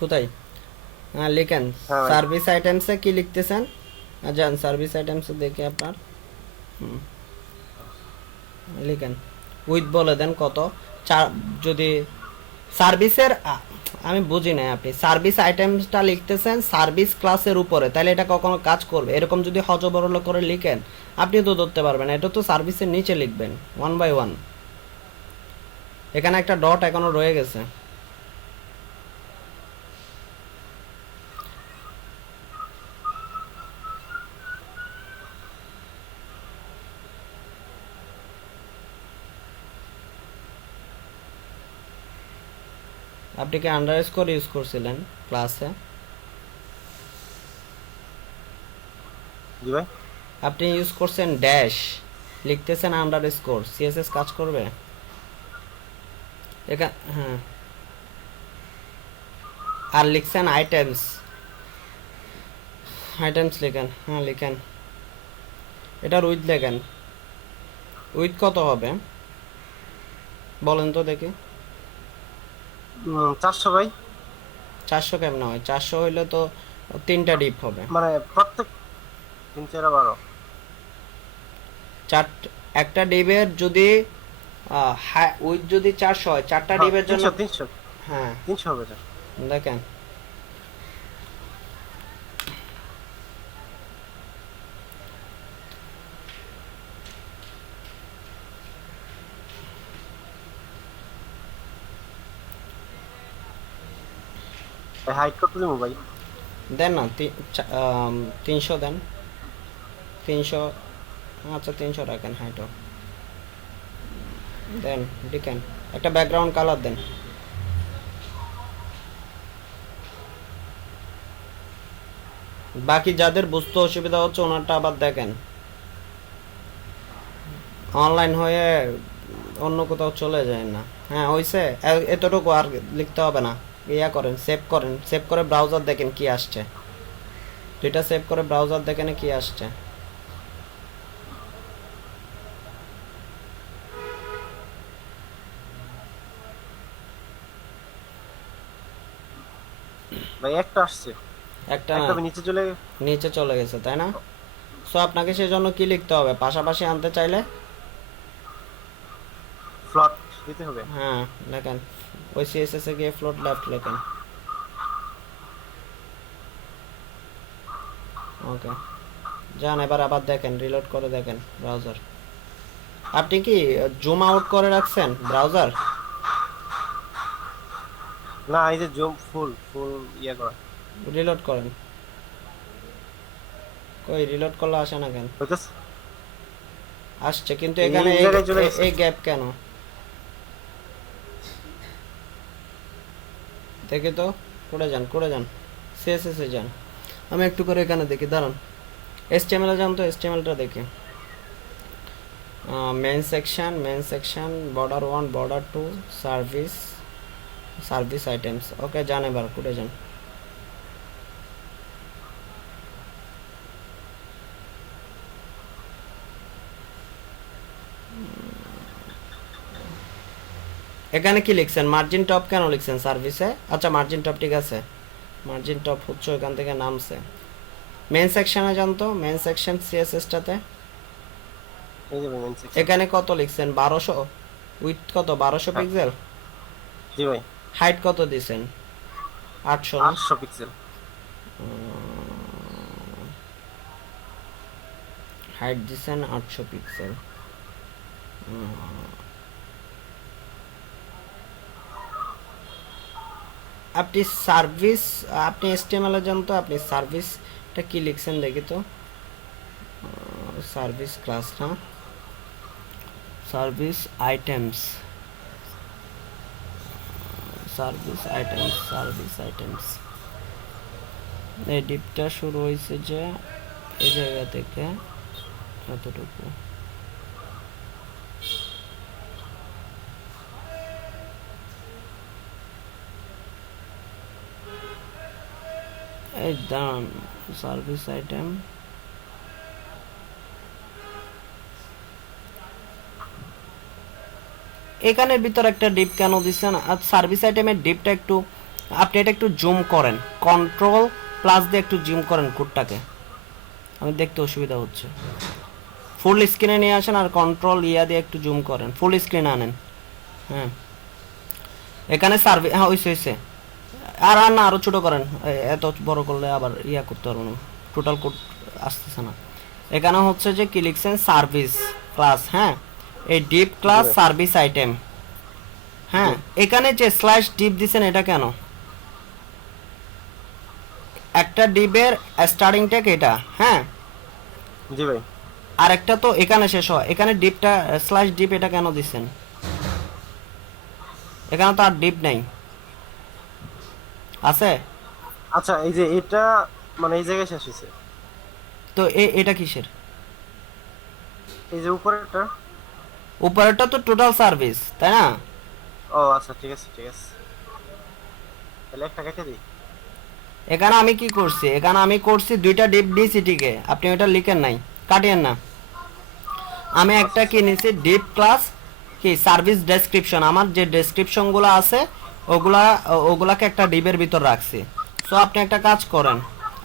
কোথায়? হ্যাঁ লিখেন। হ্যাঁ ভাই। সার্ভিস আইটেমসে কি লিখতেছেন? যান সার্ভিস আইটেমসে দেখে আপনার লিখেন। উইথ বলে দেন কত। চার যদি সার্ভিসের আমি বুঝি না, আপনি সার্ভিস আইটেমসটা লিখতেছেন সার্ভিস ক্লাসের উপরে, তাহলে এটা কখনো কাজ করবে? এরকম যদি হজবরল করে লিখেন আপনি তো ধরতে পারবেন, এটা তো সার্ভিসের নিচে লিখবেন ওয়ান বাই ওয়ান। এখানে একটা ডট এখনো রয়ে গেছে। আপনি কি আন্ডারস্কোর ইউজ করছিলেন ক্লাসে? জি ভাই। আপনি ইউজ করছেন ড্যাশ, লিখতেছেন আন্ডারস্কোর, সিএসএস কাজ করবে? এখানে হ্যাঁ। আর লিখছেন আইটেমস, আইটেমস লিখেন, হ্যাঁ লিখেন। এটার উইথ লেখেন। উইথ কত হবে বলেন তো দেখি। 400 ভাই। 400 কেমন হয়? 400 হইলে তো 3টা ডিপ হবে। মানে প্রত্যেক 3 4 12। চার, একটা ডিপের যদি উইথ যদি 400 হয়, 4টা হ্যাঁ, ডিপের জন্য। 300 হ্যাঁ 300 হবে স্যার। দেখেন। ভাই হাইট কত দিব ভাই? দেন না 300 দেন। 300, আচ্ছা 300 রাখেন হাইটও। দেন লিখেন, একটা ব্যাকগ্রাউন্ড কালার দেন। বাকি যাদের বুঝতে অসুবিধা হচ্ছে ওনারটা আবার দেখেন, অনলাইন হয়ে অন্য কোথাও চলে যায় না। হ্যাঁ হইছে, এতটুকু আর লিখতে হবে না। ইয়া করেন, সেভ করেন, সেভ করে ব্রাউজার দেখেন কি আসছে। দুইটা সেভ করে ব্রাউজার দেখেন কি আসছে। ভাই একটা আসছে। একটা একটা ভাই নিচে চলে। নিচে চলে গেছে তাই না? সো আপনাকে সেজন্য কি লিখতে হবে পাশাপাশি আনতে চাইলে? ফ্লট দিতে হবে। হ্যাঁ লেখেন, ওই সিএসএস এ গিয়ে ফ্লোট লেফট লেখেন। ওকে, যান এবার আবার দেখেন, রিলোড করে দেখেন ব্রাউজার। আপনি কি জুম আউট করে রাখছেন ব্রাউজার? না, এই যে জুম ফুল ফুল ইয়ে করা রিলোড করেন। কই রিলোড করলে আসে না কেন? হইতাছে। আসছে কিন্তু এখানে এই এই জায়গায় চলে গেছে। এই গ্যাপ কেন দেখে তো। করে যান করে যান, সিএসএস এ যান। আমি একটু করে এখানে দেখি, দাঁড়ান। এসটিএমএল এ যান তো, এসটিএমএলটা দেখি। Main section border 1 border 2 service, service items. Okay যান এবার করে যান। এখানে কি লিখছেন? মার্জিন টপ কেন লিখছেন সার্ভিসে? আচ্ছা মার্জিন টপ ঠিক আছে, মার্জিন টপ হচ্ছে ওখান থেকে নামছে। মেন সেকশনে যান তো, মেন সেকশন সিএসএসটাতে। এই যে মেন সেকশন। এখানে কত লিখছেন? 1200। উইথ কত? 1200 হ্যাঁ। পিক্সেল। জি ভাই। হাইট কত দিছেন? 800 না? 800 পিক্সেল। হাইট দিছেন 800 পিক্সেল। আপনি সার্ভিস, আপনি এসটিএমএল এ যান তো, আপনি সার্ভিসটা কি লিখছেন দেখি তো। সার্ভিস ক্লাস না, service items, service items, service items. এই ডিপটা শুরু হয়েছে যে এই জায়গা থেকে এতটুকু। এই দাঁড়ান, সার্ভিস আইটেম, এখানের ভিতর একটা ডিপ কেন দিচ্ছেন? আর সার্ভিস আইটেমের ডিপটা একটু আপনি এটা একটু জুম করেন, কন্ট্রোল প্লাস দিয়ে একটু জুম করেন কোডটাকে, আমি দেখতে অসুবিধা হচ্ছে। ফুল স্ক্রিনে নিয়ে আসেন আর কন্ট্রোল ইয়া দিয়ে একটু জুম করেন, ফুল স্ক্রিনে আনেন। হ্যাঁ এখানে সার্ভিস, হ্যাঁ হয়েছে। আর আর না, আরও ছোটো করেন, এত বড় করলে আবার ইয়া করতে পারবো না, টোটাল কোড আসতেছে না। এখানে হচ্ছে যে কি লিখছেন, সার্ভিস ক্লাস। হ্যাঁ এই ডিপ ক্লাস সার্ভিস আইটেম। হ্যাঁ এখানে যে স্ল্যাশ ডিপ দিছেন এটা কেন? একটা ডিপের স্টার্টিং ট্যাগ এটা, হ্যাঁ জি ভাই। আর একটা তো এখানে শেষ হয়, এখানে ডিপটা স্ল্যাশ ডিপ এটা কেন দিছেন? এখানে তো আর ডিপ নাই, আছে? আচ্ছা এই যে এটা মানে এই জায়গায় শেষ হয়েছে, তো এটা কিসের? এই যে উপরেরটা। উপরেরটা তো টোটাল সার্ভিস, তাই না? ও আচ্ছা ঠিক আছে ঠিক আছে, তাহলে একটা কেটে দিই। এখানে আমি কি করছি, এখানে আমি করছি দুইটা ডিপ দিয়েছি, ঠিক আছে? আপনি ওটা লিখেন নাই, কাটিয়েন না। আমি একটা কি নিয়েছি, ডিপ ক্লাস কি সার্ভিস ডেসক্রিপশন, আমার যে ডেসক্রিপশনগুলো আছে ওগুলাকে একটা ডিপের ভিতর রাখছি। সো আপনি একটা কাজ করেন,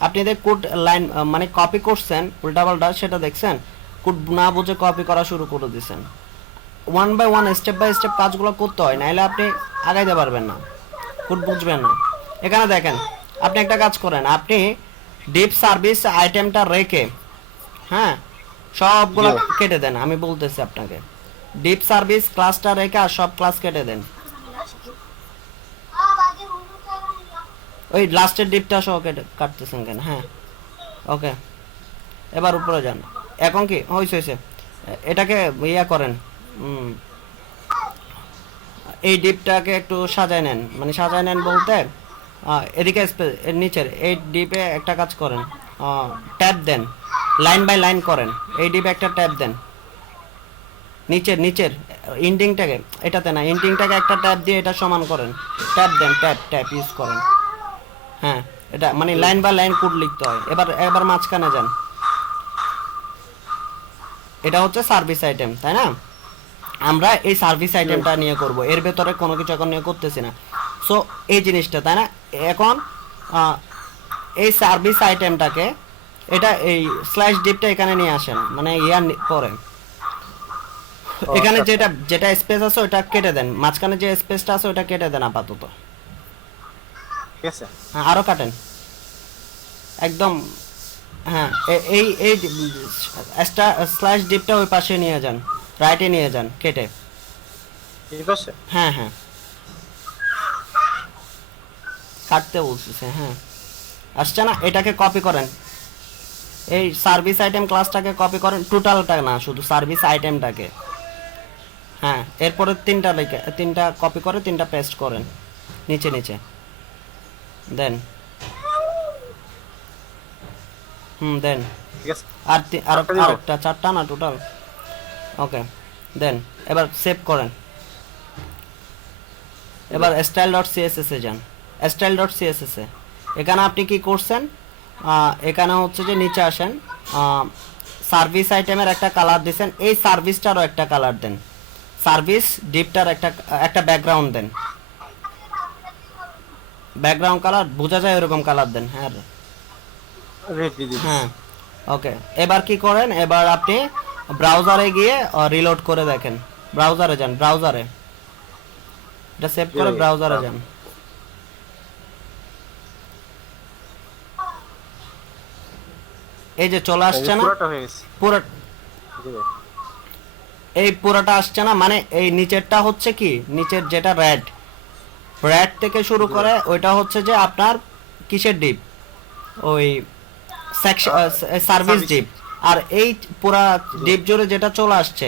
আপনি যে কোড লাইন মানে কপি করছেন উল্টাপাল্টা, সেটা দেখছেন, কোড না বুঝে কপি করা শুরু করে দিয়েছেন। One by one, step by step কাজগুলো করতে হয়, নাহলে আপনি আগাইতে পারবেন না, কোড বুঝবেন না। এখানে দেখেন, আপনি একটা কাজ করেন, আপনি ডিপ সার্ভিস আইটেমটা রেখে, হ্যাঁ সবগুলো কেটে দেন। আমি বলতেছি আপনাকে, ডিপ সার্ভিস ক্লাসটা রেখে আর সব ক্লাস কেটে দেন, ওই লাস্টের ডিপটা সহ কেটে কাটতেছেন কেন? হ্যাঁ ওকে, এবার উপরে যান। এখন কি হয়েছে, এটাকে ইয়া করেন, এই ডিপটাকে একটু সাজায় নেন, মানে সাজায় নেন বলতে এদিকে এর নিচের এই ডিপে একটা কাজ করেন, ট্যাব দেন, লাইন বাই লাইন করেন, এই ডিপে একটা ট্যাব দেন, নিচের নিচের ইন্ডিংটাকে, এটাতে না, ইন্ডিংটাকে একটা ট্যাব দিয়ে এটা সমান করেন, ট্যাব দেন, ট্যাব ট্যাব ইউজ করেন। হ্যাঁ এটা মানে লাইন বাই লাইন কোড লিখতে হয়। এবার এবার মাঝখানে যান, এটা হচ্ছে সার্ভিস আইটেম, তাই না? আমরা এই সার্ভিস আইটেমটা নিয়ে করব, এর ভেতরে কোনো কিছু এখন নিয়ে করতেছি না। সো এই জিনিসটা, তাই না? এখন এই সার্ভিস আইটেমটাকে এটা এই স্ল্যাশ ডিপটা এখানে নিয়ে আসেন, মানে ইয়ার পরে এখানে যেটা যেটা স্পেস আছে ওটা কেটে দেন, মাঝখানে যে স্পেসটা আছে ওটা কেটে দেন আপাতত। ঠিক আছে হ্যাঁ আরো কাটেন একদম। হ্যাঁ এই এই স্ল্যাশ ডিপটা ওই পাশে নিয়ে যান, রাইটে নিয়ে যান কেটে। ঠিক আছে। হ্যাঁ হ্যাঁ কাটতে বলতেছে, হ্যাঁ আসছে না? এটাকে কপি করেন, এই সার্ভিস আইটেম ক্লাসটাকে কপি করেন, টোটালটা না, শুধু সার্ভিস আইটেমটাকে। হ্যাঁ এরপরে তিনটা কপি করে তিনটা পেস্ট করেন নিচে নিচে, দেন দেন। ঠিক আছে আর আরেকটা, চারটা না টোটাল, ওকে দেন। এবার সেভ করেন, এবার স্টাইল ডট সিএসএস এ যান, স্টাইল ডট সিএসএস এ এখানে আপনি কি করছেন, এখানে হচ্ছে যে নিচে আসেন, সার্ভিস আইটেমের একটা কালার দিবেন, এই সার্ভিসটারও একটা কালার দেন, সার্ভিস ডিপটার একটা ব্যাকগ্রাউন্ড দেন, ব্যাকগ্রাউন্ড কালার বোঝা যায় এরকম কালার দেন। হ্যাঁ রেড দিয়ে দিই। হ্যাঁ ওকে। এবার কি করেন, এবার আপনি ব্রাউজারে গিয়ে রিলোড করে দেখেন, ব্রাউজারে যান, ব্রাউজারে এটা সেভ করে ব্রাউজারে যান। এই যে চলে আসছে না পুরোটা হয়ে গেছে। পুরো, জি ভাই। এই পুরোটা আসছে না, মানে এই নিচেরটা হচ্ছে কি, নিচের যেটা রেড রেড থেকে শুরু করে ওইটা হচ্ছে যে আপনার কিসের ডিপ, ওই সেকশন সার্ভিস ডিপ। আর এই পুরা ডিপ জুড়ে যেটা চলে আসছে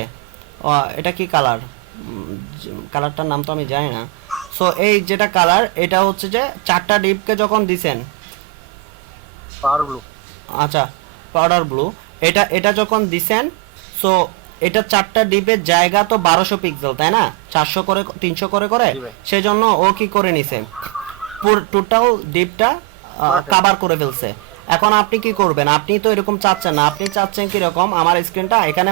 এটা কি কালার, কালারটার নাম তো আমি জানি না। সো এই যেটা কালার, এটা হচ্ছে যে চারটা ডিপকে যখন দিছেন, পাওয়ার ব্লু। আচ্ছা পাউডার ব্লু, এটা যখন দিছেন, সো এটা চারটা ডিপের জায়গা তো 1200 পিক্সেল, তাই না? 400 করে 300 করে করে, সেজন্য ও কি করে নিছে, টোটাল ডিপটা কভার করে ফেলছে। এখন আপনি কি করবেন, আপনি তো এরকম চাচ্ছেন না, আপনি চাচ্ছেন কিরকম, আমার স্ক্রিনটা এখানে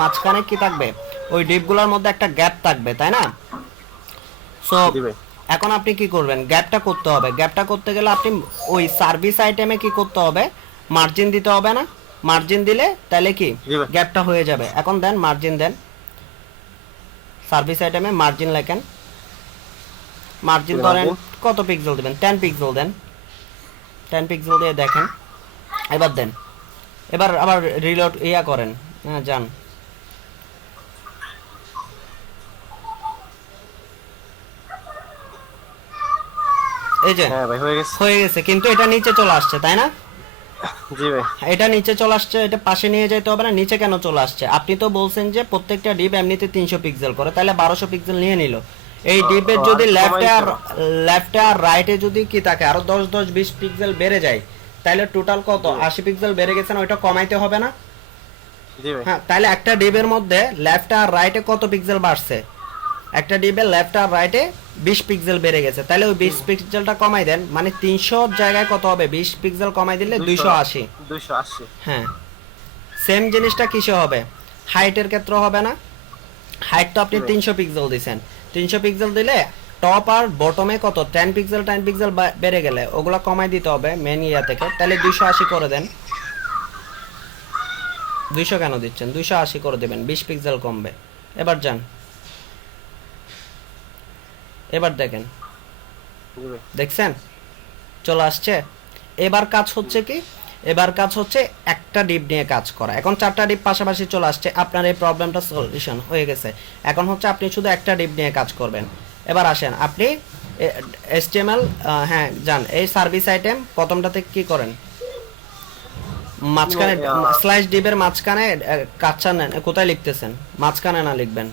মাঝখানে কি থাকবে, ওই ডিপগুলোর মধ্যে একটা গ্যাপ থাকবে, তাই না? সো জি ভাই। এখন আপনি কি করবেন, গ্যাপটা করতে হবে। গ্যাপটা করতে গেলে আপনি ওই সার্ভিস আইটেমে কি করতে হবে, মার্জিন দিতে হবে না? মার্জিন দিলে তাহলে কি জি ভাই। গ্যাপটা হয়ে যাবে। এখন দেন মার্জিন দেন, সার্ভিস আইটেমে মার্জিন লেখেন। মার্জিন ধরেন কত পিক্সেল দিবেন, 10 পিক্সেল দেন। 10 পিক্সেল দিয়ে দেখেন, এবার দেন। এবার আবার রিলোড ইয়া করেন, হ্যাঁ যান। এই যে হ্যাঁ ভাই হয়ে গেছে। হয়ে গেছে, কিন্তু এটা নিচে চলে আসছে, তাই না? জি ভাই। এটা নিচে চলে আসছে, এটা পাশে নিয়ে যাইতে হবে না? নিচে কেন চলে আসছে? আপনি তো বলছেন যে প্রত্যেকটা ডিপ এমনিতে 300 পিক্সেল করে, তাহলে 1200 পিক্সেল নিয়ে নিল। এই ডিপের যদি লেফটে আর রাইটে যদি কি থাকে আরো 10-20 পিক্সেল বেড়ে যায়, তাহলে টোটাল কত 80 পিক্সেল বেড়ে গেছে না? ওইটা কমাইতে হবে না? জি ভাই। হ্যাঁ, তাহলে একটা ডিপের মধ্যে লেফট আর রাইটে কত পিক্সেল বাড়ছে? একটা ডিপের লেফট আর রাইটে 20 পিক্সেল বেড়ে গেছে, তাহলে ওই 20 পিক্সেলটা কমাই দেন, মানে 300 জায়গায় কত হবে, 20 পিক্সেল কমাই দিলে 280। 280। হ্যাঁ, সেম জিনিসটা কিসে হবে, হাইটের ক্ষেত্রে হবে না? হাইট তো আপনি 300 পিক্সেল দিছেন, 300 পিক্সেল দিলে টপ আর বটমে কত 10 পিক্সেল 10 পিক্সেল বেড়ে গেলে ওগুলা কমাই দিতে হবে মেন ইয়া থেকে, তাহলে 280 করে দেন। 200 কেন দিচ্ছেন, 280 করে দেবেন, 20 পিক্সেল কমবে। এবার যান, এবার দেখেন, জি ভাই। দেখছেন চলে আসছে। এবার কাজ হচ্ছে কি, এবার কাজ হচ্ছে একটা ডিপ নিয়ে কাজ করা। এখন 4টা ডিপ পাশাপাশি চলে আসছে, আপনার এই প্রবলেমটা সলিউশন হয়ে গেছে। এখন হচ্ছে আপনি শুধু একটা ডিপ নিয়ে কাজ করবেন। এবার আসেন আপনি HTML, হ্যাঁ যান, এই সার্ভিস আইটেম প্রথমটাতে কি করেন, মাঝখানে স্ল্যাশ ডিপের মাঝখানে কাচ্চা নেন, কোথায় লিখতেছেন, মাঝখানে না লিখবেন,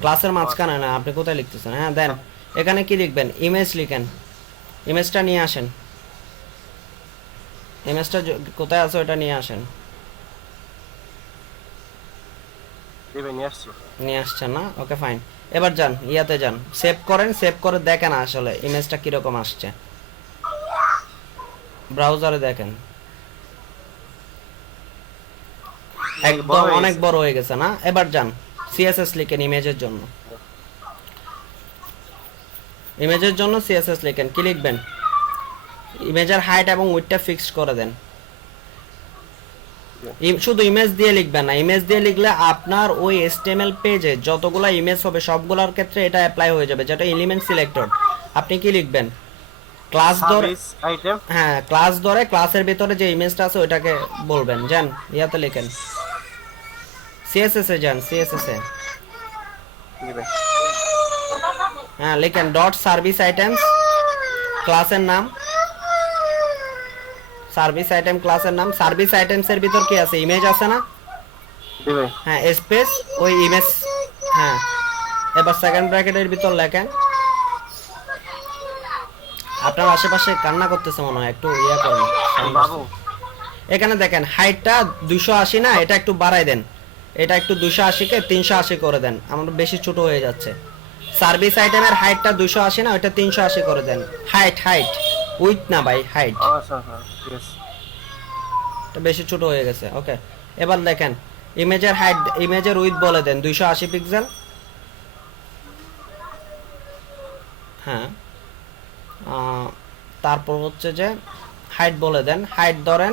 ক্লাসের মাঝখানে না, আপনি কোথায় লিখতেছেন, হ্যাঁ দেন, এখানে কি লিখবেন, ইমেজ লিখেন, ইমেজটা নিয়ে আসেন, ইমেজটা কোথায় আছে ওটা নিয়ে আসেন। জি ভাই নিয়ে আসছি। নিয়ে আসছেন না, ওকে ফাইন। এবার যান ইয়াতে যান, সেভ করেন, সেভ করে দেখেন আসলে ইমেজটা কিরকম আসছে, ব্রাউজারে দেখেন। একদম অনেক বড় হয়ে গেছে না? এবার যান সিএসএস লিখেন ইমেজের জন্য, ইমেজের জন্য সিএসএস লিখেন। কি লিখবেন, ইমেজের হাইট এবং উইডথটা ফিক্সড করে দেন। শুধু ইমেজ দিয়ে লিখবেন না, ইমেজ দিয়ে লিখলে আপনার ওই HTML পেজে যতগুলা ইমেজ হবে সবগুলোর ক্ষেত্রে এটা অ্যাপ্লাই হয়ে যাবে, যেটা এলিমেন্ট সিলেক্টর। আপনি কি লিখবেন, ক্লাস ধরে, সার্ভিস আইটেম। হ্যাঁ ক্লাস ধরে ক্লাসের ভিতরে যে ইমেজটা আছে ওটাকে বলবেন। যান ইয়াতে লিখেন, সিএসএস এ যান, সিএসএস এ জি ভাই। হ্যাঁ লিখেন ডট সার্ভিস আইটেমস, ক্লাসের নাম, সার্ভিস আইটেম ক্লাসের নাম। সার্ভিস আইটেমস এর ভিতর কি আছে, ইমেজ আছে না? জি ভাই। হ্যাঁ স্পেস ওই ইমেজ, হ্যাঁ। এবার সেকেন্ড ব্র্যাকেটের ভিতর লেখেন, আপনার আশেপাশে কান্না করতেছে মনে হয়, একটু ইয়া করেন বাবু। এখানে দেখেন হাইটটা 280 না, এটা একটু বাড়াই দেন, এটা একটু 280 কে 380 করে দেন, আমার বেশি ছোট হয়ে যাচ্ছে। সার্ভিস আইটেমের হাইটটা 280 না, ওটা 380 করে দেন। হাইট হাইট উইথ না ভাই, হাইট, আচ্ছা ঠিক আছে। এটা বেশি ছোট হয়ে গেছে। ওকে, এবার দেখেন ইমেজের হাইট, ইমেজের উইথ বলে দেন 280 পিক্সেল। হ্যাঁ, তারপর হচ্ছে যে হাইট বলে দেন, হাইট ধরেন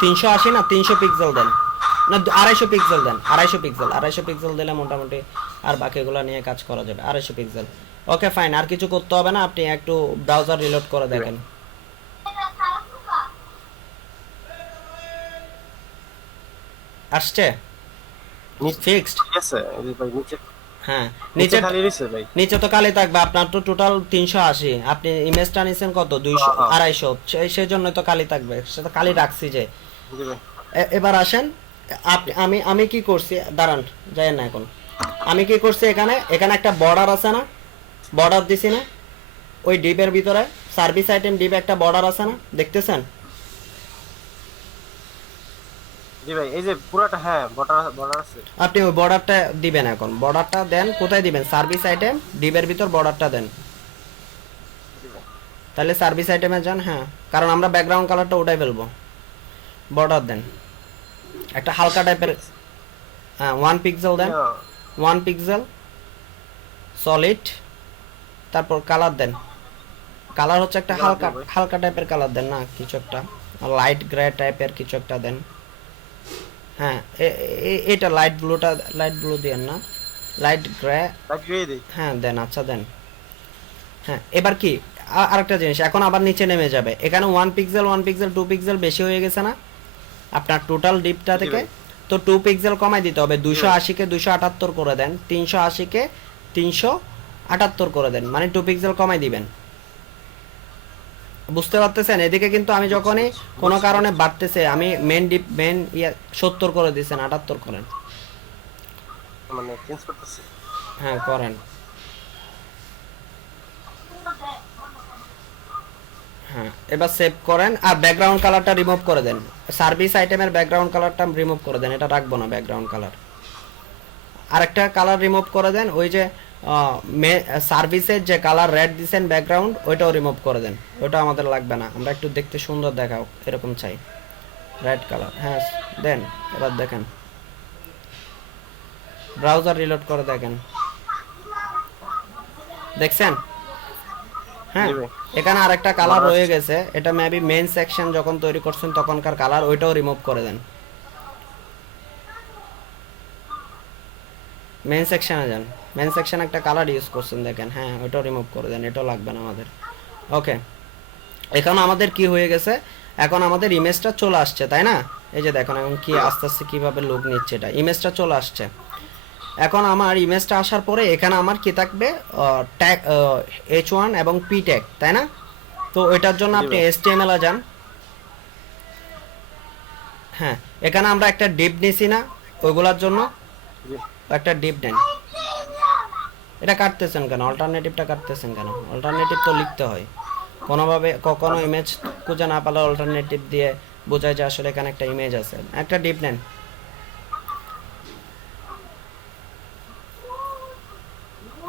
380 না 300 পিক্সেল দেন, না 250 পিক্সেল দেন, 250 পিক্সেল, 250 পিক্সেল দিলে মোটামুটি আর বাকিগুলো নিয়ে কাজ করা যাবে। 250 পিক্সেল, ওকে ফাইন। আর কিছু করতে হবে না, আপনি একটু ব্রাউজার রিলোড করে দেখেন। আসছে ফিক্সড, ঠিক আছে। এই ভাই নিচে, হ্যাঁ নিচে নিচে খালি রইছে ভাই। নিচে তো কালি থাকবে, আপনার তো টোটাল 380, আপনি ইমেজটা নিছেন কত 200 250, সেই জন্য তো কালি থাকবে, সেটা কালি রাখছি যে। জি ভাই। এবার আসেন, আপনি আমি কি করছি, দাঁড়ান যাই না এখন, আমি কি করছি এখানে, এখানে একটা বর্ডার আছে না, বর্ডার দিছি না ওই ডিপের ভিতরে, সার্ভিস আইটেম ডিপে একটা বর্ডার আছে না, দেখতেছেন? জি ভাই এই যে পুরাটা, হ্যাঁ বর্ডার বর্ডার আছে। আপনি ওই বর্ডারটা দিবেন, এখন বর্ডারটা দেন, কোথায় দিবেন, সার্ভিস আইটেম ডিপের ভিতর বর্ডারটা দেন। জি ভাই। তাহলে সার্ভিস আইটেমে যান, হ্যাঁ, কারণ আমরা ব্যাকগ্রাউন্ড কালারটা উঠাই ফেলবো। বর্ডার দেন একটা হালকা টাইপের, হ্যাঁ 1 পিক্সেল দেন, 1 পিক্সেল সলিড, তারপর কালার দেন। কালার হচ্ছে একটা হালকা হালকা টাইপের কালার দেন না, কিছু একটা লাইট গ্রে টাইপের কিছু একটা দেন। হ্যাঁ এটা লাইট ব্লু দেন না, লাইট গ্রে, হ্যাঁ দেন, আচ্ছা দেন। হ্যাঁ এবার কি আরেকটা জিনিস, এখন আবার নিচে নেমে যাবে। এখানে 1 পিক্সেল 2 পিক্সেল বেশি হয়ে গেছে না আপনার টোটাল ডিপটা থেকে? তো 2 পিক্সেল কমাই দিতে হবে। 280 কে 278 করে দেন, 380 কে 378 করে দেন, মানে 2 পিক্সেল কমাই দিবেন। বুঝতে পারতেছেন? এদিকে কিন্তু আমি যখনই কোনো কারণে বাড়তেছে, আমি মেন 70 করে দিয়েছেন, 78 করেন। মানে চেঞ্জ করতেছি। হ্যাঁ করেন। হ্যাঁ এবার সেভ করেন আর ব্যাকগ্রাউন্ড কালারটা রিমুভ করে দেন। সার্ভিস আইটেমের ব্যাকগ্রাউন্ড কালারটা রিমুভ করে দেন, এটা রাখবো না ব্যাকগ্রাউন্ড কালার। আরেকটা কালার রিমুভ করে দেন, ওই যে সার্ভিসের যে কালার রেড দিছেন ব্যাকগ্রাউন্ড, ওইটাও রিমুভ করে দেন, ওইটা আমাদের লাগবে না, আমরা একটু দেখতে সুন্দর দেখাও এরকম চাই, রেড কালার। হ্যাঁ দেন। এবার দেখেন ব্রাউজার রিলোড করে দেখেন, দেখছেন? হ্যাঁ এখানে আরেকটা কালার রয়ে গেছে, এটা মেবি মেইন সেকশন যখন তৈরি করছেন তখনকার কালার, ওইটাও রিমুভ করে দেন। মেইন সেকশনে যান, মেইন সেকশনে একটা কালার ইউজ করছেন দেখেন, হ্যাঁ ওইটাও রিমুভ করে দেন, এটাও লাগবে না আমাদের। ওকে, এখন আমাদের কি হয়ে গেছে, এখন আমাদের ইমেজটা চলে আসছে, তাই না? এই যে দেখেন এখন কি আস্তে আস্তে কিভাবে লুক নিচ্ছে, এটা ইমেজটা চলে আসছে। এখন আমার ইমেজটা আসার পরে এখানে আমার কি থাকবে, ট্যাগ H1 এবং P ট্যাগ, তাই না? তো এটার জন্য আপনি HTML এ যান। হ্যাঁ এখানে আমরা একটা ডিপ নিছি না, ওইগুলোর জন্য একটা ডিপ নেন। এটা কাটতেছেন কেন? অল্টারনেটিভটা কাটতেছেন কেন? অল্টারনেটিভ তো লিখতে হয় কোনোভাবে, কখনো ইমেজ খুঁজে না পেলে অল্টারনেটিভ দিয়ে বোঝায় যে আসলে এখানে একটা ইমেজ আছে। একটা ডিপ নেন।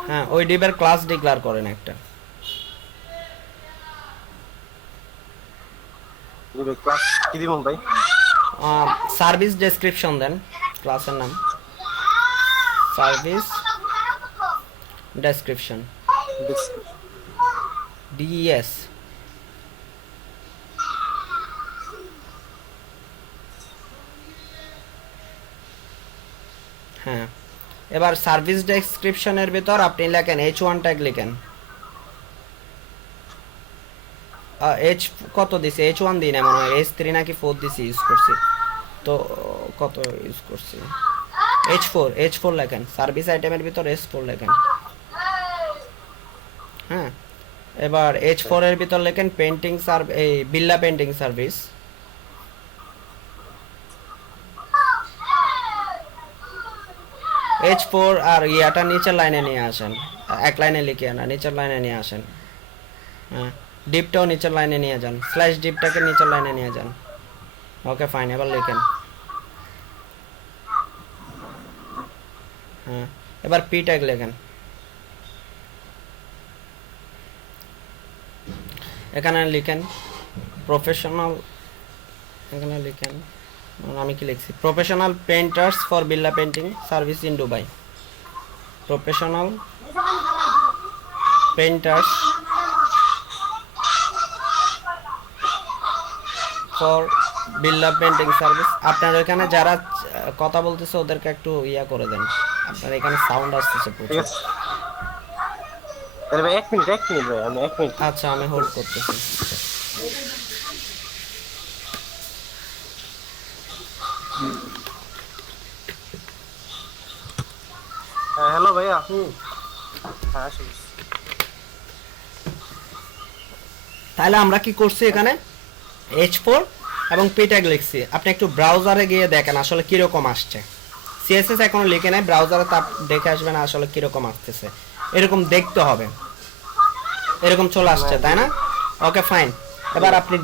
হ্যাঁ ওই ডিপের ক্লাস ডিক্লেয়ার করেন একটা। ক্লাস কি দিব ভাই? সার্ভিস ডেসক্রিপশন দেন, ক্লাসের নাম সার্ভিস ডেসক্রিপশন, DES। হ্যাঁ এবার সার্ভিস ডেসক্রিপশনের ভিতর আপনি লেখেন H1 ট্যাগ লিখেন। H কত দিছি? H1 দিই না মনে হয়, H3 নাকি 4 দিছি ইউজ করছি, তো কত ইউজ করছি? H4 লেখেন, সার্ভিস আইটেমের ভিতর S4 লেখেন। হ্যাঁ এবার H4 এর ভিতর লেখেন পেইন্টিং এই বিল্লা পেইন্টিং সার্ভিস। H4 আর ইয়াটা নিচের লাইনে নিয়ে আসেন, এক লাইনে লিখে না, নিচের লাইনে নিয়ে আসেন। হ্যাঁ ডিপটাও নিচের লাইনে নিয়ে যান, স্ল্যাশ ডিপটাকে নিচের লাইনে নিয়ে যান। ওকে ফাইন, এবার লিখেন। হ্যাঁ এবার P ট্যাগ লেখেন। এখানে লিখেন প্রফেশনাল, এখানে লিখেন, আমি কি লিখছি, professional painters for Billah painting service in Dubai. Professional painters for Billah painting service. আপনার এখানে যারা কথা বলতেছে ওদেরকে একটু ইয়া করে দেন, আপনার এখানে সাউন্ড আসতেছে প্রচুর। আরে ভাই 1 মিনিট ভাই, আমি 1 মিনিট। আচ্ছা আমি হোল্ড করতেছি। হ্যাঁ হ্যালো ভাইয়া। হ্যাঁ শুনছি। তাহলে আমরা কি করছি এখানে, H4 এবং P ট্যাগ লিখছি। আপনি একটু ব্রাউজারে গিয়ে দেখেন আসলে কিরকম আসছে। CSS এখনো লিখে নাই, ব্রাউজারে তা দেখে আসবেন আসলে কিরকম আসতেছে, এরকম দেখতে হবে, এরকম চলে আসছে তাই না? Okay fine. এবার আপনি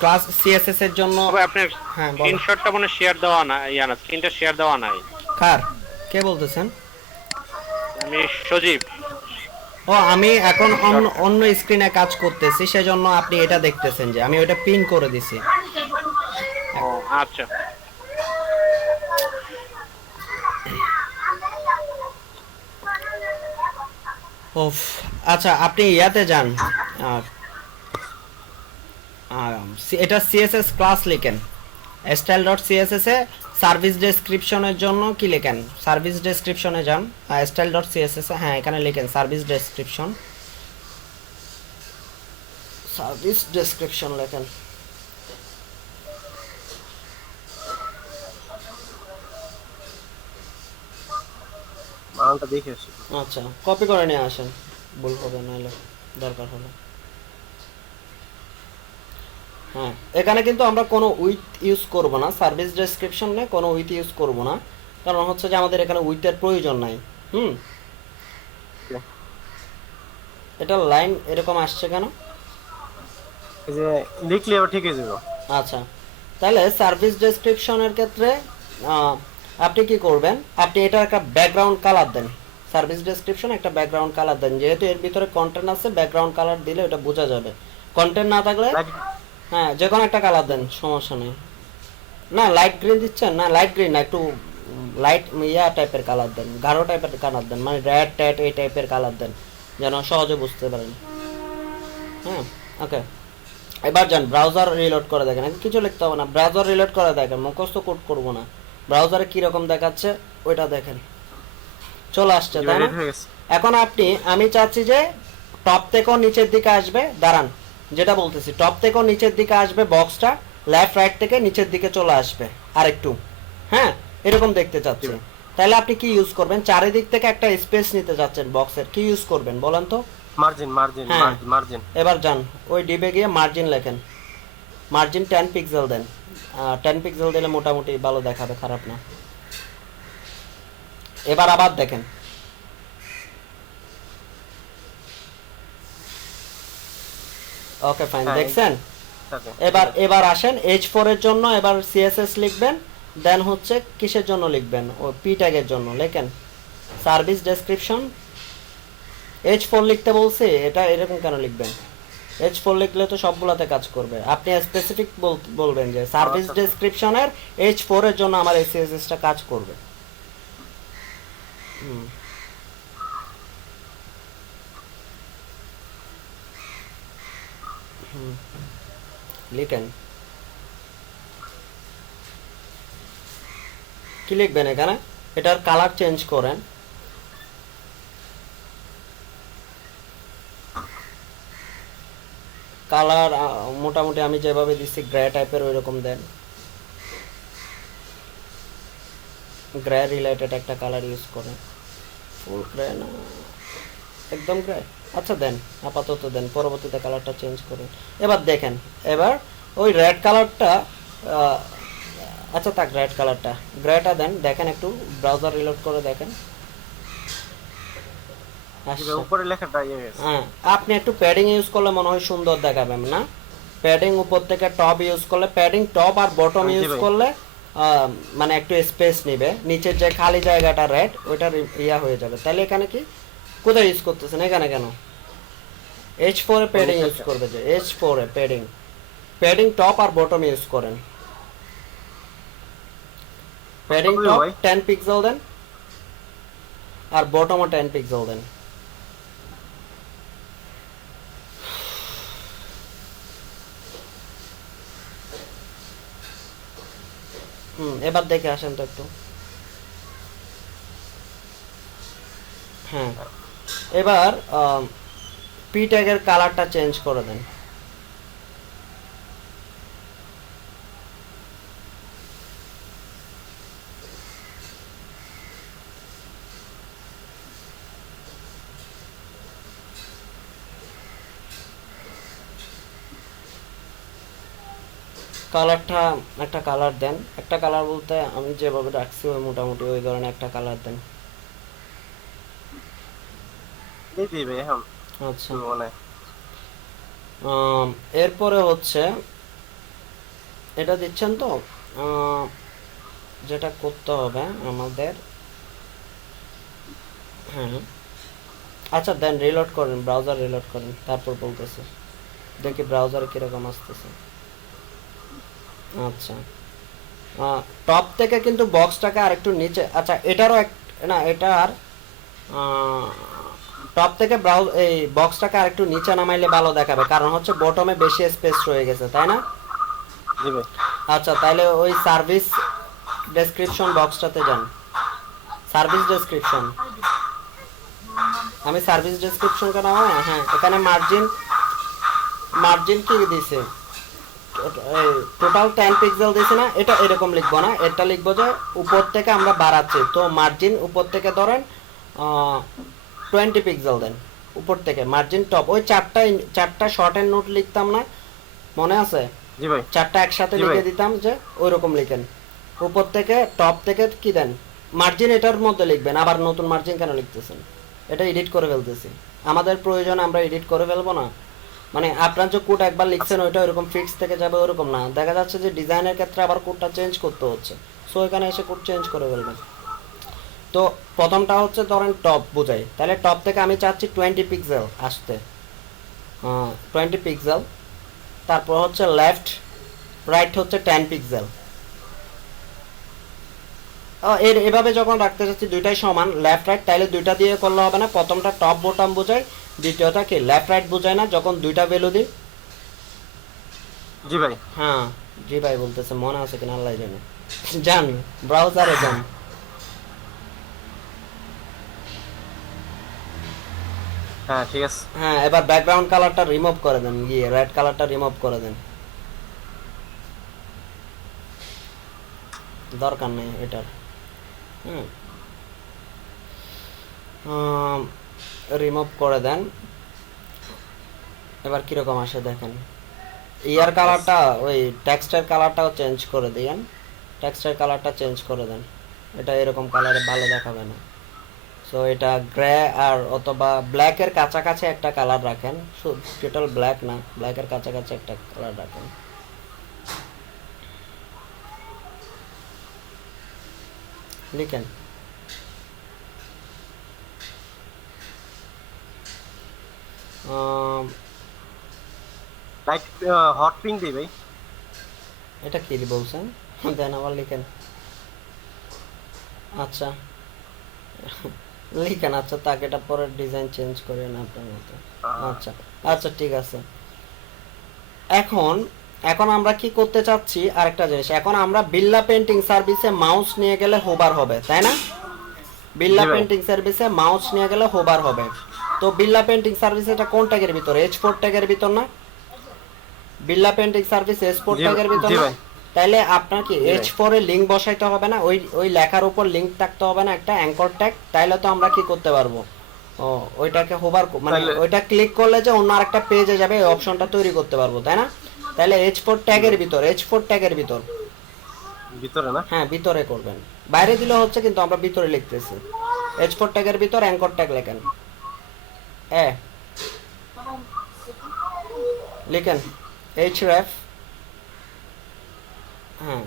ক্লাস CSS এর জন্য আপনার হ্যাঁ স্ক্রিনশটটা মনে শেয়ার দেওয়া না, না স্ক্রিনটা শেয়ার দেওয়া নাই। কার কে বলতেছেন? আমি সজীব। ও আমি এখন অন্য অন্য স্ক্রিনে কাজ করতেছি, সেজন্য আপনি এটা দেখতেছেন যে আমি ওটা পিন করে দিছি। ও আচ্ছা। ওফ, আচ্ছা আপনি ইয়াতে যান, আর এটা সিএসএস ক্লাস লিখেন, স্টাইল ডট সিএসএস এ সার্ভিস ডেসক্রিপশনের জন্য কি লেখেন, সার্ভিস ডেসক্রিপশনে যান, স্টাইল ডট সিএসএস এ, হ্যাঁ এখানে লিখেন সার্ভিস ডেসক্রিপশন, সার্ভিস ডেসক্রিপশন লেখেন। বানানটা দেখে আসি। আচ্ছা কপি করে নিয়ে আসেন, ভুল হবে নাহলে দরকার হলে। হ্যাঁ এখানে কিন্তু আমরা কোনো উইথ ইউজ করব না, সার্ভিস ডেসক্রিপশনে কোনো উইথ ইউজ করব না, কারণ হচ্ছে যে আমাদের এখানে উইথের প্রয়োজন নাই। হুম, এটা লাইন এরকম আসছে কেন? এই যে লিখলে আবার ঠিক হয়ে যাবে। আচ্ছা, তাহলে সার্ভিস ডেসক্রিপশনের ক্ষেত্রে আহ, আপনি কি করবেন, আপনি এটা একটা ব্যাকগ্রাউন্ড কালার দেন, সার্ভিস ডেসক্রিপশন একটা ব্যাকগ্রাউন্ড কালার দেন, যেহেতু এর ভিতরে কন্টেন্ট আছে ব্যাকগ্রাউন্ড কালার দিলে ওটা বোঝা যাবে, কন্টেন্ট না থাকলে হ্যাঁ যে কোনো একটা কালার দেন, সমস্যা নেই। না লাইট গ্রিন দিচ্ছেন, না লাইট গ্রিন না, একটু লাইট ইয়া টাইপের কালার দেন, গাঢ় টাইপের কালার দেন, মানে রেড ট্যাট এই টাইপের কালার দেন, যেন সহজে বুঝতে পারেন। হ্যাঁ ওকে, এবার যান ব্রাউজার রিলোড করে দেখেন, কিছু লিখতে হবে না, ব্রাউজার রিলোড করে দেখেন, মুখস্থ কোড করবো না, ব্রাউজারে কিরকম দেখাচ্ছে ওইটা দেখেন, চলে আসছে তাই না? এখন আপনি, আমি চাচ্ছি যে টপ থেকেও নিচের দিকে আসবে, দাঁড়ান যেটা বলতেছি, টপ থেকেও নিচের দিকে আসবে বক্সটা, লেফট রাইট থেকে নিচের দিকে চলে আসবে আরেকটু, হ্যাঁ এরকম দেখতে চাচ্ছি। তাহলে আপনি কি ইউজ করবেন, চারিদিক থেকে একটা স্পেস নিতে যাচ্ছেন বক্সের, কি ইউজ করবেন বলেন তো? মার্জিন মার্জিন হ্যাঁ। মার্জিন। এবার যান ওই ডিবে গিয়ে মার্জিন লেখেন, মার্জিন 10 পিক্সেল দেন, 10 পিক্সেল দিলে মোটামুটি ভালো দেখাবে, খারাপ না। এবার আবার দেখেন, ওকে ফাইন, হ্যাঁ, দেখছেন? থাকে। এবার এবার আসেন H4 এর জন্য, এবার সিএসএস লিখবেন, দেন হচ্ছে কিসের জন্য লিখবেন, ও পি ট্যাগের জন্য লেখেন সার্ভিস ডেসক্রিপশন। H4 লিখতে বলছি, এটা এরকম কেন লিখবেন? H4 লিখলে তো সবগুলাতে কাজ করবে, আপনি স্পেসিফিক বলবেন যে সার্ভিস আচ্ছা। ডেসক্রিপশনের H4 এর জন্য আমার এই সিএসএসটা কাজ করবে। হুম, লিখেন কি লিখবেন এখানে, এটার কালার চেঞ্জ করেন, কালার মোটামুটি আমি যেভাবে দিচ্ছি গ্রে টাইপের ওই রকম দেন, গ্রে রিলেটেড একটা কালার ইউজ করেন, ফুল গ্রে না একদম গ্রে, আচ্ছা দেন আপাতত দেন, পরবর্তীতে কালারটা চেঞ্জ করুন। এবার দেখেন, এবার ওই রেড কালারটা, আচ্ছা থাক রেড কালারটা, গ্রেটা দেন, দেখেন একটু ব্রাউজার রিলোড করে দেখেন। এই যে উপরে লেখাটা ইয়ে হয়েছে। হ্যাঁ আপনি একটু প্যাডিং ইউজ করলে মনে হয় সুন্দর দেখাবেন না, প্যাডিং উপর থেকে টপ ইউজ করলে, প্যাডিং টপ আর বটম জি ইউজ ভাই। করলে মানে একটু স্পেস নেবে, নিচের যে খালি জায়গাটা রেড ওইটা ইয়া হয়ে যাবে। তাহলে এখানে কি কোথায় ইউজ করতেছেন, এখানে কেন? H4 এ প্যাডিং ইউজ করবে, যে H4 এ প্যাডিং, প্যাডিং টপ আর বটম ইউজ করেন, প্যাডিং টপ 10 পিক্সেল দেন আর বটমও 10 পিক্সেল দেন। এবার দেখে আসেন তো একটু। হ্যাঁ এবার পি ট্যাগের কালারটা চেঞ্জ করে দেন, কালারটা একটা কালার দেন, একটা কালার বলতে আমি যেভাবে রাখছি ওই মোটামুটি ওই ধরনের একটা কালার দেন। এই দিবে এখন আচ্ছা মানে এরপরে হচ্ছে এটা দিচ্ছেন তো, যেটা করতে হবে আমাদের, হ্যাঁ আচ্ছা দেন রিলোড করেন, ব্রাউজার রিলোড করেন, তারপর বলতেছে। দেখি ব্রাউজারে কিরকম আসতেছে। আচ্ছা টপ থেকে কিন্তু বক্সটাকে আরেকটু নিচে, আচ্ছা এটারও এক, না এটার টপ থেকে এই বক্সটাকে আরেকটু নিচে নামাইলে ভালো দেখাবে, কারণ হচ্ছে বটমে বেশি স্পেস রয়ে গেছে, তাই না? জি ভাই। আচ্ছা তাহলে ওই সার্ভিস ডেসক্রিপশন বক্সটাতে যান। সার্ভিস ডেসক্রিপশন, আমি সার্ভিস ডেসক্রিপশন কেন, হ্যাঁ এখানে মার্জিন, মার্জিন কি দিছে, টোটাল 10 পিক্সেল দিছে না, এটা এরকম লিখবো না, এটা লিখবো যে উপর থেকে আমরা বাড়াচ্ছি, তো মার্জিন উপর থেকে ধরেন 20 পিক্সেল দেন উপর থেকে মার্জিন টপ। ওই চারটা শর্টের নোট লিখতাম না, মনে আছে? জি ভাই। চারটা একসাথে জি লিখে ভাই। দিতাম, যে ওই রকম লিখেন। উপর থেকে টপ থেকে কি দেন মার্জিন, এটার মধ্যে লিখবেন। আবার নতুন মার্জিন কেন লিখতেছেন? এটা এডিট করে ফেলতেছি, আমাদের প্রয়োজন আমরা এডিট করে ফেলবো না। মানে আপনার যে কোড একবার লিখছেন ওইটা ওইরকম ফিক্স থেকে যাবে ওরকম না, দেখা যাচ্ছে যে ডিজাইনের ক্ষেত্রে আবার কোডটা চেঞ্জ করতে হচ্ছে, সো এখানে এসে কোড চেঞ্জ করে ফেলবেন। তো প্রথমটা হচ্ছে ধরেন টপ বোঝাই, তাহলে টপ থেকে আমি চাচ্ছি 20 পিক্সেল আসতে, 20 পিক্সেল। তারপর হচ্ছে লেফট রাইট হচ্ছে 10 পিক্সেল। এভাবে যখন রাখতে চাচ্ছি দুইটাই সমান লেফট রাইট, তাহলে দুইটা দিয়ে করলে হবে না, প্রথমটা টপ বোটাম বোঝায়, দ্বিতীয়টা কি লেফট রাইট বোঝায় না যখন দুইটা ভ্যালু দিই। জি ভাই। হ্যাঁ জি ভাই বলতেছে, মনে আছে কিনা আল্লাহ জানে। যান ব্রাউজারে যান, হ্যাঁ ঠিক আছে। হ্যাঁ এবার ব্যাকগ্রাউন্ড কালারটা রিমুভ করে দেন, গিয়ে রেড কালারটা রিমুভ করে দেন, দরকার নেই এটার। হুম রিমুভ করে দেন। এবার কিরকম আসে দেখেন, ইয়ার কালারটা ওই টেক্সটের কালারটাও চেঞ্জ করে দিয়েন, টেক্সটের কালারটা চেঞ্জ করে দেন, এটা এরকম কালারে ভালো দেখাবে না। সো এটা গ্রে আর অথবা ব্ল্যাকের কাছাকাছি একটা কালার রাখেন, টোটাল ব্ল্যাক না, ব্ল্যাকের কাছাকাছি একটা কালার রাখেন। লিখেন লাইট হট পিঙ্ক দিই ভাই। এটা কি বলছেন দেন আবার লিখেন। আচ্ছা লিখেন, আচ্ছা তাকে এটা পরে ডিজাইন চেঞ্জ করেন আপনার মতো। আচ্ছা আচ্ছা ঠিক আছে। এখন এখন আমরা কি করতে চাচ্ছি আরেকটা জিনিস, এখন আমরা বিল্লা পেন্টিং সার্ভিসে মাউস নিয়ে গেলে হোবার হবে, তাই না? বিল্লা জি ভাই। পেন্টিং সার্ভিসে মাউস নিয়ে গেলে হোবার হবে। তো বিল্লা পেন্টিং সার্ভিস এটা কোন ট্যাগের ভিতর, H4 ট্যাগের ভিতর না? বিল্লা পেন্টিং সার্ভিস H4 জি ট্যাগের ভিতর জি না? ভাই। তাইলে আপনার কি জি ভাই। H4 এ লিংক বসাইতে হবে না, ওই ওই লেখার উপর লিংক থাকতে হবে না একটা অ্যাঙ্কর ট্যাগ, তাইলে তো আমরা কি করতে পারবো, ও ওইটাকে হোবার মানে তাইলে- ওইটা ক্লিক করলে যে অন্য আরেকটা পেজে যাবে এই অপশনটা তৈরি করতে পারবো, তাই না? তাহলে H4 ট্যাগের ভিতর, H4 ট্যাগের ভিতর, ভিতরে না? হ্যাঁ ভিতরে করবেন, বাইরে দিলে হচ্ছে কিন্তু আমরা ভিতরে লিখতেছি। H4 ট্যাগের ভিতর অ্যাঙ্কর ট্যাগ লেখেন, লিখেন href, হ্যাঁ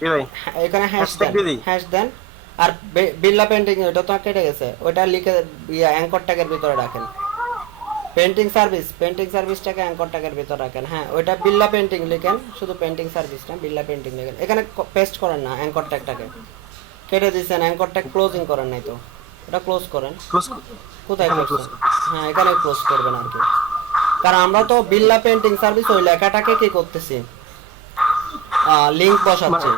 জি ভাই। এখানে হ্যাশ Hashtag দেন, দিয়ে দিই? হ্যাশ দেন। আর বিল্লা পেন্টিং ওটা তো কেটে গেছে, ওটা লিখে অ্যাঙ্কর ট্যাগের ভিতরে রাখেন। পেন্টিং সার্ভিস, পেন্টিং সার্ভিসটাকে অ্যাঙ্কর ট্যাগের ভিতরে রাখেন, হ্যাঁ ওইটা বিল্লা পেন্টিং লিখেন, শুধু পেন্টিং সার্ভিস না বিল্লা পেন্টিং লিখেন। এখানে পেস্ট করেন না অ্যাঙ্কর ট্যাগটাকে, কেটে দিয়েছেন, অ্যাঙ্কর ট্যাগ ক্লোজিং করেন নাই তো, এটা ক্লোজ করেন। ক্লোজ। কোথায় এখানে ক্লোজ? close হ্যাঁ এখানে ক্লোজ করবেন আর কি, কারণ আমরা তো বিল্লা পেন্টিং সার্ভিস ওই লেখাটাকে কি করতেছি, লিংক বসাচ্ছি,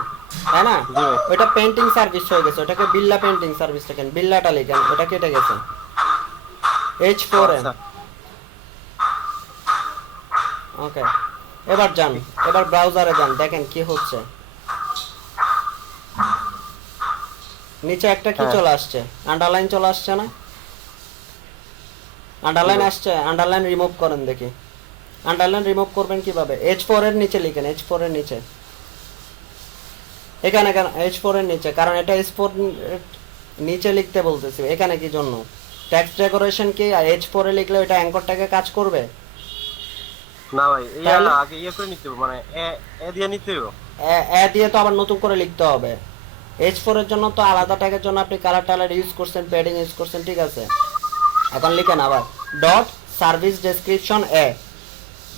তাই না? জি ভাই। ওইটা পেন্টিং সার্ভিস হয়ে গেছে, ওটাকে বিল্লা পেন্টিং সার্ভিস লিখেন, বিল্লাটা লিখেন, ওটা কেটে গেছে। H4 এ আচ্ছা। ওকে, এবার যান, এবার ব্রাউজারে যান, দেখেন কি হচ্ছে। নিচে একটা কি হ্যাঁ। চলে আসছে, আন্ডারলাইন চলে আসছে না? আন্ডারলাইন আসছে, আন্ডারলাইন রিমুভ করেন দেখি। আন্ডারলাইন রিমুভ করবেন কিভাবে? H4 এর নিচে লিখেন, H4 এর নিচে, এখানে কেন H4 এর নিচে, কারণ এটা H4 এর নিচে লিখতে বলতেছি, এখানে কি জন্য? টেক্সট ডেকোরেশন কি H4 এ লিখলে ওটা অ্যাঙ্কর ট্যাগে কাজ করবে? না ভাই, এই তাহলে? আগে ইয়ে করে নিতে হবে, মানে এ দিয়ে নিতে হবে। এ দিয়ে তো আবার নতুন করে লিখতে হবে। H4 এর জন্য তো আলাদা ট্যাগের জন্য আপনি কালার টালার ইউজ করছেন, প্যাডিং ইউজ করছেন, ঠিক আছে। এখন লিখেন আবার ডট সার্ভিস ডেসক্রিপশন এ,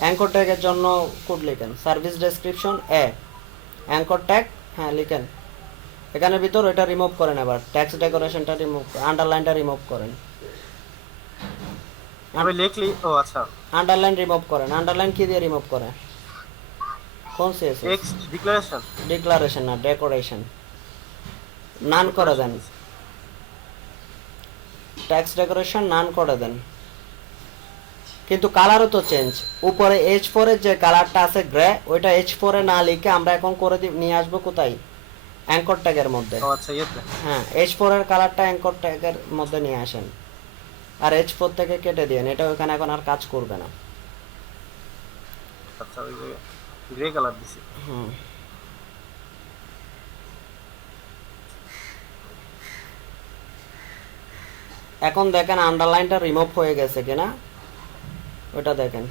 অ্যাঙ্কর ট্যাগের জন্য কোড লিখেন সার্ভিস ডেসক্রিপশন এ অ্যাঙ্কর ট্যাগ, হ্যাঁ লিখেন। এখানের ভিতর ওইটা রিমুভ করেন, আবার ট্যাক্স ডেকোরেশনটা রিমুভ, আন্ডারলাইনটা রিমুভ করেন। আমি লিখলি, ও আচ্ছা, আন্ডারলাইন রিমুভ করেন। আন্ডারলাইন কি দিয়ে রিমুভ করে? কোন সিএসএস? Text declaration. ডিক্লারেশন না, ডেকোরেশন। নান করে দেন, ট্যাক্স ডেকোরেশন নান করে দেন। কিন্তু কালারও তো চেঞ্জ। উপরে H4 এর যে কালারটা আছে গ্রে, ওইটা H4 এ না লিখে আমরা এখন করে নিয়ে আসবো কোথায়? অ্যাঙ্কর ট্যাগের মধ্যে। ও আচ্ছা, ইয়েতে। হ্যাঁ, H4 এর কালারটা অ্যাঙ্কর ট্যাগের মধ্যে নিয়ে আসেন, আর H4 থেকে কেটে দিন। এটা ওখানে এখন আর কাজ করবে না। আচ্ছা, ওই যে গ্রে কালার দিছি। হুম, এখন দেখেন আন্ডারলাইনটা রিমুভ হয়ে গেছে কিনা ওটা দেখেন,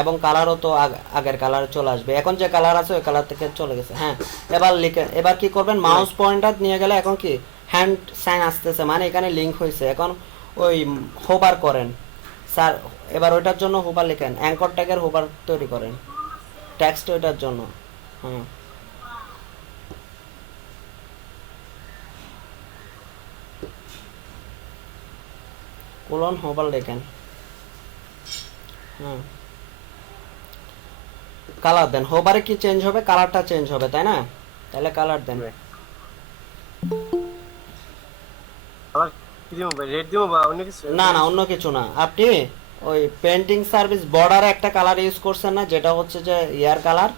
এবং কালারও তো আগের কালারে চলে আসবে। এখন যে কালার আছে ওই কালার থেকে চলে গেছে। হ্যাঁ, এবার লিখে, এবার কি করবেন, মাউস পয়েন্টার নিয়ে গেলে এখন কি হ্যান্ড সাইন আসতেছে, মানে এখানে লিংক হয়েছে। এখন ওই হোভার করেন স্যার, এবার ওইটার জন্য হোভার লিখেন, অ্যাঙ্কর ট্যাগের হোভার তৈরি করেন টেক্সট ওইটার জন্য। হ্যাঁ, কোলন হোভার লিখেন। হ্যাঁ, কালার দেন। হোভারে কি চেঞ্জ হবে? কালারটা চেঞ্জ হবে, তাই না? তাহলে কালার দেন। কালার কি দিব ভাই? রেড দিব বা অন্য কিছু? না না, অন্য কিছু না। আপনি ওই পেন্টিং সার্ভিস বর্ডারে একটা কালার ইউজ করছেন না, যেটা হচ্ছে যে ইয়ার কালার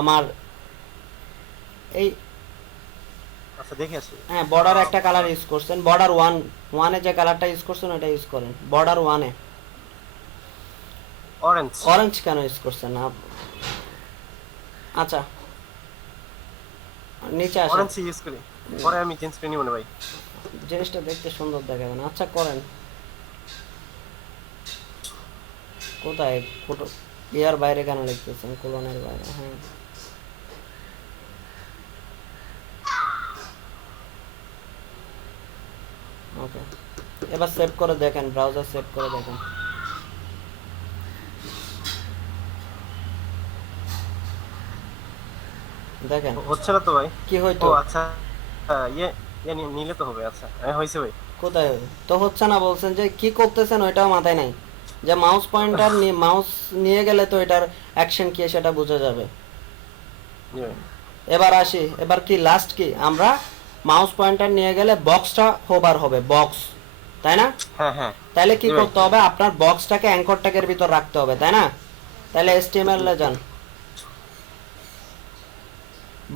আমার এই, আচ্ছা দেখে আসি। হ্যাঁ বর্ডারে একটা কালার ইউজ করছেন, বর্ডার ওয়ানে যে কালারটা ইউজ করছেন ওটা ইউজ করেন। বর্ডার ওয়ানে অরেঞ্জ। অরেঞ্জ কেন ইউজ করছেন না? আচ্ছা, নিচে আসেন। অরেঞ্জ ইউজ করি, পরে আমি চেঞ্জ করে নিব না ভাই। জিনিসটা দেখতে সুন্দর দেখাবে না। আচ্ছা করেন। কোথায় ফটো? ইয়ার বাইরে কেন লিখতেছেন? কোলনের বাইরে। হ্যাঁ, ওকে। এবার সেভ করে দেখেন, ব্রাউজার সেভ করে দেখেন। দেখেন হচ্ছে না তো ভাই। কি হয়তো। ও আচ্ছা, ইয়ে ইয়ে নিলে তো হবে। আচ্ছা হয়েছে ভাই। কোথায় তো হচ্ছে না? বলছেন যে কি করতেছেন ওইটাও মাথায় নাই, যে মাউস পয়েন্টার নিয়ে মাউস নিয়ে গেলে তো এটার অ্যাকশন কি সেটা বোঝা যাবে। জি ভাই। এবার আসি, এবার কি লাস্ট কি, আমরা মাউস পয়েন্টার নিয়ে গেলে বক্সটা হোভার হবে, বক্স, তাই না? হ্যাঁ হ্যাঁ। তাহলে কি জি ভাই। করতে হবে? আপনার বক্সটাকে অ্যাঙ্কর ট্যাগের ভিতর রাখতে হবে, তাই না? তাহলে HTML এ যান।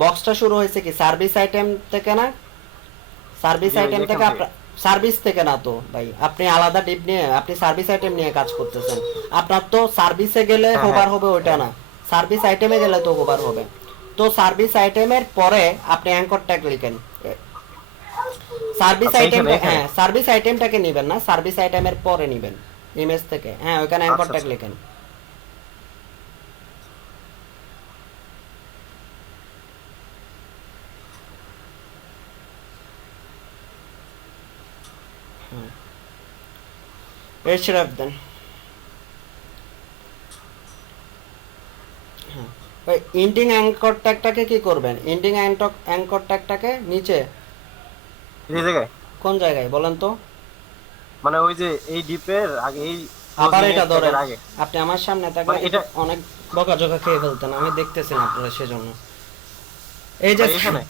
বক্সটা শুরু হয়েছে কি সার্ভিস আইটেম থেকে না? সার্ভিস জি ভাই, আইটেম এখান থেকে থেকে। আপনার, সার্ভিস থেকে না তো ভাই, আপনি আলাদা ডিপ নিয়ে আপনি সার্ভিস আইটেম নিয়ে কাজ করতেছেন। আপনার তো সার্ভিসে গেলে হ্যাঁ, হোভার হ্যাঁ। হবে ওইটা না, সার্ভিস আইটেমে গেলে তো হোভার হবে। তো সার্ভিস আইটেমের পরে আপনি অ্যাঙ্কর ট্যাগ লিখেন। সার্ভিস আচ্ছা, আইটেম, এখানে। হ্যাঁ সার্ভিস আইটেমটাকে নেবেন না, সার্ভিস আইটেমের পরে নেবেন ইমেজ থেকে। হ্যাঁ, ওখানে অ্যাঙ্কর আচ্ছা, ট্যাগ আচ্ছা। লিখেন। href দেন। হ্যাঁ, ওই ইন্ডিং অ্যাঙ্কর ট্যাগটাকে কি করবেন? ইন্ডিং অ্যাঙ্কর ট্যাগটাকে নিচে এই জায়গায় কোন জায়গায় বলেন তো? মানে ওই যে এই ডিপের আগে, এই আবার closing এটা এর ধরেন, tag এর আগে। আপনি আমার সামনে থাকলে মানে এটা অনেক বকাঝকা খেয়ে ফেলতেন, আমি দেখতেছি না আপনারা সেজন্য। এই যে ভাই এখানে।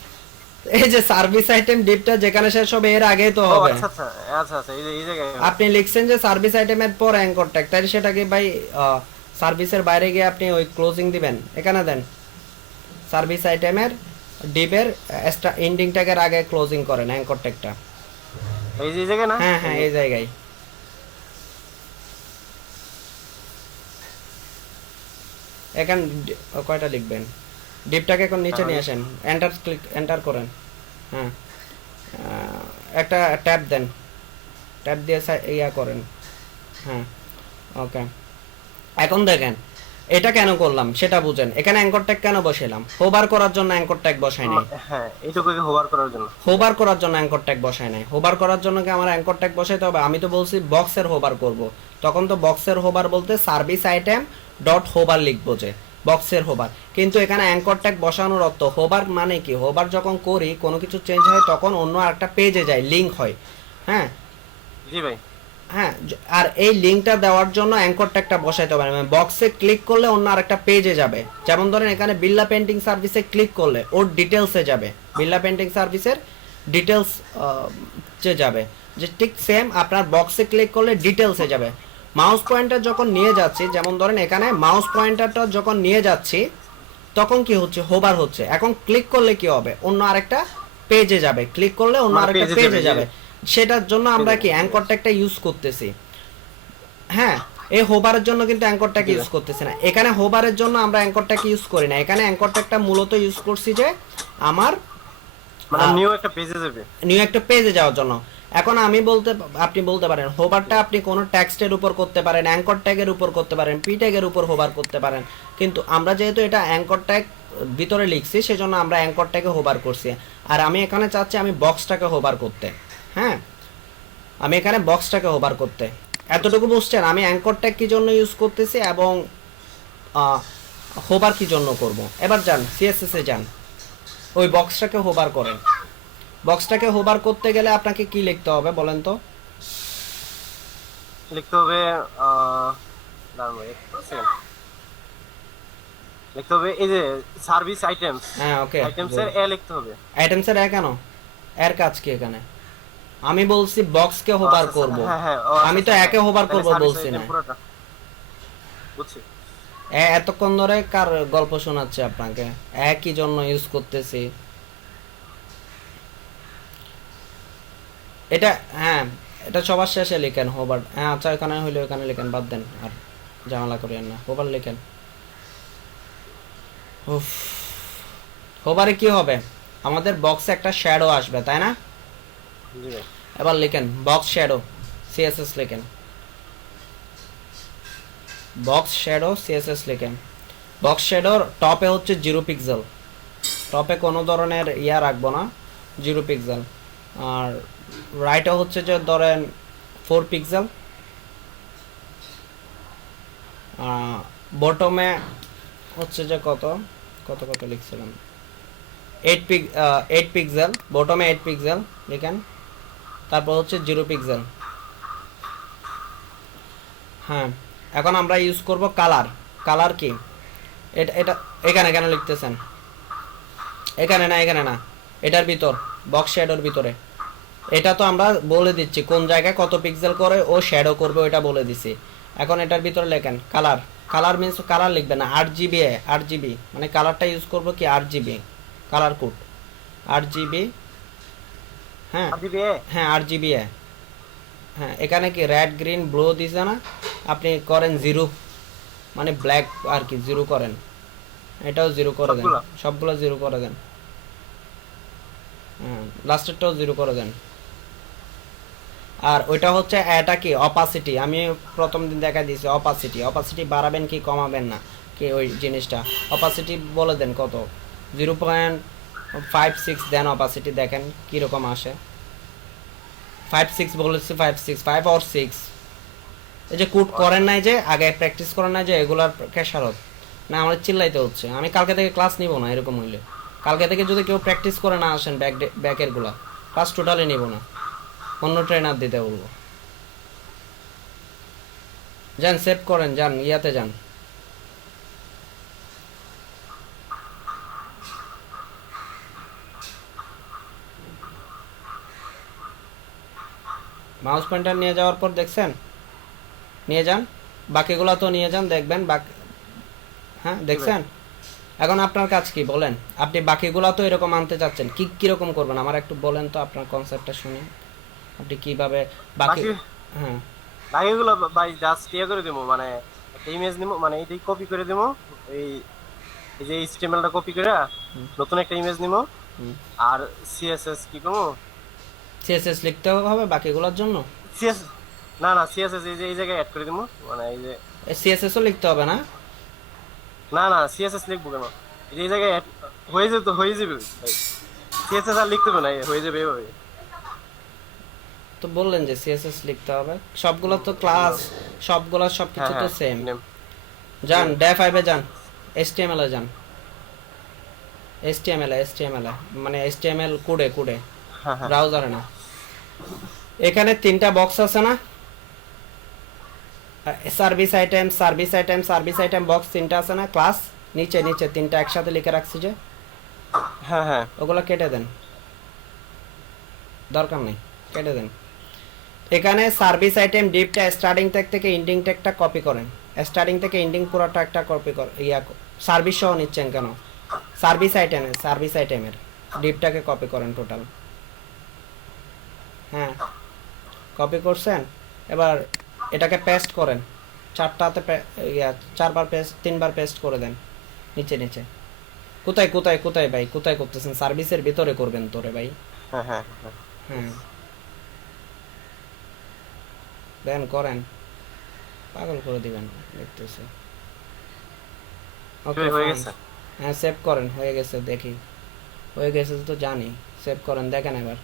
এই যে সার্ভিস আইটেম ডিপটা যেখানে শেষ হবে এর আগেই তো ও হবে। আচ্ছা আচ্ছা আচ্ছা আচ্ছা, এই জায়গায়। আপনি লিখছেন যে সার্ভিস আইটেমের পর অ্যাঙ্কর ট্যাগ, তাই সেটাকে ভাই সার্ভিসের বাইরে গিয়ে আপনি ওই ক্লোজিং দিবেন, এখানে দেন। সার্ভিস আইটেমের ডিপের এন্ডিং ট্যাগের আগে ক্লোজিং করেন অ্যাঙ্কর ট্যাগটা। এই যে জায়গায় না? হ্যাঁ হ্যাঁ, এই জায়গায়। এখান কয়টা লিখবেন? ডিপটাকে এখন নিচে নিয়ে আসেন, এন্টার করেন। হ্যাঁ, একটা ট্যাব দেন, ট্যাব দিয়ে ইয়া করেন। হ্যাঁ, ওকে। এখন দেখেন এটা কেন করলাম সেটা বুঝেন। এখানে অ্যাঙ্কর ট্যাগ কেন বসাইলাম? হোভার করার জন্য অ্যাঙ্কর ট্যাগ বসাই নাই। হ্যাঁ এইটুকুকে হোভার করার জন্য। হোভার করার জন্য অ্যাঙ্কর ট্যাগ বসাই নাই। হোভার করার জন্য কি আমার অ্যাঙ্কর ট্যাগ বসাইতে হবে? আমি তো বলছি বক্সের হোভার করব, তখন তো বক্সের হোভার বলতে সার্ভিস আইটেম ডট হোভার লিখবো, যে বক্সের হোভার। কিন্তু এখানে অ্যাঙ্কর ট্যাগ বসানোর অর্থ হোভার মানে কি, হোভার যখন করি কোনো কিছু চেঞ্জ হয় তখন অন্য আরেকটা পেজে যায়, লিঙ্ক হয়। হ্যাঁ জি ভাই। হ্যাঁ, আর এই লিঙ্কটা দেওয়ার জন্য অ্যাঙ্কর ট্যাগটা বসাইতে হবে। মানে বক্সে ক্লিক করলে অন্য আরেকটা পেজে যাবে। যেমন ধরেন এখানে বিল্লা পেন্টিং সার্ভিসে ক্লিক করলে ওর ডিটেলসে যাবে, বিল্লা পেন্টিং সার্ভিসের ডিটেলস যে যাবে, যে ঠিক সেম আপনার বক্সে ক্লিক করলে ডিটেলসে যাবে। মাউস পয়েন্টার যখন নিয়ে যাচ্ছি, যেমন ধরেন এখানে মাউস পয়েন্টারটা যখন নিয়ে যাচ্ছি তখন কি হচ্ছে, হোভার হচ্ছে। এখন ক্লিক করলে কি হবে, অন্য আরেকটা পেজে যাবে, ক্লিক করলে অন্য আরেকটা পেজে যাবে। সেটার জন্য আমরা কি অ্যাঙ্কর ট্যাগটা ইউজ করতেছি। হ্যাঁ, এই হোভারের জন্য কিন্তু অ্যাঙ্কর ট্যাগ ইউজ করতেছি না। এখানে হোভারের জন্য আমরা অ্যাঙ্কর ট্যাগ ইউজ করি না। এখানে অ্যাঙ্কর ট্যাগটা মূলত ইউজ করছি যে আমার মানে নিউ একটা পেজে যাবে, নিউ একটা পেজে যাওয়ার জন্য। এখন আপনি বলতে পারেন হোভারটা আপনি কোনো টেক্সটের উপর করতে পারেন, অ্যাঙ্কর ট্যাগের উপর করতে পারেন, পি ট্যাগের উপর হোভার করতে পারেন। কিন্তু আমরা যেহেতু এটা অ্যাঙ্কর ট্যাগ ভিতরে লিখছি সেজন্য আমরা অ্যাঙ্কর ট্যাগে হোভার করছি। আর আমি এখানে চাচ্ছি আমি বক্সটাকে হোভার করতে। হ্যাঁ, আমি এখানে বক্সটাকে হোভার করতে। এতটুকু বুঝছেন আমি অ্যাঙ্কর ট্যাগ কি জন্য ইউজ করতেছি এবং হোভার কি জন্য করব। এবার যান সিএসএস এ যান, ওই বক্সটাকে হোভার করেন। বক্সটাকে হোভার করতে গেলে আপনাকে কি লিখতে হবে বলেন তো? লিখতে হবে দাঁড়ান ভাই, এক সেকেন্ড। লিখতে হবে এই যে সার্ভিস আইটেমস। হ্যাঁ ওকে, আইটেমস এর এ লিখতে হবে। আইটেমসের এ কেন? এর কাজ কি এখানে? আমি বলছি বক্সকে হোভার করব। হ্যাঁ হ্যাঁ, আমি তো একে হোভার করব বলছি না। বুঝছি। এতক্ষণ ধরে কার গল্প শোনাচ্ছে আপনাকে? একই জন্য ইউজ করতেছি এটা। হ্যাঁ, এটা সবার শেষে লিখেন হোভার। হ্যাঁ আচ্ছা, এখানে হইলে ওখানে লিখেন, বাদ দেন, আর ঝামেলা করিয়েন না, হোভার লিখেন। উফ, হোভারে কি হবে, আমাদের বক্সে একটা শ্যাডো আসবে তাই না? জি ভাই। এবার লিখেন বক্স শ্যাডো সিএসএস লিখেন, বক্স শ্যাডো সিএসএস লিখেন। বক্স শ্যাডোর টপে হচ্ছে 0 পিক্সেল, টপে কোনো ধরনের ইয়া রাখবো না, 0 পিক্সেল। আর রাইটে হচ্ছে যে ধরেন 4 পিক্সেল। বটমে হচ্ছে যে কত কত কত লিখছিলাম, 8 পিক্সেল, বটমে 8 পিক্সেল লিখেন। তারপর হচ্ছে 0 পিক্সেল। হ্যাঁ, এখন আমরা ইউজ করব কালার। কালার কি, এটা এটা এখানে কেন লিখতেছেন? এখানে না, এখানে না, এটার ভিতর, বক্স শ্যাডোর ভিতরে। এটা তো আমরা বলে দিচ্ছি কোন জায়গায় কত পিক্সেল করে ও শ্যাডো করবে, ওইটা বলে দিছি। এখন এটার ভিতরে লেখেন কালার। কালার মিন্স কালার লিখবে না, RGB, RGB মানে কালারটা ইউজ করব কি RGB, কালার কোড RGB। হ্যাঁ হ্যাঁ RGB। হ্যাঁ, এখানে কি রেড গ্রিন ব্লু দিছে না, আপনি করেন 0 মানে ব্ল্যাক আর কি, 0 করেন। এটাও 0 করে দেন, সবগুলো 0 করে দেন। হ্যাঁ, লাস্টেরটাও 0 করে দেন। আর ওইটা হচ্ছে এটা কি অপাসিটি, আমি প্রথম দিন দেখা দিয়েছি অপাসিটি। অপাসিটি বাড়াবেন কি কমাবেন না কি ওই জিনিসটা, অপাসিটি বলে দেন কত, 0.56 দেন অপাসিটি, দেখেন কীরকম আসে। 5.6 বলেছি, 5.6 5 or 6। এই যে কুট করেন নাই, যে আগে প্র্যাকটিস করেন নাই যে এগুলার ক্যাশারত না, আমাদের চিল্লাইতে হচ্ছে। আমি কালকে থেকে ক্লাস নিব না এরকম হইলে। কালকে থেকে যদি কেউ প্র্যাকটিস করে না আসেন ব্যাকের গুলা, ক্লাস টোটালি নিব না, অন্য ট্রেনার দিতে বলবো। যান সেভ করেন, যান ইয়াতে যান। মাউস পয়েন্টার নিয়ে যাওয়ার পর দেখছেন, নিয়ে যান, বাকিগুলো তো নিয়ে যান, দেখবেন বাকি। হ্যাঁ দেখছেন। এখন আপনার কাজ কি বলেন, আপনি বাকিগুলো তো এরকম আনতে চাচ্ছেন, কি কিরকম করবেন আমার একটু বলেন তো, আপনার কনসেপ্টটা শুনি আপনি কিভাবে বাকি। হ্যাঁ, বাকিগুলো ভাই জাস্ট ইয়ে করে দেবো, মানে একটা ইমেজ নিব, মানে এইটাই কপি করে দেবো, এই যে HTML-টা কপি করে নতুন একটা ইমেজ নিব। আর সিএসএস কি করবো, সিএসএস লিখতে হবে বাকিগুলোর জন্য। না না, সিএসএস এই যে এই জায়গায় অ্যাড করে দেবো, মানে এই যে সিএসএসও লিখতে হবে না? না না সিএসএস লিখবো কেন, এই জায়গায় হয়ে যেত, হয়ে যাবে ভাই, সিএসএস আর লিখতে হবে না, হয়ে যাবে এভাবে। তো বললেন যে সিএসএস লিখতে হবে, সবগুলো তো ক্লাস, সবগুলো সবকিছু হ্যাঁ তো হ্যাঁ সেম। নেম। যান ডে 5 এ যান, এইচটিএমএল এ যান, এইচটিএমএল মানে এইচটিএমএল কোডে কোডে, হ্যাঁ হ্যাঁ ব্রাউজারে না। এখানে তিনটা বক্স আছে না, সার্ভিস আইটেম বক্স তিনটা আছে না, ক্লাস নিচে নিচে তিনটা একসাথে লিখে রাখছি যে, হ্যাঁ হ্যাঁ ওগুলো কেটে দেন, দরকার নেই, কেটে দেন। এখানে সার্ভিস আইটেম ডিপটা স্টার্টিং ট্যাগ থেকে এন্ডিং ট্যাগটা কপি করেন, স্টার্টিং থেকে এন্ডিং পুরোটা একটা কপি কর, সার্ভিস সহ নিচ্ছেন কেন, সার্ভিস আইটেমের ডিপটাকে কপি করেন টোটাল। হ্যাঁ কপি করছেন, এবার এটাকে পেস্ট করেন, চারটাতে চারবার পেস্ট, তিনবার পেস্ট করে দেন নিচে নিচে। কোথায় কোথায় কোথায় ভাই, কোথায় করতেছেন, সার্ভিসের ভিতরে করবেন তোরে ভাই। হ্যাঁ হ্যাঁ হ্যাঁ। হ্যাঁ দেন করেন, পাগল করে দিবেন দেখতেছে। ওকে হয়ে গেছে। হ্যাঁ সেভ করেন, হয়ে গেছে দেখি, হয়ে গেছে তো জানি, সেভ করেন দেখেন এবার।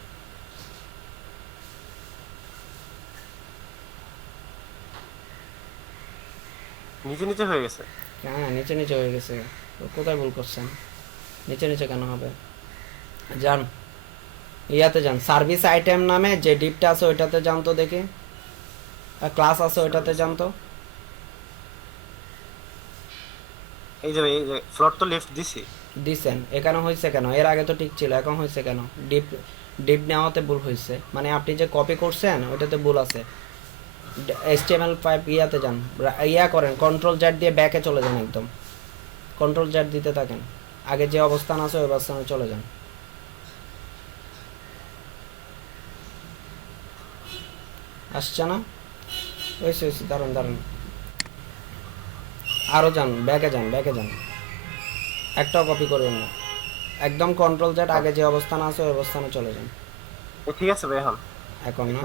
নিচে নিচে হয়ে গেছে। হ্যাঁ নিচে নিচে হয়ে গেছে, তো কোথায় ভুল করছেন, নিচে নিচে কেন হবে। যান ইয়াতে যান, সার্ভিস আইটেম নামে যে ডিপটা আছে ওইটাতে যান তো দেখি, ক্লাস আছে ওইটাতে যান তো। এই যে ফ্লোর তো লিফট দিছি। দিছেন, এখানে হয়েছে কেন, এর আগে তো ঠিক ছিল, এখন হয়েছে কেন, ডিপ ডিপ নেওয়াতে ভুল হয়েছে, মানে আপনি যে কপি করছেন ওইটাতে ভুল আছে। HTML5 ইয়াতে যান, ইয়া করেন, কন্ট্রোল জেড দিয়ে ব্যাকে চলে যান, একদম কন্ট্রোল জেড দিতে থাকেন, আগে যে অবস্থান আছে ওই অবস্থানে চলে যান। আসছে না, হয়েছে হয়েছে, দাঁড়ান দাঁড়ান, আরও যান, ব্যাকে যান, ব্যাকে যান, একটাও কপি করবেন না, একদম কন্ট্রোল জেড আগে যে অবস্থান আছে ওই অবস্থানে চলে যান। ঠিক আছে ভাই এখন। এখন না,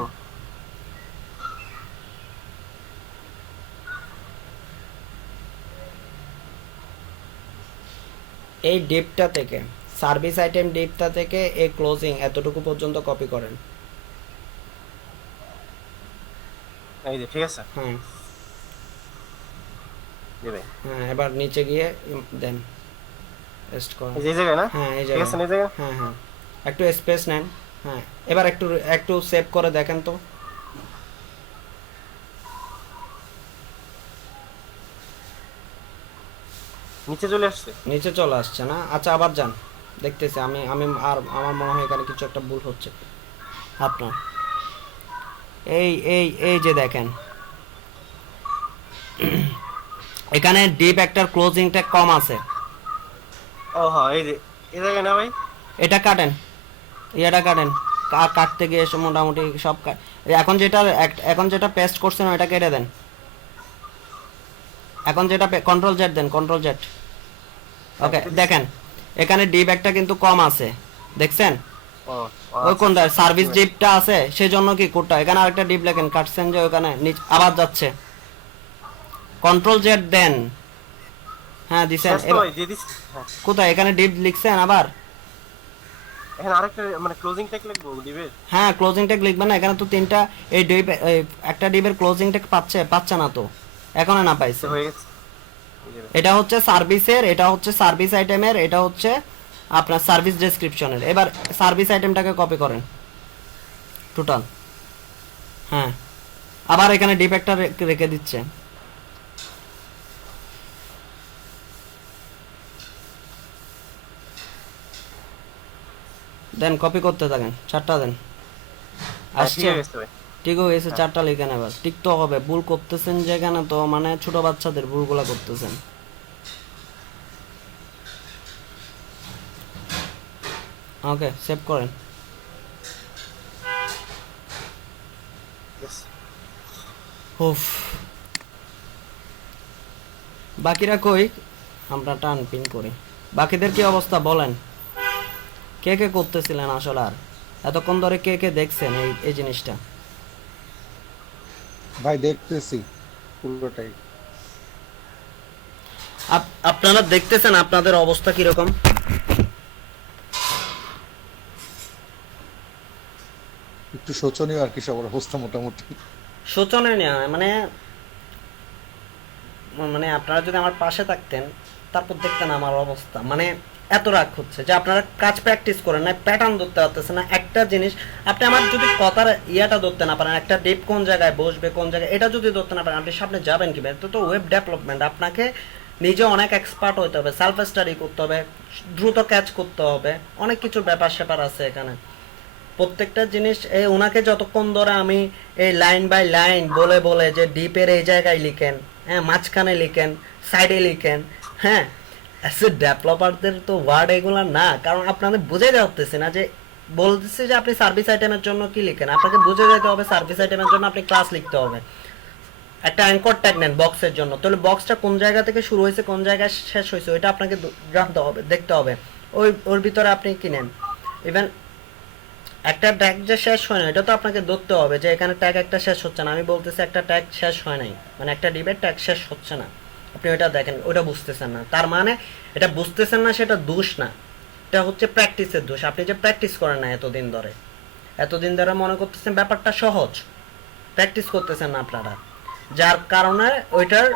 এই ডিপটা থেকে, সার্ভিস আইটেম ডিপটা থেকে এই ক্লোজিং এতটুকু পর্যন্ত কপি করেন। এই যে ঠিক আছে। হ্যাঁ জি ভাই। হ্যাঁ এবার নিচে গিয়ে দেন, পেস্ট করেন। এই যে এই জায়গায় না। হ্যাঁ এই ঠিক জায়গায়, আছে এই জায়গায়। হ্যাঁ হ্যাঁ একটু স্পেস নেন। হ্যাঁ এবার একটু একটু সেভ করে দেখেন তো, নিচে চলে আসছে। নিচে চলে আসছে না, আচ্ছা আবার যান, দেখতেছি আমি আমি আর আমার মনে হয় এখানে কিছু একটা ভুল হচ্ছে আপনার। এই এই এই যে দেখেন, এখানে ডিপ একটার ক্লোজিংটা কম আছে, ও হ্যাঁ এই যে এই জায়গায় না ভাই। এটা কাটেন, এটা কাটেন, কাটতে গিয়ে এসে মোটামুটি সব এখন যেটা এখন যেটা পেস্ট করছেন ওটা কেটে দেন, এখন যেটা কন্ট্রোল জেড দেন, কন্ট্রোল জেড। ওকে দেখেন এখানে ডিপ একটা কিন্তু কম আছে, দেখছেন ও ওই কোনটা সার্ভিস ডিপটা আছে, সেজন্য কি কোডটা এখানে আরেকটা ডিপ লেখেন, কাটছেন যে ওখানে আবার যাচ্ছে, কন্ট্রোল জেড দেন। হ্যাঁ দিছেন, শেষ তো ভাই দিয়ে দিছি। হ্যাঁ কোথায় এখানে ডিপ লিখছেন আবার, এখন আরেকটা মানে ক্লোজিং ট্যাগ লিখবো দিবে। হ্যাঁ ক্লোজিং ট্যাগ লিখবেন না, এখানে তো তিনটা, এই ডিপ একটা ডিপের ক্লোজিং ট্যাগ পাচ্ছে না তো, এখনো না পাইছে। হয়ে গেছে। এই যে ভাই। এটা হচ্ছে সার্ভিসের, এটা হচ্ছে সার্ভিস আইটেমের, এটা হচ্ছে আপনার সার্ভিস ডেসক্রিপশনের। এবার সার্ভিস আইটেমটাকে কপি করেন টোটাল, হ্যাঁ আবার এখানে ডিপ একটা রেখে দিচ্ছে, দেন কপি করতে থাকেন, চারটা দেন, হ্যাঁ, ঠিক আসছে, হয়ে গেছে ভাই। ঠিক হয়ে গেছে, চারটা লিখেন। এবার ঠিক তো হবে, ভুল করতেছেন যেখানে তো মানে ছোট বাচ্চাদের ভুলগুলা করতেছেন। ওকে সেভ করেন। Yes. উফ, বাকিরা কই, আমরা টান পিন করি, বাকিদের কি অবস্থা বলেন, কে কে করতেছিলেন আসলে, আর এতক্ষণ ধরে কে কে দেখছেন এই এই জিনিসটা। ভাই দেখতেছি পুরোটাই। আপনারা দেখতেছেন আপনাদের অবস্থা কিরকম? একটু শোচনীয় আর কি সবার অবস্থা মোটামুটি। শোচনীয় না, মানে মানে আপনারা যদি আমার পাশে থাকতেন তারপর দেখতেন আমার অবস্থা, মানে এত রাগ হচ্ছে যে আপনারা কাজ প্র্যাকটিস করেন না, প্যাটার্ন ধরতে পারতেছেন না। একটা জিনিস আপনি আমার যদি কথার ইয়াটা ধরতে না পারেন, একটা ডিপ কোন জায়গায় বসবে কোন জায়গায়, এটা যদি ধরতে না পারেন আপনি সামনে যাবেন কিভাবে? তো ওয়েব ডেভেলপমেন্ট আপনাকে নিজে অনেক এক্সপার্ট হতে হবে, সেলফ স্টাডি করতে হবে, দ্রুত ক্যাচ করতে হবে, অনেক কিছু ব্যাপার স্যাপার আছে এখানে। প্রত্যেকটা জিনিস এই ওনাকে যতক্ষণ ধরে আমি এই লাইন বাই লাইন বলে বলে যে ডিপের এই জায়গায় লিখেন, হ্যাঁ মাঝখানে লিখেন, সাইডে লিখেন, হ্যাঁ ডেভেলপারদের তো ওয়ার্ড এগুলো না, কারণ আপনাদের বুঝে যাচ্ছে না যে বলতেছে যে আপনি সার্ভিস আইটেমের জন্য কি লিখেন, আপনাকে বুঝে যেতে হবে সার্ভিস আইটেমের জন্য আপনি ক্লাস লিখতে হবে। একটা অ্যাঙ্কর ট্যাগ নেন বক্সের জন্য, তাহলে বক্সটা কোন জায়গা থেকে শুরু হয়েছে কোন জায়গায় শেষ হয়েছে ওইটা আপনাকে জানতে হবে, দেখতে হবে। ওর ভিতরে আপনি কি নেন, ইভেন একটা ট্যাগ যে শেষ হয় না এটা তো আপনাকে ধরতে হবে যে এখানে ট্যাগ একটা শেষ হচ্ছে না। আমি বলতেছি একটা ট্যাগ শেষ হয় নাই, মানে একটা ডিবেট ট্যাগ শেষ হচ্ছে না, আপনি ওইটা দেখেন, ওইটা বুঝতেছেন না, তার মানে এটা বুঝতেছেন না সেটা দোষ না, এটা হচ্ছে প্র্যাকটিসের দোষ। আপনি যে প্র্যাকটিস করেন না এতদিন ধরে মনে করতেছেন ব্যাপারটা সহজ, প্র্যাকটিস করতেছেন না আপনারা, যার কারণে ওইটার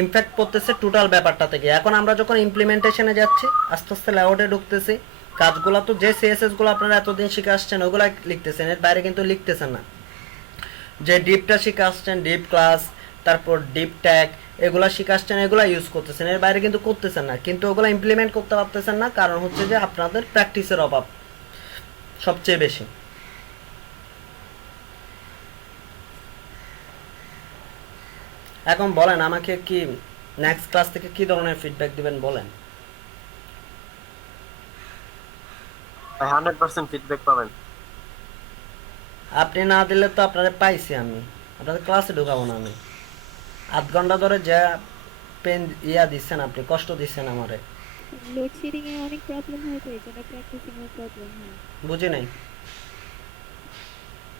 ইমপ্যাক্ট পড়তেছে টোটাল ব্যাপারটা থেকে। এখন আমরা যখন ইমপ্লিমেন্টেশনে যাচ্ছি আস্তে আস্তে লেআউটে ঢুকতেছি, কাজগুলো তো যে সিএসএস গুলো আপনারা এতদিন শিখে আসছেন ওগুলা লিখতেছেন, এর বাইরে কিন্তু লিখতেছেন না। যে ডিপটা শিখে আসছেন, ডিপ ক্লাস, তারপর ডিপ ট্যাগ, এগুলা শিখে আসছেন, এগুলা ইউজ করতেছেন, এর বাইরে কিন্তু করতেছেন না, কিন্তু ওগুলা ইমপ্লিমেন্ট করতে পারতেছেন না, কারণ হচ্ছে যে আপনাদের প্র্যাকটিসের অভাব সবচেয়ে বেশি। এখন বলেন আমাকে কি নেক্সট ক্লাস থেকে কি ধরনের ফিডব্যাক দিবেন বলেন? ভাই 100% ফিডব্যাক পাবেন। আপনি না দিলে তো আপনারে পাইছি আমি, আপনাদের ক্লাসে ঢুকাবো না আমি। আধ ঘন্টা ধরে যা পেন দিচ্ছেন আপনি, কষ্ট দিচ্ছেন আমারে। লোডশেডিং এ অনেক প্রবলেম হয় তো এজন্য প্র্যাকটিসিং এর প্রবলেম হয়। বুঝি নাই।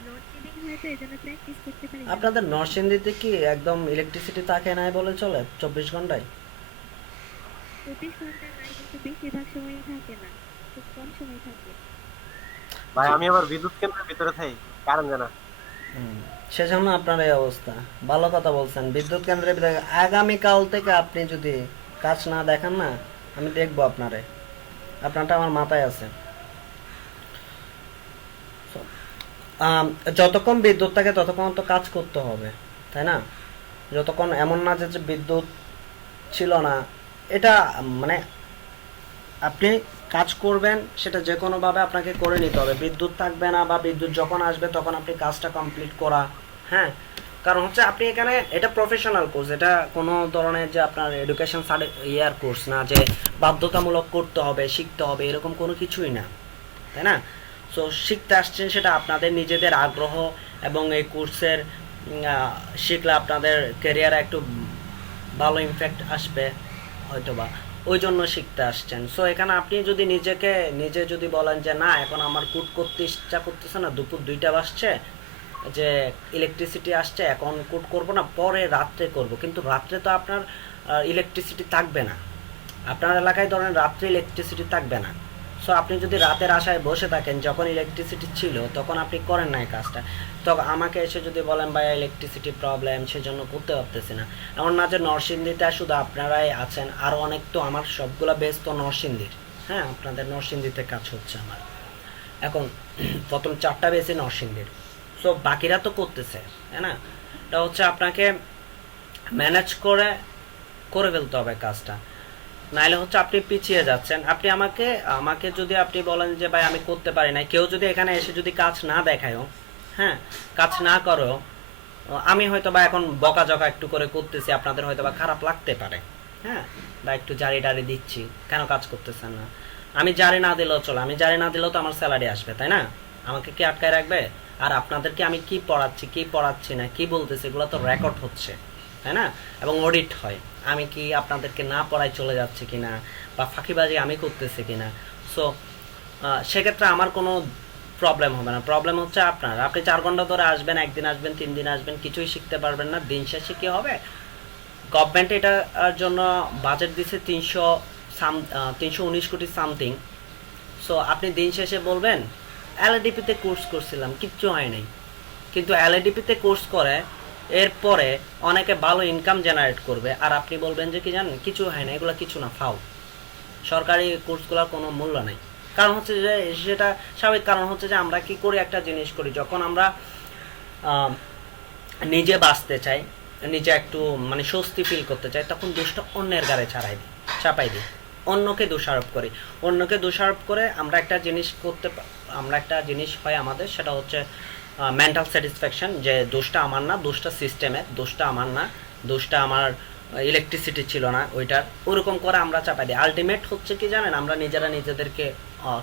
লোডশেডিং হয় তো এজন্য প্র্যাকটিস করতে পারি না। আপনাদের নরসিংদীতে কি একদম ইলেকট্রিসিটি থাকে নাই বলে চলে 24 ঘন্টায়? 24 ঘন্টা নাই, কিন্তু বেশিরভাগ সময়ই থাকে না, খুব কম সময় থাকে। ভাই আমি আবার বিদ্যুৎ কেন্দ্রের ভিতরে থাকি, কারণ জানা। সেজন্য আপনার এই অবস্থা। ভালো কথা বলছেন, বিদ্যুৎ কেন্দ্রের ভিতরে আগামীকাল থেকে আপনি যদি কাজ না দেখান না আমি দেখবো আপনারে, আপনারটা আমার মাথায় আছে। যতক্ষণ বিদ্যুৎ থাকে ততক্ষণ তো কাজ করতে হবে, তাই না? যতক্ষণ এমন না যে বিদ্যুৎ ছিল না, এটা মানে আপনি কাজ করবেন সেটা যে কোনোভাবে আপনাকে করে নিতে হবে। বিদ্যুৎ থাকবে না বা বিদ্যুৎ যখন আসবে তখন আপনি কাজটা কমপ্লিট করা, হ্যাঁ। কারণ হচ্ছে আপনি এখানে এটা প্রফেশনাল কোর্স, এটা কোনো ধরনের যে আপনার এডুকেশন ইয়ার কোর্স না যে বাধ্যতামূলক করতে হবে শিখতে হবে এরকম কোনো কিছুই না, তাই না? সো শিখতে আসছেন সেটা আপনাদের নিজেদের আগ্রহ, এবং এই কোর্সের শিখলে আপনাদের ক্যারিয়ারে একটু ভালো ইমপ্যাক্ট আসবে হয়তোবা, ওই জন্য শিখতে আসছেন। সো এখানে আপনি যদি নিজে যদি বলেন যে না এখন আমার কুট করতে ইচ্ছা করতেছে না, দুপুর 2টা বাজছে, যে ইলেকট্রিসিটি আসছে এখন কুট করব না, পরে রাত্রে করব, কিন্তু রাত্রে তো আপনার ইলেকট্রিসিটি থাকবে না, আপনার এলাকায় ধরেন রাত্রে ইলেকট্রিসিটি থাকবে না। সো আপনি যদি রাতের আশায় বসে থাকেন, যখন ইলেকট্রিসিটি ছিল তখন আপনি করেন না এই কাজটা, তো আমাকে এসে যদি বলেন ভাই ইলেকট্রিসিটি প্রবলেম সেজন্য করতে পারতেছি না, এমন না যে নরসিংদীতে শুধু আপনারাই আছেন, আরও অনেক, তো আমার সবগুলা বেস তো নরসিংদীর, হ্যাঁ আপনাদের নরসিংদীতে কাজ হচ্ছে আমার এখন প্রথম 4টা বেসে নরসিংদীর, সো বাকিরা তো করতেছে, তাই না? এটা হচ্ছে আপনাকে ম্যানেজ করে ফেলতে হবে কাজটা, নাইলে হচ্ছে আপনি পিছিয়ে যাচ্ছেন। আপনি আমাকে যদি আপনি বলেন যে ভাই আমি করতে পারি না, কেউ যদি এখানে এসে যদি কাজ না দেখায়ও, হ্যাঁ কাজ না করো, আমি হয়তো বা এখন বকাঝকা একটু করে করতেছি, আপনাদের হয়তো বা খারাপ লাগতে পারে, হ্যাঁ, বা একটু জারি টারি দিচ্ছি, কেন কাজ করতেছেন না? আমি জারি না দিলেও চলো, আমি জারি না দিলেও তো আমার স্যালারি আসবে, তাই না? আমাকে কি আটকায় রাখবে? আর আপনাদেরকে আমি কি পড়াচ্ছি কি পড়াচ্ছি না কি বলতেছি এগুলো তো রেকর্ড হচ্ছে, তাই না? এবং অডিট হয়, আমি কি আপনাদেরকে না পড়ায় চলে যাচ্ছে কিনা বা ফাঁকিবাজি আমি করতেছি কিনা। সো সেক্ষেত্রে আমার কোনো প্রবলেম হবে না, প্রবলেম হচ্ছে আপনি 4 ঘন্টা ধরে আসবেন, একদিন আসবেন 3 দিন আসবেন, কিছুই শিখতে পারবেন না, দিন শেষে কি হবে, গভর্নমেন্ট এটার জন্য বাজেট দিছে 319 কোটি সামথিং। সো আপনি দিন শেষে বলবেন এলএডিপিতে কোর্স করছিলাম, কিচ্ছু হয় নাই। কিন্তু এলএডিপিতে কোর্স করে এরপরে অনেকে ভালো ইনকাম জেনারেট করবে, আর আপনি বলবেন যে কি জানেন কিছু হয় না, এগুলো কিছু না, ফাউ। সরকারি কোর্সগুলোর কোনো মূল্য নেই। কারণ হচ্ছে যে সেটা স্বাভাবিক কারণ হচ্ছে যে আমরা কি করি, একটা জিনিস করি, যখন আমরা নিজে বাঁচতে চাই, নিজে একটু মানে স্বস্তি ফিল করতে চাই, তখন দোষটা অন্যের গাড়ে চাপাই দিই, অন্যকে দোষারোপ করি। অন্যকে দোষারোপ করে আমরা একটা জিনিস আমরা একটা জিনিস হয় আমাদের, সেটা হচ্ছে মেন্টাল স্যাটিসফ্যাকশন, যে দোষটা আমার না, দোষটা সিস্টেমের, দোষটা আমার না, দোষটা আমার ইলেকট্রিসিটি ছিল না ওইটার, ওরকম করে আমরা চাপাই দিই। আলটিমেট হচ্ছে কি জানেন, আমরা নিজেরা নিজেদেরকে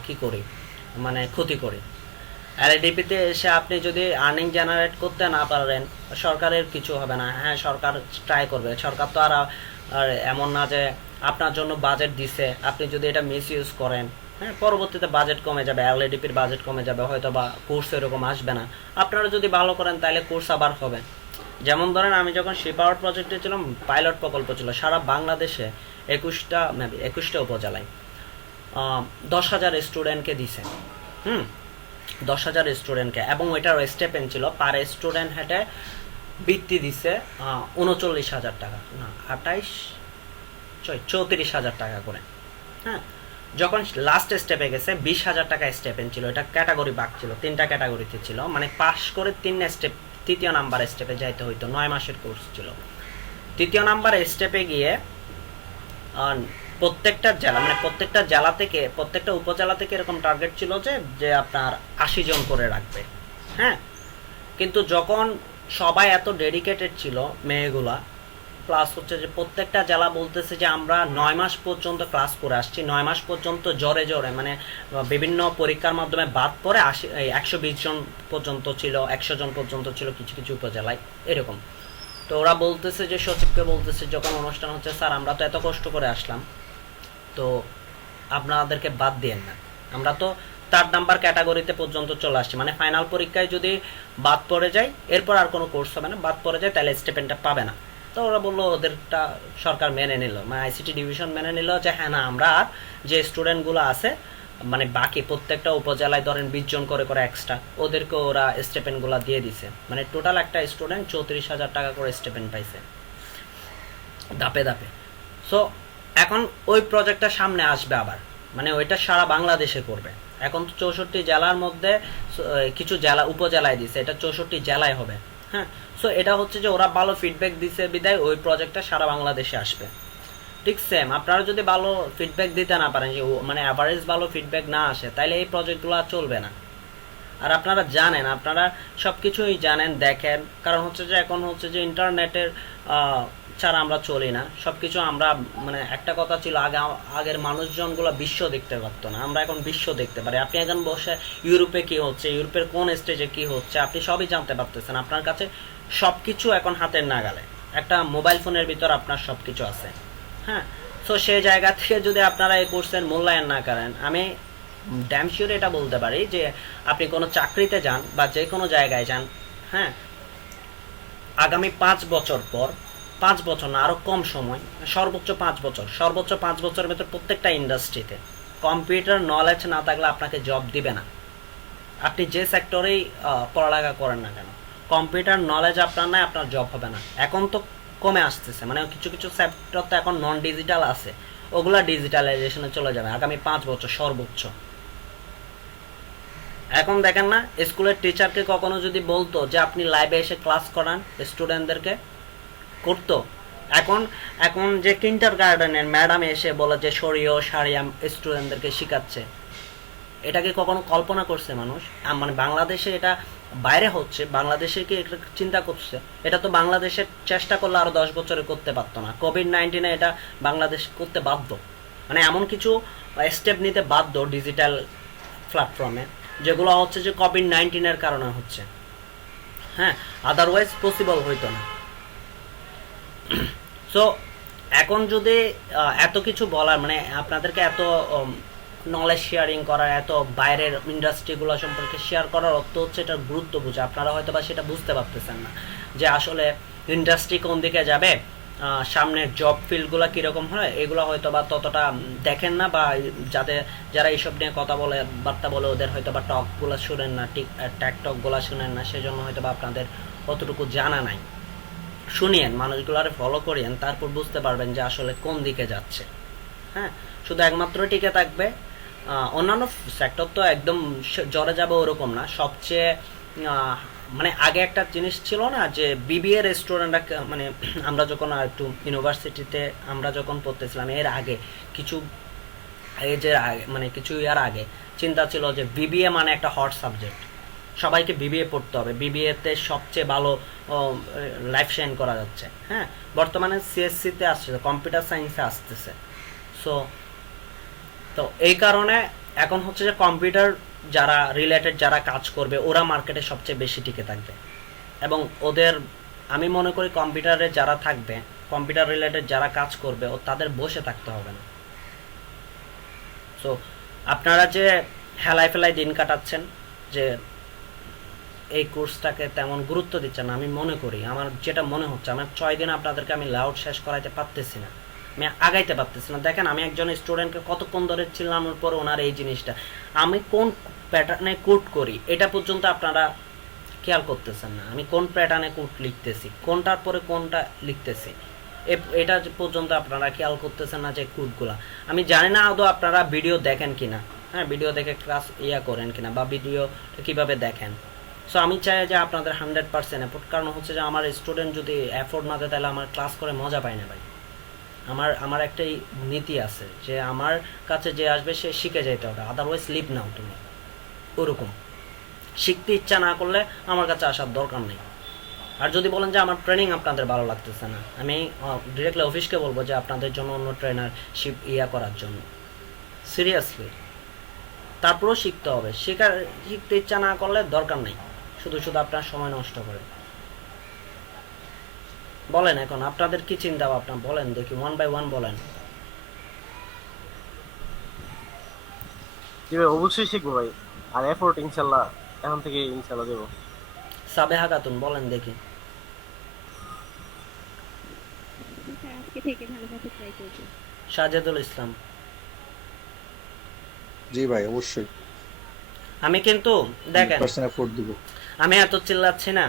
কি করি, মানে ক্ষতি করি। এলআইডিপিতে এসে আপনি যদি আর্নিং জেনারেট করতে না পারেন, সরকারের কিছু হবে না। হ্যাঁ, সরকার ট্রাই করবে, সরকার তো আর এমন না যে আপনার জন্য বাজেট দিছে, আপনি যদি এটা মিস ইউজ করেন, হ্যাঁ, পরবর্তীতে বাজেট কমে যাবে, এলআইডিপির বাজেট কমে যাবে, হয়তো বা কোর্স এরকম আসবে না। আপনারা যদি ভালো করেন তাহলে কোর্স আবার হবে। যেমন ধরেন আমি যখন শিপাওয়ার প্রজেক্টে ছিলাম, পাইলট প্রকল্প ছিল সারা বাংলাদেশে 21টা উপজেলায়, 10,000 স্টুডেন্টকে দিছে। 10,000 স্টুডেন্টকে, এবং ওইটার স্টেপেন ছিল পার স্টুডেন্ট হেঁটে বৃত্তি দিছে 39,000 টাকা, না 34,000 টাকা করে। হ্যাঁ, যখন লাস্ট স্টেপে গেছে 20,000 টাকা স্টেপেন ছিল। এটা ক্যাটাগরি ভাগ ছিল, 3টা ক্যাটাগরিতে ছিল, মানে পাস করে 3 স্টেপ, 3য় নাম্বার স্টেপে যাইতে হইতো। 9 মাসের কোর্স ছিল। 3য় নাম্বার স্টেপে গিয়ে প্রত্যেকটা জেলা, মানে প্রত্যেকটা জেলা থেকে, প্রত্যেকটা উপজেলা থেকে এরকম টার্গেট ছিল যে আপনার 80 জন করে রাখবে। হ্যাঁ, কিন্তু যখন সবাই এত ডেডিকেটেড ছিল মেয়েগুলা, প্লাস হচ্ছে যে প্রত্যেকটা জেলা বলতেছে যে আমরা 9 মাস পর্যন্ত ক্লাস করে আসছি, 9 মাস পর্যন্ত জোরে মানে বিভিন্ন পরীক্ষার মাধ্যমে বাদ পরে 120 জন পর্যন্ত ছিল, 100 জন পর্যন্ত ছিল কিছু কিছু উপজেলায় এরকম। তো ওরা বলতেছে যে সচিবকে বলতেছে যখন অনুষ্ঠান হচ্ছে, স্যার আমরা তো এত কষ্ট করে আসলাম, তো আপনাদেরকে বাদ দিয়েন না, আমরা তো 3 নাম্বার ক্যাটাগরিতে পর্যন্ত চলে আসছি, মানে ফাইনাল পরীক্ষায় যদি বাদ পড়ে যায় এরপর আর কোনো কোর্স হবে না, বাদ পড়ে যায় তাহলে স্টেপেনটা পাবে না। তো ওরা বললো, ওদেরটা সরকার মেনে নিল, মানে আইসিটি ডিভিশন মেনে নিল যে হ্যাঁ না, আমরা আর যে স্টুডেন্টগুলো আছে, মানে বাকি প্রত্যেকটা উপজেলায় ধরেন 20 জন করে করে এক্সট্রা, ওদেরকে ওরা স্টেপেনগুলো দিয়ে দিছে। মানে টোটাল একটা স্টুডেন্ট 34,000 টাকা করে স্টেপেন পাইছে ধাপে ধাপে। সো এখন ওই প্রজেক্টটা সামনে আসবে আবার, মানে ওইটা সারা বাংলাদেশে করবে। এখন তো 64 জেলার মধ্যে কিছু জেলা উপজেলায় দিছে, এটা 64 জেলায় হবে। হ্যাঁ, সো এটা হচ্ছে যে ওরা ভালো ফিডব্যাক দিছে বিদায় ওই প্রজেক্টটা সারা বাংলাদেশে আসবে। ঠিক সেম আপনারা যদি ভালো ফিডব্যাক দিতে না পারেন, যে মানে অ্যাভারেজ ভালো ফিডব্যাক না আসে, তাহলে এই প্রজেক্টগুলো আর চলবে না। আর আপনারা জানেন, আপনারা সব কিছুই জানেন, দেখেন, কারণ হচ্ছে যে এখন হচ্ছে যে ইন্টারনেটের ছাড়া আমরা চলি না, সব কিছু আমরা, মানে একটা কথা ছিল আগের মানুষজনগুলো বিশ্ব দেখতে পারতো না, আমরা এখন বিশ্ব দেখতে পারি। আপনি এখন বসে ইউরোপে কি হচ্ছে, ইউরোপের কোন স্টেজে কি হচ্ছে, আপনি সবই জানতে পারতেছেন। আপনার কাছে সব কিছু এখন হাতের নাগালে, একটা মোবাইল ফোনের ভিতর আপনার সব কিছু আছে। হ্যাঁ, সো সেই জায়গা থেকে যদি আপনারা এই কোর্সের মূল্যায়ন না করেন, আমি ড্যাম শিওর এটা বলতে পারি যে আপনি কোনো চাকরিতে যান বা যে কোনো জায়গায় যান, হ্যাঁ, আগামী 5 বছর পর, 5 বছর না আরও কম সময়, সর্বোচ্চ 5 বছর, সর্বোচ্চ 5 বছরের ভেতর প্রত্যেকটা ইন্ডাস্ট্রিতে কম্পিউটার নলেজ না থাকলে আপনাকে জব দিবে না। আপনি যে সেক্টরেই পড়ালেখা করেন না কেন, কম্পিউটার নলেজ আপনার নাই, আপনার জব হবে না। এখন তো কমে আসতেছে, মানে কিছু কিছু সেক্টর তো এখন নন ডিজিটাল আছে, ওগুলা ডিজিটালাইজেশনে চলে যাবে আগামী 5 বছর সর্বোচ্চ। এখন দেখেন না, স্কুলের টিচারকে কখনো যদি বলতো যে আপনি লাইভে এসে ক্লাস করান স্টুডেন্টদেরকে, করতো। এখন যে কিন্ডার গার্ডেনের ম্যাডাম এসে বলে যে শরীয় সারিয়াম স্টুডেন্টদেরকে শিখাচ্ছে, এটাকে কখনো কল্পনা করছে মানুষ? মানে বাংলাদেশে এটা বাইরে হচ্ছে, বাংলাদেশে কি এটা চিন্তা করছে? এটা তো বাংলাদেশের চেষ্টা করলে আরো 10 বছরে করতে পারতো না, কোভিড-19 এটা বাংলাদেশ করতে বাধ্য, মানে এমন কিছু স্টেপ নিতে বাধ্য ডিজিটাল প্ল্যাটফর্মে, যেগুলো হচ্ছে যে কোভিড-19 কারণে হচ্ছে। হ্যাঁ, আদারওয়াইজ পসিবল হইতো না। সো এখন যদি এত কিছু বলার, মানে আপনাদেরকে এত নলেজ শেয়ারিং করার, এত বাইরের ইন্ডাস্ট্রিগুলো সম্পর্কে শেয়ার করার অর্থ হচ্ছে এটার গুরুত্ব বুঝে। আপনারা হয়তো বা সেটা বুঝতে পারতেছেন না যে আসলে ইন্ডাস্ট্রি কোন দিকে যাবে, সামনের জব ফিল্ডগুলো কীরকম হয় এগুলো হয়তো বা ততটা দেখেন না, বা যারা এইসব নিয়ে কথা বলে বার্তা বলে ওদের হয়তো বা টকগুলো শুনেন না, ঠিক টকগুলো শুনেন না, সেজন্য হয়তো বা আপনাদের অতটুকু জানা নাই। শুনিয়েন, মানুষগুলারে ফলো করিয়েন, তারপর বুঝতে পারবেন যে আসলে কোন দিকে যাচ্ছে। হ্যাঁ, শুধু একমাত্র টিকে থাকবে। অন্যান্য সেক্টর তো একদম জ্বরে যাবে ওরকম না। সবচেয়ে মানে আগে একটা জিনিস ছিল না যে বিবিএ রেস্টুরেন্টরা, মানে আমরা যখন একটু ইউনিভার্সিটিতে আমরা যখন পড়তেছিলাম এর আগে কিছু এজের আগে, মানে কিছু ইয়ার আগে চিন্তা ছিল যে বিবিএ মানে একটা হট সাবজেক্ট, সবাইকে বিবিএ পড়তে হবে, বিবিএতে সবচেয়ে ভালো লাইফ শাইন করা যাচ্ছে। হ্যাঁ, বর্তমানে সিএসসিতে আসছে, কম্পিউটার সায়েন্সে আসতেছে। সো তো এই কারণে এখন হচ্ছে যে কম্পিউটার যারা রিলেটেড যারা কাজ করবে ওরা মার্কেটে সবচেয়ে বেশি টিকে থাকবে, এবং ওদের আমি মনে করি কম্পিউটারে যারা থাকবে, কম্পিউটার রিলেটেড যারা কাজ করবে ও তাদের বসে থাকতে হবে না। সো আপনারা যে হেলায় ফেলায় দিন কাটাচ্ছেন, যে এই কোর্সটাকে তেমন গুরুত্ব দিচ্ছেন না, আমি মনে করি, আমার যেটা মনে হচ্ছে, আমার 6 দিন আপনাদেরকে আমি লাউড শেষ করাইতে পারতেছি না, আমি আগাইতে পারতেছি না। দেখেন আমি একজন স্টুডেন্টকে কতক্ষণ ধরে চিল্লানোর পর ওনার এই জিনিসটা, আমি কোন প্যাটার্নে কোড করি এটা পর্যন্ত আপনারা খেয়াল করতেছেন না, আমি কোন প্যাটার্নে কোড লিখতেছি, কোনটার পরে কোনটা লিখতেছি, এটা পর্যন্ত আপনারা খেয়াল করতেছেন না যে কোডগুলা। আমি জানি না আদৌ আপনারা ভিডিও দেখেন কিনা, হ্যাঁ, ভিডিও দেখে ক্লাস করেন কিনা, বা ভিডিও কিভাবে দেখেন। সো আমি চাই যে আপনাদের 100% এফোর্ট, কারণ হচ্ছে যে আমার স্টুডেন্ট যদি এফোর্ট না দেয় তাহলে আমার ক্লাস করে মজা পায় না ভাই। আমার একটাই নীতি আছে যে আমার কাছে যে আসবে সে শিখে যেতে হবে, আদারওয়াইজ লিভ নাও তুমি। ওরকম শিখতে ইচ্ছা না করলে আমার কাছে আসার দরকার নেই। আর যদি বলেন যে আমার ট্রেনিং আপনাদের ভালো লাগতেছে না, আমি ডিরেক্টলি অফিসকে বলবো যে আপনাদের জন্য অন্য ট্রেনারশিপ করার জন্য, সিরিয়াসলি। তারপরেও শিখতে হবে, শিখতে ইচ্ছা না করলে দরকার নেই, শুধু শুধু আপনার সময় নষ্ট করে। বলেন এখন আপনাদের কি চিন্তা ভাবনা, বলেন দেখি, 1 by 1 বলেন। জি ভাই, অবশ্যই শিখবো ভাই, আর এফোর্ট ইনশাল্লাহ এখন থেকে ইনশাল্লাহ দেবো। সাবেহা খাতুন বলেন দেখি। স্যার আজকে থেকে ভালোভাবে ট্রাই করবো। সাজেদুল ইসলাম। জি ভাই, অবশ্যই আমি কিন্তু দেখেন 100% এফোর্ট দিব। আমি এত চিল্লাচ্ছি না,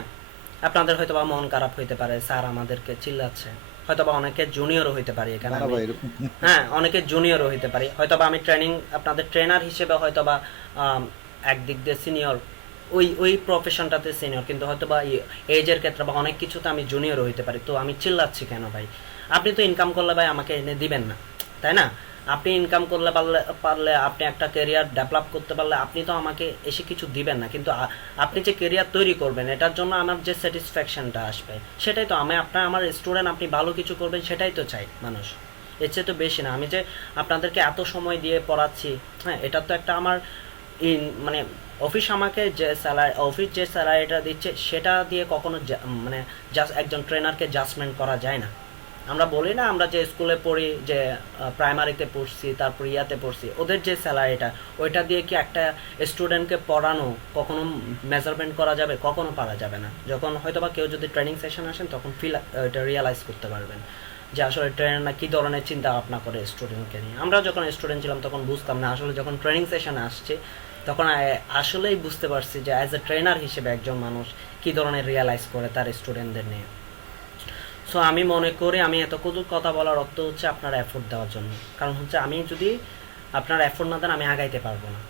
আপনাদের হয়তো বা মন খারাপ হইতে পারে, স্যার আমাদেরকে চিল্লাচ্ছে, হয়তো বা অনেকে জুনিয়রও হইতে পারি এখানে, না ভাই, এরকম হ্যাঁ অনেকে জুনিয়রও হইতে পারি, হয়তো বা আমি আপনাদের ট্রেনার হিসেবে হয়তো বা একদিক দিয়ে সিনিয়র, ওই প্রফেশনটাতে সিনিয়র, কিন্তু হয়তো বা এজের ক্ষেত্রে বা অনেক কিছুতে আমি জুনিয়রও হইতে পারি। তো আমি চিল্লাচ্ছি কেন ভাই? আপনি তো ইনকাম করলে ভাই আমাকে এনে দিবেন না, তাই না? আপনি ইনকাম করলে পারলে আপনি একটা ক্যারিয়ার ডেভেলপ করতে পারলে আপনি তো আমাকে এসে কিছু দিবেন না, কিন্তু আপনি যে ক্যারিয়ার তৈরি করবেন এটার জন্য আমার যে স্যাটিসফ্যাকশনটা আসবে সেটাই তো আমার স্টুডেন্ট, আপনি ভালো কিছু করবেন সেটাই তো চাই মানুষ, এর চেয়ে তো বেশি না। আমি যে আপনাদেরকে এত সময় দিয়ে পড়াচ্ছি, হ্যাঁ, এটা তো একটা আমার মানে অফিস আমাকে যে স্যালারিটা দিচ্ছে সেটা দিয়ে কখনো মানে জাস্ট একজন ট্রেনারকে জাজমেন্ট করা যায় না। আমরা বলি না, আমরা যে স্কুলে পড়ি, যে প্রাইমারিতে পড়ছি, তারপর ইয়াতে পড়ছি, ওদের যে স্যালারিটা ওইটা দিয়ে কি একটা স্টুডেন্টকে পড়ানো কখনো মেজারমেন্ট করা যাবে? কখনো পারা যাবে না। যখন হয়তো বা কেউ যদি ট্রেনিং সেশন আসেন তখন এটা রিয়েলাইজ করতে পারবেন যে আসলে ট্রেনাররা কী ধরনের চিন্তা ভাবনা করে স্টুডেন্টকে নিয়ে। আমরা যখন স্টুডেন্ট ছিলাম তখন বুঝতাম না, আসলে যখন ট্রেনিং সেশনে আসছে তখন আসলেই বুঝতে পারছি যে অ্যাজ এ ট্রেনার হিসেবে একজন মানুষ কী ধরনের রিয়েলাইজ করে তার স্টুডেন্টদের নিয়ে। সো আমি মনে করি আমি এতটুকু কথা বলার অর্থ হচ্ছে আপনারা এফোর্ট দেওয়ার জন্য, কারণ হচ্ছে আমি যদি আপনারা এফোর্ট না দেন আমি আগাইতে পারবো না।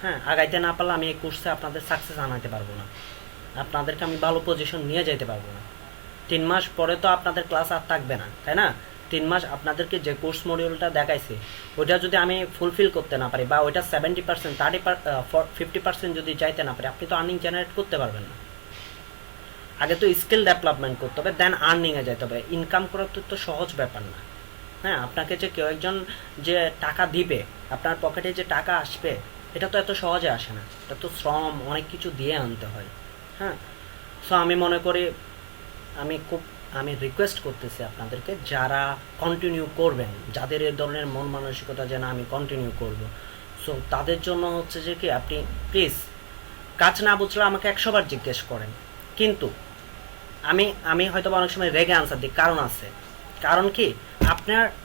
হ্যাঁ, আগাইতে না পারলে আমি এই কোর্সে আপনাদের সাকসেস আনাতে পারবো না, আপনাদেরকে আমি ভালো পজিশন নিয়ে যেতে পারবো না। 3 মাস পরে তো আপনাদের ক্লাস আর থাকবে না, তাই না? 3 মাস আপনাদেরকে যে কোর্স মডিউলটা দেখাইছি ওইটা যদি আমি ফুলফিল করতে না পারি, বা ওইটা 70%, 50% যদি চাইতে না পারি, আপনি তো আর্নিং জেনারেট করতে পারবেন না। আগে তো স্কিল ডেভেলপমেন্ট করতে হবে, দেন আর্নিংয়ে যেতে হবে। ইনকাম করা তো সহজ ব্যাপার না। হ্যাঁ, আপনাকে যে কেউ একজন যে টাকা দিবে, আপনার পকেটে যে টাকা আসবে, এটা তো এত সহজে আসে না, এটা তো শ্রম অনেক কিছু দিয়ে আনতে হয়। হ্যাঁ, সো আমি মনে করি আমি রিকোয়েস্ট করতেছি আপনাদেরকে, যারা কন্টিনিউ করবেন, যাদের এই ধরনের মন মানসিকতা যেন আমি কন্টিনিউ করব, সো তাদের জন্য হচ্ছে যে কি, আপনি প্লিজ কাজ না বুঝলে আমাকে 100 বার জিজ্ঞেস করেন, কিন্তু আমি হয়তো বা অনেক সময় রেগে আনসার দিই, কারণ আছে। কারণ কি,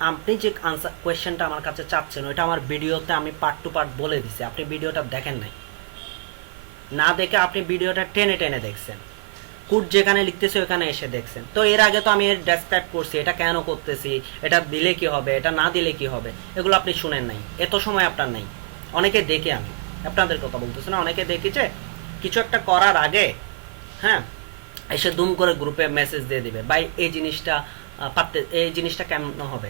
আপনি যে আনসার কোয়েশ্চেনটা আমার কাছে চাচ্ছেন ওইটা আমার ভিডিওতে আমি পার্ট টু পার্ট বলে দিছি, আপনি ভিডিওটা দেখেন নাই, না দেখে আপনি ভিডিওটা টেনে টেনে দেখছেন, কোড যেখানে লিখতেছি ওখানে এসে দেখছেন। তো এর আগে তো আমি ডেসক্রাইব করছি এটা কেন করতেছি, এটা দিলে কি হবে, এটা না দিলে কি হবে, এগুলো আপনি শুনেন নাই, এত সময় আপনার নেই। অনেকে দেখে, আমি আপনাদের কথা বলতেছি না, অনেকে দেখি যে কিছু একটা করার আগে হ্যাঁ এসে দুম করে গ্রুপে মেসেজ দিয়ে দিবে, ভাই এই জিনিসটা এই জিনিসটা কেমন হবে।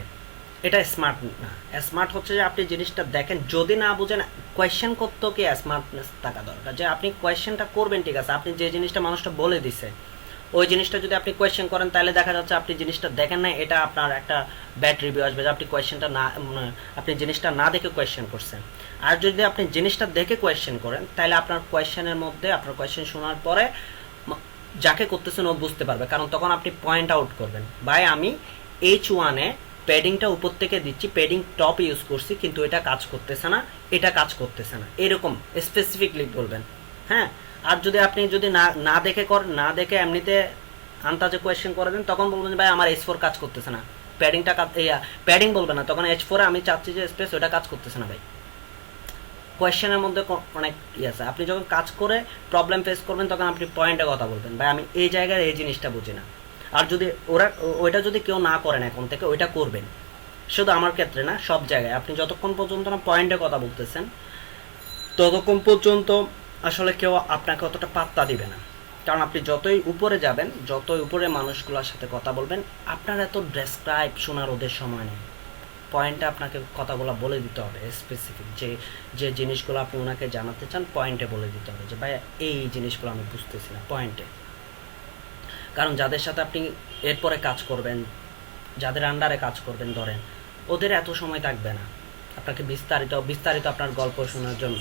এটা স্মার্ট না। স্মার্ট হচ্ছে যে আপনি জিনিসটা দেখেন, যদি না বুঝেন কোয়েশ্চেন করতেও কি স্মার্টনেস থাকা দরকার, যে আপনি কোয়েশ্চেনটা করবেন, ঠিক আছে, আপনি যে জিনিসটা মানুষটা বলে দিছে ওই জিনিসটা যদি আপনি কোয়েশ্চেন করেন তাহলে দেখা যাচ্ছে আপনি জিনিসটা দেখেন না, এটা আপনার একটা ব্যাড রিভিউ আসবে যে আপনি কোয়েশ্চেনটা না, আপনি জিনিসটা না দেখে কোয়েশ্চেন করছেন। আর যদি আপনি জিনিসটা দেখে কোয়েশ্চেন করেন তাহলে আপনার কোয়েশ্চেনের মধ্যে, আপনার কোয়েশ্চেন শোনার পরে যাকে করতেছেন ও বুঝতে পারবে, কারণ তখন আপনি পয়েন্ট আউট করবেন, ভাই আমি H1-এ প্যাডিংটা উপর থেকে দিচ্ছি, প্যাডিং টপ ইউজ করছি, কিন্তু এটা কাজ করতেছে না, এটা কাজ করতেছে না, এরকম স্পেসিফিকলি বলবেন। হ্যাঁ, আর যদি আপনি যদি না দেখে না দেখে এমনিতে আন্তাজে কোয়েশ্চেন করে দেন, তখন বলবেন ভাই আমার H4 কাজ করতেছে না, প্যাডিংটা প্যাডিং বলবে না, তখন H4-এ আমি চাচ্ছি যে স্পেস, ওটা কাজ করতেছে না। ভাই কোয়েশ্চেনের মধ্যে অনেক আছে, আপনি যখন কাজ করে প্রবলেম ফেস করবেন তখন আপনি পয়েন্টে কথা বলবেন, ভাই আমি এই জায়গায় এই জিনিসটা বুঝি না। আর যদি ওইটা যদি কেউ না করেন এখন থেকে, ওইটা করবেন, শুধু আমার ক্ষেত্রে না, সব জায়গায় আপনি যতক্ষণ পর্যন্ত না পয়েন্টে কথা বলতেছেন ততক্ষণ পর্যন্ত আসলে কেউ আপনাকে অতটা পাত্তা দিবে না। কারণ আপনি যতই উপরে যাবেন, যতই উপরে মানুষগুলোর সাথে কথা বলবেন, আপনার এত ডেসক্রাইব শোনার ওদের সময় নেই। পয়েন্টে আপনাকে কথাগুলো বলে দিতে হবে, স্পেসিফিক যে জিনিসগুলো আপনি ওনাকে জানাতে চান পয়েন্টে বলে দিতে হবে, যে ভাই এই জিনিসগুলো আমি বুঝতেছি না, পয়েন্টে। কারণ যাদের সাথে আপনি এরপরে কাজ করবেন, যাদের আন্ডারে কাজ করবেন ধরেন, ওদের এত সময় থাকবে না আপনাকে বিস্তারিত আপনার গল্প শোনার জন্য।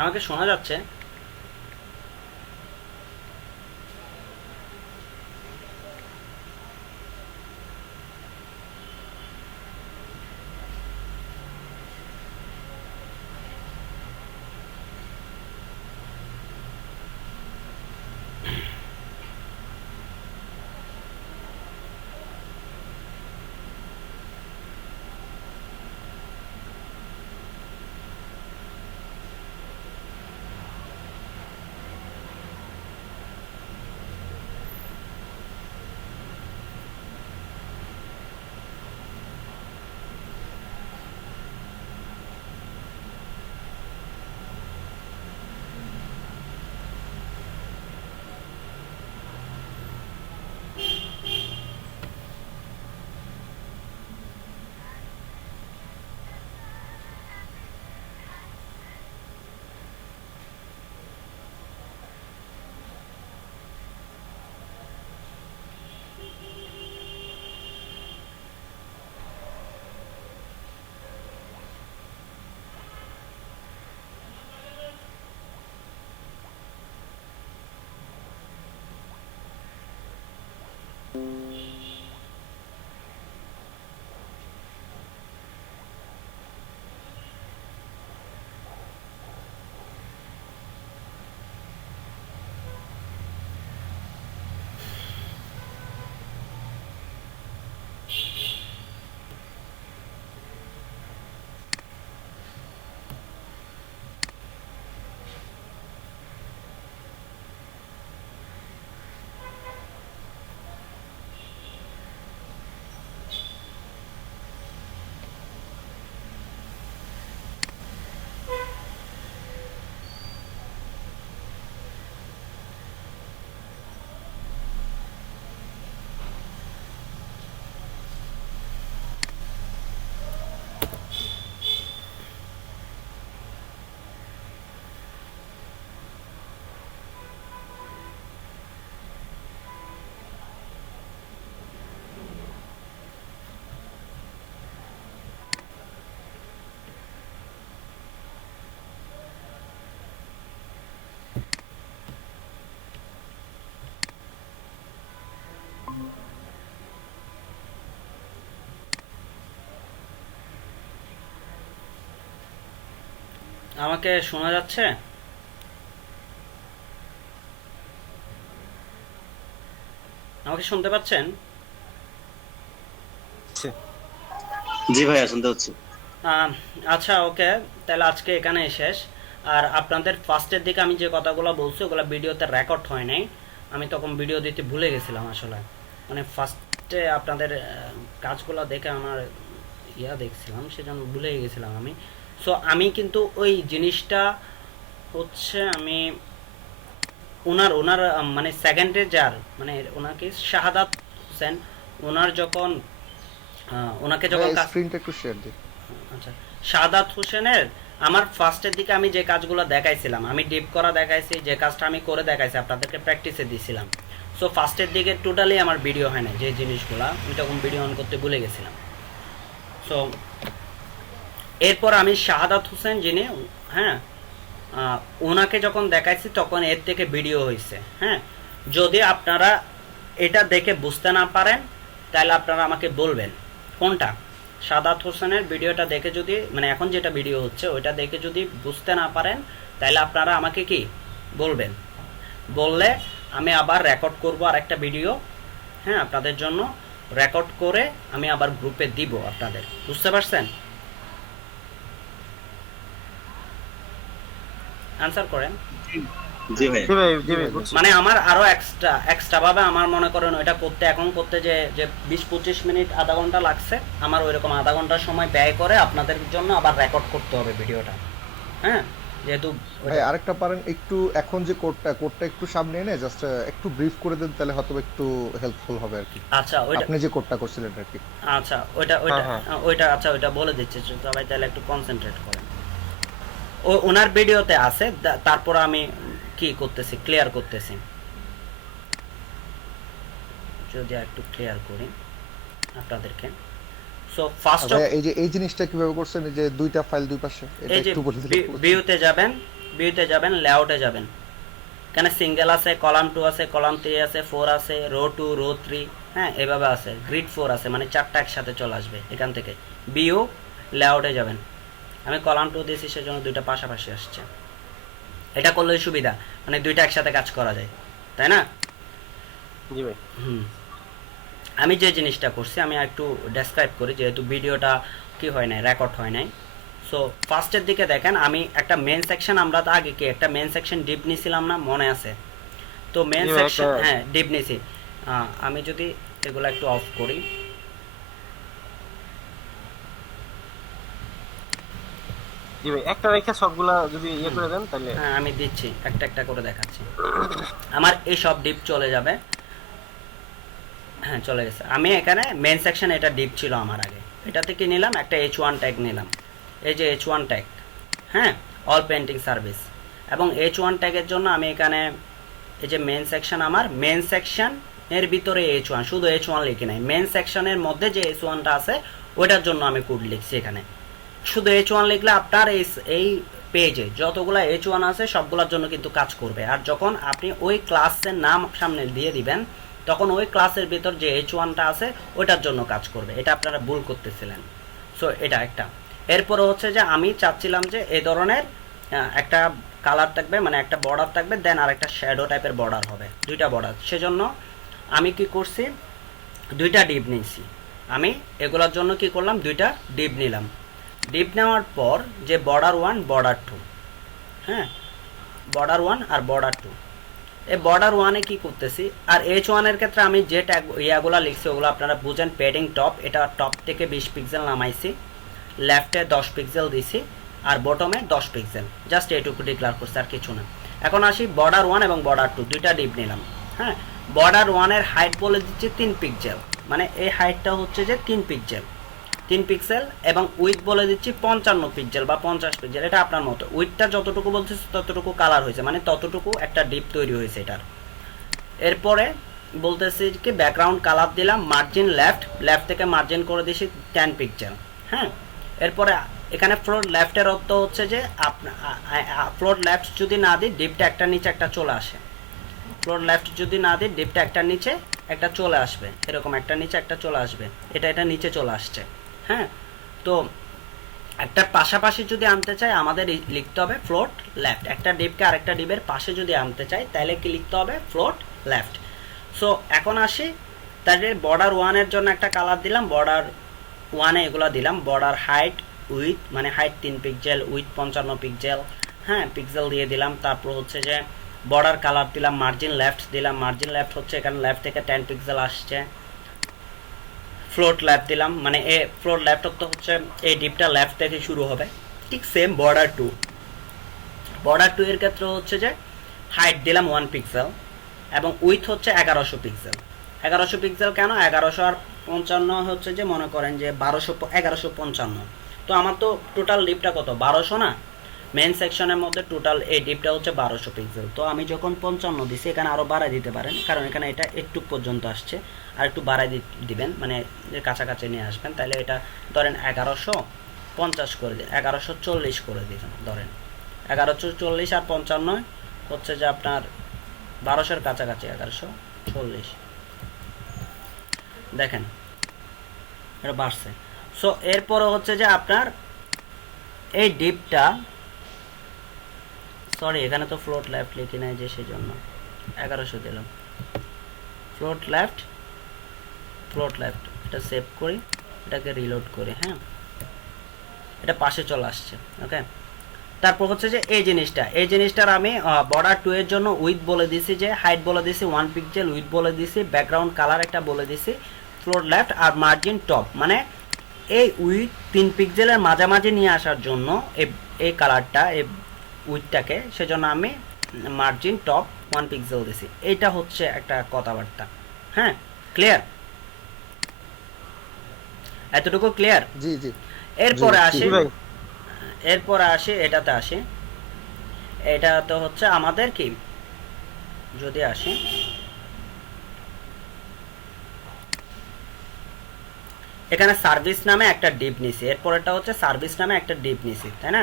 আমাকে শোনা যাচ্ছে? আমাকে শোনা যাচ্ছে? আমাকে শুনতে পাচ্ছেন? জি ভাইয়া শুনতে হচ্ছে। আহ, আচ্ছা, ওকে, তাহলে আজকে এখানেই শেষ। আর আপনাদের ফার্স্টের দিকে আমি যে কথাগুলো বলছি ওগুলো ভিডিওতে রেকর্ড হয় নাই, আমি তখন ভিডিও দিতে ভুলে গেছিলাম আসলে। মানে ফার্স্টে আপনাদের কাজগুলো দেখে আমার দেখছিলাম, সেজন্য ভুলে গেছিলাম আমি। সো আমি কিন্তু ওই জিনিসটা হচ্ছে আমি ওনার ওনার মানে সেকেন্ডে যার মানে ওনাকে শাহাদাত হোসেন, ওনার যখন ওনাকে যখন স্ক্রিনটা একটু শেয়ার দিই। আচ্ছা, সাদাত হোসেনের আমার ফার্স্টের দিকে আমি যে কাজগুলো দেখাইছিলাম, আমি ডিপ করা দেখাইছি, যে কাজটা আমি করে দেখাইছি আপনাদেরকে প্র্যাকটিসে দিয়েছিলাম। সো ফার্স্টের দিকে টোটালি আমার ভিডিও হয় না, যে জিনিসগুলো আমি তখন ভিডিও অন করতে ভুলে গেছিলাম। সো এরপর আমি শাহাদাত হোসেন যিনি, হ্যাঁ, ওনাকে যখন দেখাইছি তখন এর থেকে ভিডিও হয়েছে। হ্যাঁ, যদি আপনারা এটা দেখে বুঝতে না পারেন তাহলে আপনারা আমাকে বলবেন কোনটা। সাদাত হোসেনের ভিডিওটা দেখে যদি, মানে এখন যেটা ভিডিও হচ্ছে ওইটা দেখে যদি বুঝতে না পারেন তাহলে আপনারা আমাকে কি বলবেন, বললে আমি আবার রেকর্ড করব আর একটা ভিডিও, হ্যাঁ, আপনাদের জন্য রেকর্ড করে আমি আবার গ্রুপে দিব আপনাদের। বুঝতে পারছেন? আনসার করেন। জি ভাই। জি ভাই, জি ভাই, বুঝছি। মানে আমার আরো এক্সট্রা ভাবে আমার মনে করেন ওইটা করতে এখন করতে যে যে 20-25 মিনিট আধা ঘন্টা লাগছে, আমার ওইরকম আধা ঘন্টা সময় ব্যয় করে আপনাদের জন্য আবার রেকর্ড করতে হবে ভিডিওটা। হ্যাঁ, যেহেতু ভাই আরেকটা পারেন একটু, এখন যে কোডটা একটু সামনে এনে জাস্ট একটু ব্রিফ করে দেন, তাহলে হয়তো একটু হেল্পফুল হবে আর কি। আচ্ছা ওইটা, আপনি যে কোডটা করছিলেন আর কি। আচ্ছা ওইটা ওইটা ওইটা আচ্ছা ওইটা বলে দিচ্ছি সবাই, তাহলে একটু কনসেন্ট্রেট করেন। ওনার ভিডিওতে আছে, তারপর আমি কি করতেছি ক্লিয়ার করতেছি, যদি একটু ক্লিয়ার করি আপনাদেরকে। সো ফার্স্ট অফ, এই জিনিসটা কিভাবে করছেন, এই যে দুইটা ফাইল দুই পাশে, এটা এই যে একটু বলে দিলে। ভিউতে যাবেন লেআউটে যাবেন, এখানে সিঙ্গেল আছে, কলাম 2 আছে, কলাম 3 আছে, 4 আছে, রো 2, রো 3, হ্যাঁ, এভাবে আছে, গ্রিড 4 আছে, মানে চারটা একসাথে চলে আসবে এখান থেকে। ভিউ লেআউটে যাবেন, আমি কলাম 2 দিয়েছি সেজন্য দুইটা পাশাপাশি আসছে। এটা করলেই সুবিধা, মানে দুইটা একসাথে কাজ করা যায়, তাই না? জি ভাই। আমি যে জিনিসটা করছি আমি একটু ডেসক্রাইব করি, যেহেতু ভিডিওটা কি হয় নাই, রেকর্ড হয় নাই। সো ফার্স্টের দিকে দেখেন আমি একটা মেন সেকশন, আমরা তো আগে কি একটা মেন সেকশন ডিপ নিছিলাম না, মনে আছে? তো মেন সেকশন, হ্যাঁ, ডিপ নিছি। আমি যদি এগুলো একটু অফ করি, জি ভাই, একটা রেখে সবগুলা যদি করে দেন তাহলে। হ্যাঁ আমি দিচ্ছি, একটা একটা করে দেখাচ্ছি। আমার এই সব ডিপ চলে যাবে, হ্যাঁ চলে গেছে। আমি এখানে মেন সেকশন, এটা ডিপ ছিল আমার আগে, এটা থেকে নিলাম একটা H1 ট্যাগ নিলাম, এই যে H1 ট্যাগ, হ্যাঁ, অল পেন্টিং সার্ভিস। এবং H1 ট্যাগের জন্য আমি এখানে এই যে মেন সেকশন, আমার মেন সেকশন এর ভিতরে H1, শুধু H1 লিখি নাই, মেন সেকশনের মধ্যে যে H1টা আছে ওইটার জন্য আমি কোড লিখছি এখানে। শুধু H1 লিখলে আপনার এই পেজে যতগুলো H1 আছে সবগুলোর জন্য কিন্তু কাজ করবে। আর যখন আপনি ওই ক্লাসের নাম সামনে দিয়ে দিবেন তখন ওই ক্লাসের ভিতর যে H1টা আছে ওইটার জন্য কাজ করবে। এটা আপনারা ভুল করতেছিলেন। সো এটা একটা। এরপরে হচ্ছে যে আমি চাচ্ছিলাম যে এই ধরনের একটা কালার থাকবে, মানে একটা বর্ডার থাকবে, দেন আর একটা শ্যাডো টাইপের বর্ডার হবে, দুইটা বর্ডার। সেজন্য আমি কি করছি, দুইটা ডিপ নিয়েছি। আমি এগুলোর জন্য কি করলাম, দুইটা ডিপ নিলাম। ডিপ নেওয়ার পর যে বর্ডার 1 বর্ডার 2, হ্যাঁ, বর্ডার 1 আর বর্ডার 2, এই বর্ডার 1-এ কি করতেছি, আর H1 এর ক্ষেত্রে আমি যে ট্যাগ ইয়াগুলো লিখছি ওগুলো আপনারা বুঝেন। প্যাডিং টপ, এটা টপ থেকে 20 পিক্সেল নামাইছি, লেফটে 10 পিক্সেল দিছি, আর বটমে 10 পিক্সেল, জাস্ট এইটুকু ডিক্লেয়ার করছি, আর কিছু না। এখন আসি বর্ডার 1 এবং বর্ডার 2, দুইটা ডিপ নিলাম। হ্যাঁ, বর্ডার 1-এর হাইট বলে দিচ্ছি 3 পিক্সেল, মানে এই হাইটটা হচ্ছে যে 3 পিক্সেল, এবং উইথ বলে দিচ্ছি 55 পিক্সেল বা 50 পিক্সেল, এটা আপনার মতো। উইথটা যতটুকু বলতেছি ততটুকু কালার হয়েছে, মানে ততটুকু একটা ডিপ তৈরি হয়েছে এটার। এরপরে বলতেছি কি ব্যাকগ্রাউন্ড কালার দিলাম, মার্জিন লেফট থেকে মার্জিন করে দিয়েছি 10 পিক্সেল। হ্যাঁ, এরপরে এখানে ফ্লোর লেফটের অর্থ হচ্ছে যে ফ্লোর লেফট যদি না দিই ডিপটা একটা নিচে একটা চলে আসে, ফ্লোর লেফট যদি না দিই ডিপটা একটা নিচে একটা চলে আসবে, এরকম একটা নিচে একটা চলে আসবে, এটা নিচে চলে আসছে। হ্যাঁ, তো একটা পাশাপাশি যদি আনতে চাই আমাদের লিখতে হবে ফ্লোট লেফট। একটা ডিপকে আরেকটা ডিপের পাশে যদি আনতে চাই তাহলে কি লিখতে হবে ফ্লোট লেফট। সো এখন আসি, তাহলে বর্ডার ওয়ানের জন্য একটা কালার দিলাম, বর্ডার ওয়ানে এগুলো দিলাম, বর্ডার হাইট উইথ মানে হাইট 3 পিক্সেল, উইথ 55 পিক্সেল, হ্যাঁ পিক্সেল দিয়ে দিলাম। তারপর হচ্ছে যে বর্ডার কালার দিলাম, মার্জিন লেফট দিলাম, মার্জিন লেফট হচ্ছে এখানে লেফট থেকে 10 পিক্সেল আসছে। ফ্লোট লেফট দিলাম, মানে এ ফ্লোট লেফট তো হচ্ছে এই ডিপটা লেফট থেকে শুরু হবে। ঠিক সেম বর্ডার 2, বর্ডার 2 এর ক্ষেত্রে হচ্ছে যে হাইট দিলাম 1 পিক্সেল এবং উইথ হচ্ছে 1100 পিক্সেল। 1100 পিক্সেল কেন, 1100 আর 55 হচ্ছে যে মনে করেন যে 1155। তো আমার তো টোটাল ডিপটা কত 1200 না, মেন সেকশনের মধ্যে টোটাল এই ডিপটা হচ্ছে 1200 পিক্সেল। তো আমি যখন 55 দিছি, এখানে আরো বাড়াই দিতে পারেন, কারণ এখানে এটা একটু পর্যন্ত আসছে, আর একটু বাড়াই দিবেন, মানে কাছাকাছি নিয়ে আসবেন। তাহলে এটা ধরেন 1150 করে দিন, 1140 করে দিবেন ধরেন। 1140 আর 55 হচ্ছে যে আপনার 1200-এর কাছাকাছি, 1140 দেখেন এটা বাড়ছে। সো এরপরে হচ্ছে যে আপনার এই ডিপটা, সরি এখানে তো ফ্লোট লেফট লিখি নাই যে সেজন্য 1100 দিলাম। ফ্লোট লেফট, ফ্লোট লেফট, এটা সেভ করি, এটাকে রিলোড করি, হ্যাঁ এটা পাশে চলে আসছে। ওকে, তারপর হচ্ছে যে এই জিনিসটার আমি বর্ডার 2 এর জন্য উইথ বলে দিছি, যে হাইট বলে দিছি 1 পিক্সেল, উইথ বলে দিছি, ব্যাকগ্রাউন্ড কালার একটা বলে দিছি, ফ্লোট লেফট আর মার্জিন টপ, মানে এই উইথ 3 পিক্সেলের মাঝামাঝি নিয়ে আসার জন্য এই কালারটা, এই উইথটাকে, সেজন্য আমি মার্জিন টপ 1 পিক্সেল দিছি। এইটা হচ্ছে একটা কথাবার্তা, হ্যাঁ ক্লিয়ার, এতটুকু ক্লিয়ার? জি জি এরপরে জি, আসি, জি ভাই। এরপরে আসি এটাতে আসি, এটা তো হচ্ছে আমাদের কি, যদি আসি এখানে সার্ভিস নামে একটা ডিপ নিছি, এরপরেটা হচ্ছে সার্ভিস নামে একটা ডিপ নিছি, তাই না?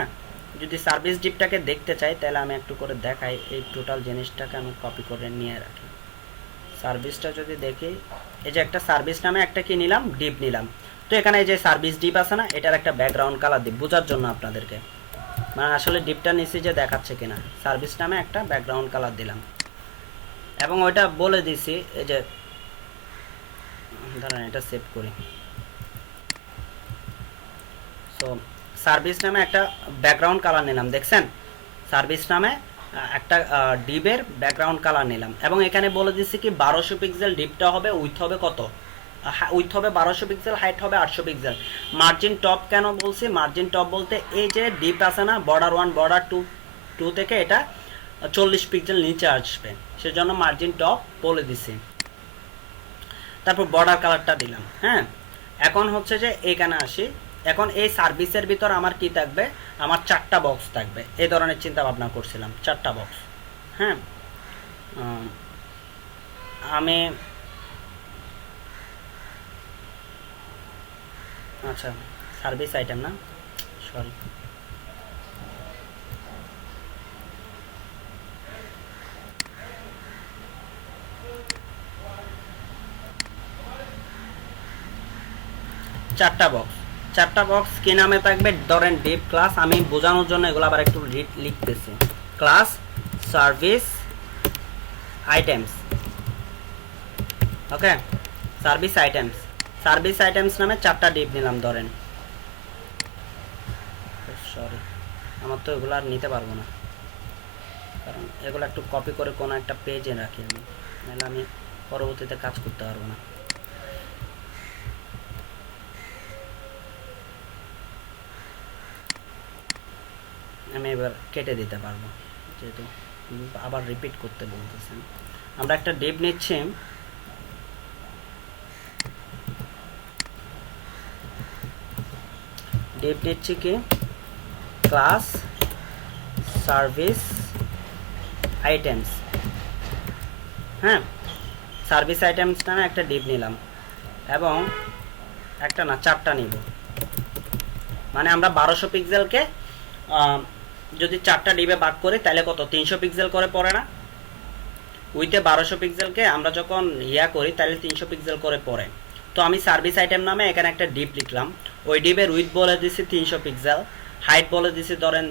যদি সার্ভিস ডিপটাকে দেখতে চাই তাহলে আমি একটু করে দেখাই, এই টোটাল জিনিসটাকে আমি কপি করে নিয়ে রাখি। সার্ভিসটা যদি দেখি, এই যে একটা সার্ভিস নামে একটা কি নিলাম, ডিপ নিলাম। তো এখানে এই যে সার্ভিস ডিপ আছে না, এটার একটা ব্যাকগ্রাউন্ড কালার দিই বোঝার জন্য আপনাদেরকে, মানে আসলে ডিপটা নিছি যে দেখাচ্ছে কিনা। সার্ভিস নামে একটা ব্যাকগ্রাউন্ড কালার দিলাম এবং ওইটা বলে দিছি, এই যে ধরেন এটা সেভ করি। সো সার্ভিস নামে একটা ব্যাকগ্রাউন্ড কালার নিলাম, দেখছেন সার্ভিস নামে একটা ডিপের ব্যাকগ্রাউন্ড কালার নিলাম এবং এখানে বলে দিচ্ছি কি 1200 পিক্সেল ডিপটা হবে, উইথ হবে কত, উইথ হবে 1200 পিক্সেল, হাইট হবে 800 পিক্সেল। মার্জিন টপ কেন বলছি, মার্জিন টপ বলতে এই যে ডিপ আছে না বর্ডার 1 বর্ডার 2 থেকে এটা 40 পিক্সেল নিচে আসবে, সেজন্য মার্জিন টপ বলে দিছি। তারপর বর্ডার কালারটা দিলাম, হ্যাঁ। এখন হচ্ছে যে এখানে আসি, এখন এই সার্ভিসের ভিতর আমার কি থাকবে, আমার 4টা বক্স থাকবে, এই ধরনের চিন্তা ভাবনা করছিলাম, 4টা বক্স, হ্যাঁ। আমি আচ্ছা সার্ভিস আইটেম না, সরি চারটা বক্স কি নামে থাকবে, ধরেন ডিপ ক্লাস, আমি বোঝানোর জন্য এগুলো আবার একটু লিখতেছি, ক্লাস সার্ভিস আইটেমস, ওকে সার্ভিস আইটেমস নামে 4টা ডিপ নিলাম ধরেন। সরি আমার তো এগুলো আর নিতে পারবো না, কারণ এগুলো একটু কপি করে কোনো একটা পেজে রাখি আমি, নাহলে আমি পরবর্তীতে কাজ করতে পারবো না। আমি এবার কেটে দিতে পারবো, যেহেতু আবার রিপিট করতে বলতেছেন। আমরা একটা ডিপ নিচ্ছি, ডিপ নিচ্ছি কি ক্লাস সার্ভিস আইটেমস, হ্যাঁ সার্ভিস আইটেমস নামে একটা ডিপ নিলাম এবং একটা না 4টা নিব, মানে আমরা 1200 পিক্সেলকে যদি 4টা ডিপে ভাগ করি তাহলে কত 300 পিক্সেল করে পড়ে না, উইথে 1200 পিক্সেলকে আমরা যখন ইয়া করি তাহলে 300 পিক্সেল করে পড়ে। তো আমি সার্ভিস আইটেম নামে এখানে একটা ডিপ লিখলাম, ওই ডিপের উইথ বলে দিছি 300 পিক্সেল, হাইট বলে দিছি ধরেন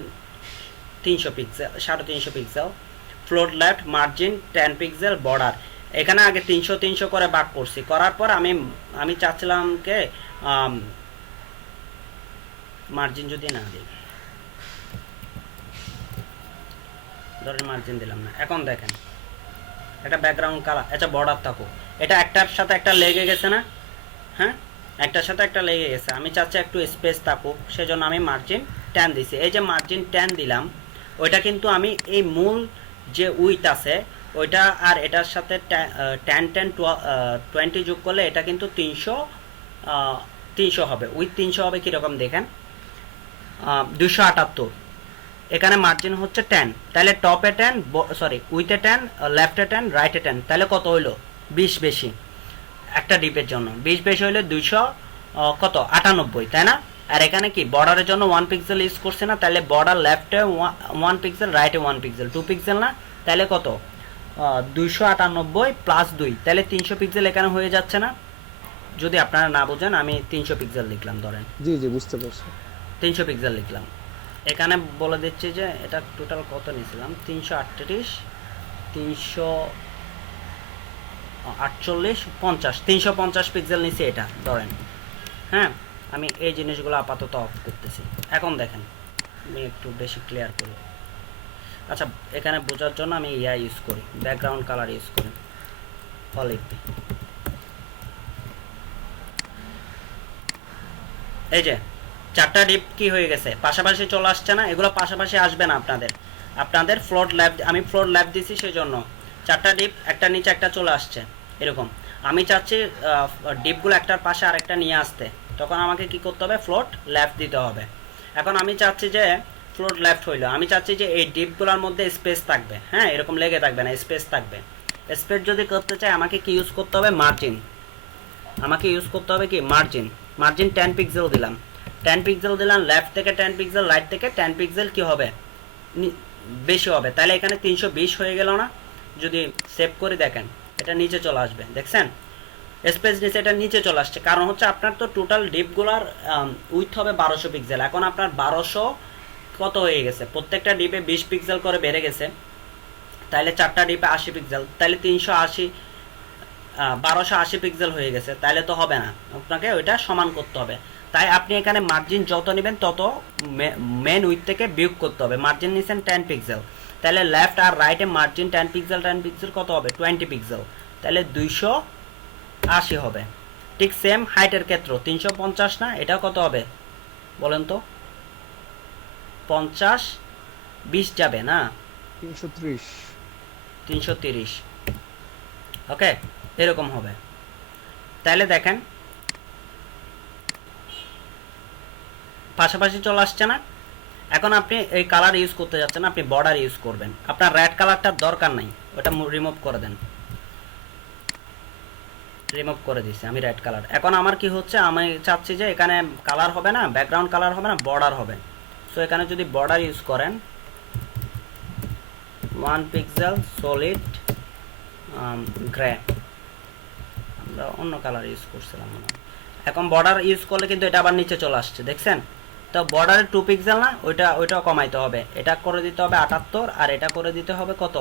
300 pixel, 350 pixel, float left margin 10 pixel, border এখানে আগে 300 300 করে ভাগ করছি, করার পর আমি চাচ্ছিলাম কে মার্জিন যদি না দিই, ধরেন মার্জিন দিলাম না। এখন দেখেন একটা ব্যাকগ্রাউন্ড কালার, আচ্ছা বর্ডার থাকুক, এটা একটার সাথে একটা লেগে গেছে না, হ্যাঁ একটার সাথে একটা লেগে গেছে, আমি চাচ্ছি একটু স্পেস থাকুক, সেজন্য আমি মার্জিন 10 দিছি। এই যে মার্জিন 10 দিলাম, ওইটা কিন্তু আমি এই মূল যে উইথ আছে ওইটা আর এটার সাথে 10 10 20 যোগ করলে এটা কিন্তু 300 হবে, উইথ 300 হবে কীরকম দেখেন, 278। এখানে মার্জিন হচ্ছে 10, তাহলে টপে 10 সরি উইথে 10 লেফটে 10 রাইটে 10, তাহলে কত হইলো 20 বেশি একটা ডিপের জন্য, 20 বেশি হইলে 200 কত 98, তাই না? আর এখানে কি বর্ডারের জন্য 1 পিক্সেল ইউজ করছে না, তাহলে বর্ডার লেফটে 1 পিক্সেল রাইটে 1 পিক্সেল, 2 পিক্সেল না, তাহলে কত 298 প্লাস 2, তাহলে 300 পিক্সেল এখানে হয়ে যাচ্ছে না? যদি আপনারা না বোঝেন আমি 300 পিক্সেল লিখলাম, ধরেন জি জি বুঝতে পারছি। 300 পিক্সেল লিখলাম। এখানে বলে দিচ্ছি যে এটা টোটাল কত নিয়েছিলাম, 338 348 50 350 পিক্সেল নিছি এটা ধরেন, হ্যাঁ আমি এই জিনিসগুলো আপাতত অফ করতেছি। এখন দেখেন আমি একটু বেশি ক্লিয়ার করি, আচ্ছা এখানে বোঝার জন্য আমি ইয়া ইউজ করি, ব্যাকগ্রাউন্ড কালার ইউজ করি, অলিভ। এই যে 4টা ডিপ কি হয়ে গেছে, পাশাপাশি চলে আসছে না, এগুলো পাশাপাশি আসবে না আপনাদের ফ্লোট ল্যাব, আমি ফ্লোট ল্যাব দিছি সেই জন্য 4টা ডিপ একটা নিচে একটা চলে আসছে এরকম। আমি চাচ্ছি ডিপগুলো একটার পাশে আরেকটা নিয়ে আসতে, তখন আমাকে কি করতে হবে, ফ্লোট লেফট দিতে হবে। এখন আমি চাচ্ছি যে ফ্লোট লেফট হইলো, আমি চাচ্ছি যে এই ডিপগুলোর মধ্যে স্পেস থাকবে, হ্যাঁ এরকম লেগে থাকবে না, স্পেস থাকবে। স্পেস যদি করতে চাই আমাকে কি ইউজ করতে হবে, মার্জিন, আমাকে ইউজ করতে হবে কি মার্জিন, মার্জিন 10 পিক্সেল দিলাম, 10 পিক্সেল দিলাম, লেফট থেকে 10 পিক্সেল, রাইট থেকে 10 পিক্সেল কি হবে বেশি হবে, তাহলে এখানে 320 হয়ে গেল না? যদি সেভ করে দেখেন এটা নিচে চলে আসবে, দেখছেন স্পেস নিচে এটা নিচে চলে আসছে, কারণ হচ্ছে আপনার তো টোটাল ডিপগুলার উইথ হবে 1200 পিক্সেল, এখন আপনার 1200 কত হয়ে গেছে, প্রত্যেকটা ডিপে 20 পিক্সেল করে বেড়ে গেছে, তাহলে 4টা ডিপে 80 পিক্সেল, তাহলে 380 1280 পিক্সেল হয়ে গেছে, তাহলে তো হবে না, আপনাকে ওইটা সমান করতে হবে। তাই আপনি এখানে মার্জিন যত নেবেন তত মেন উইথ থেকে বিয়োগ করতে হবে। মার্জিন নিছেন 10 পিক্সেল, তাহলে লেফট আর রাইটে মার্জিন 10 পিক্সেল কত হবে 20 পিক্সেল, তাহলে 280 হবে। ঠিক সেম হাইটের ক্ষেত্রে 350 না, এটা কত হবে বলেন তো, 50 20 যাবে না, 330, ওকে এরকম হবে। তাহলে দেখেন পাশাপাশি চলে আসছে না? এখন আপনি এই কালার ইউজ করতে যাচ্ছেন, আপনি বর্ডার ইউজ করবেন, আপনার রেড কালারটার দরকার নাই, ওটা রিমুভ করে দেন, রিমুভ করে দিছি আমি রেড কালার। এখন আমার কি হচ্ছে, আমি চাচ্ছি যে এখানে কালার হবে না, ব্যাকগ্রাউন্ড কালার হবে না, বর্ডার হবে। সো এখানে যদি বর্ডার ইউজ করেন 1 পিক্সেল সলিড গ্রে, আমরা অন্য কালার ইউজ করছিলাম মনে হয়। এখন বর্ডার ইউজ করলে কিন্তু এটা আবার নিচে চলে আসছে, দেখছেন তো বর্ডারে 2 পিক্সেল না, ওইটাও কমাইতে হবে, এটা করে দিতে হবে 78 আর এটা করে দিতে হবে কত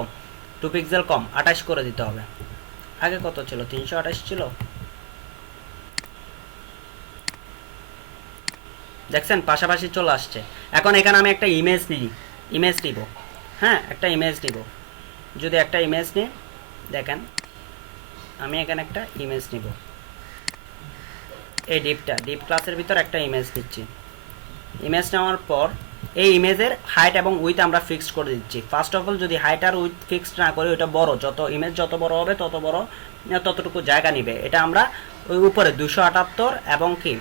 2 পিক্সেল কম 28 করে দিতে হবে। আগে কত ছিল 328 ছিল, দেখছেন পাশাপাশি চলে আসছে। এখন এখানে আমি একটা ইমেজ নিব, হ্যাঁ একটা ইমেজ নিব, যদি একটা ইমেজ নিই দেখেন আমি এখানে একটা ইমেজ নিব, এই ডিপ ক্লাসের ভিতর একটা ইমেজ নিচ্ছি। ইমেজ নেওয়ার পর এই ইমেজের হাইট এবং উইথ আমরা ফিক্সড করে দিচ্ছি। ফার্স্ট অফ অল যদি হাইট আর উইথ ফিক্সড না করি, ওটা বড়, যত ইমেজ যত বড় হবে ততটুকু জায়গা নিবে। এটা আমরা ওই উপরে 278 এবং কি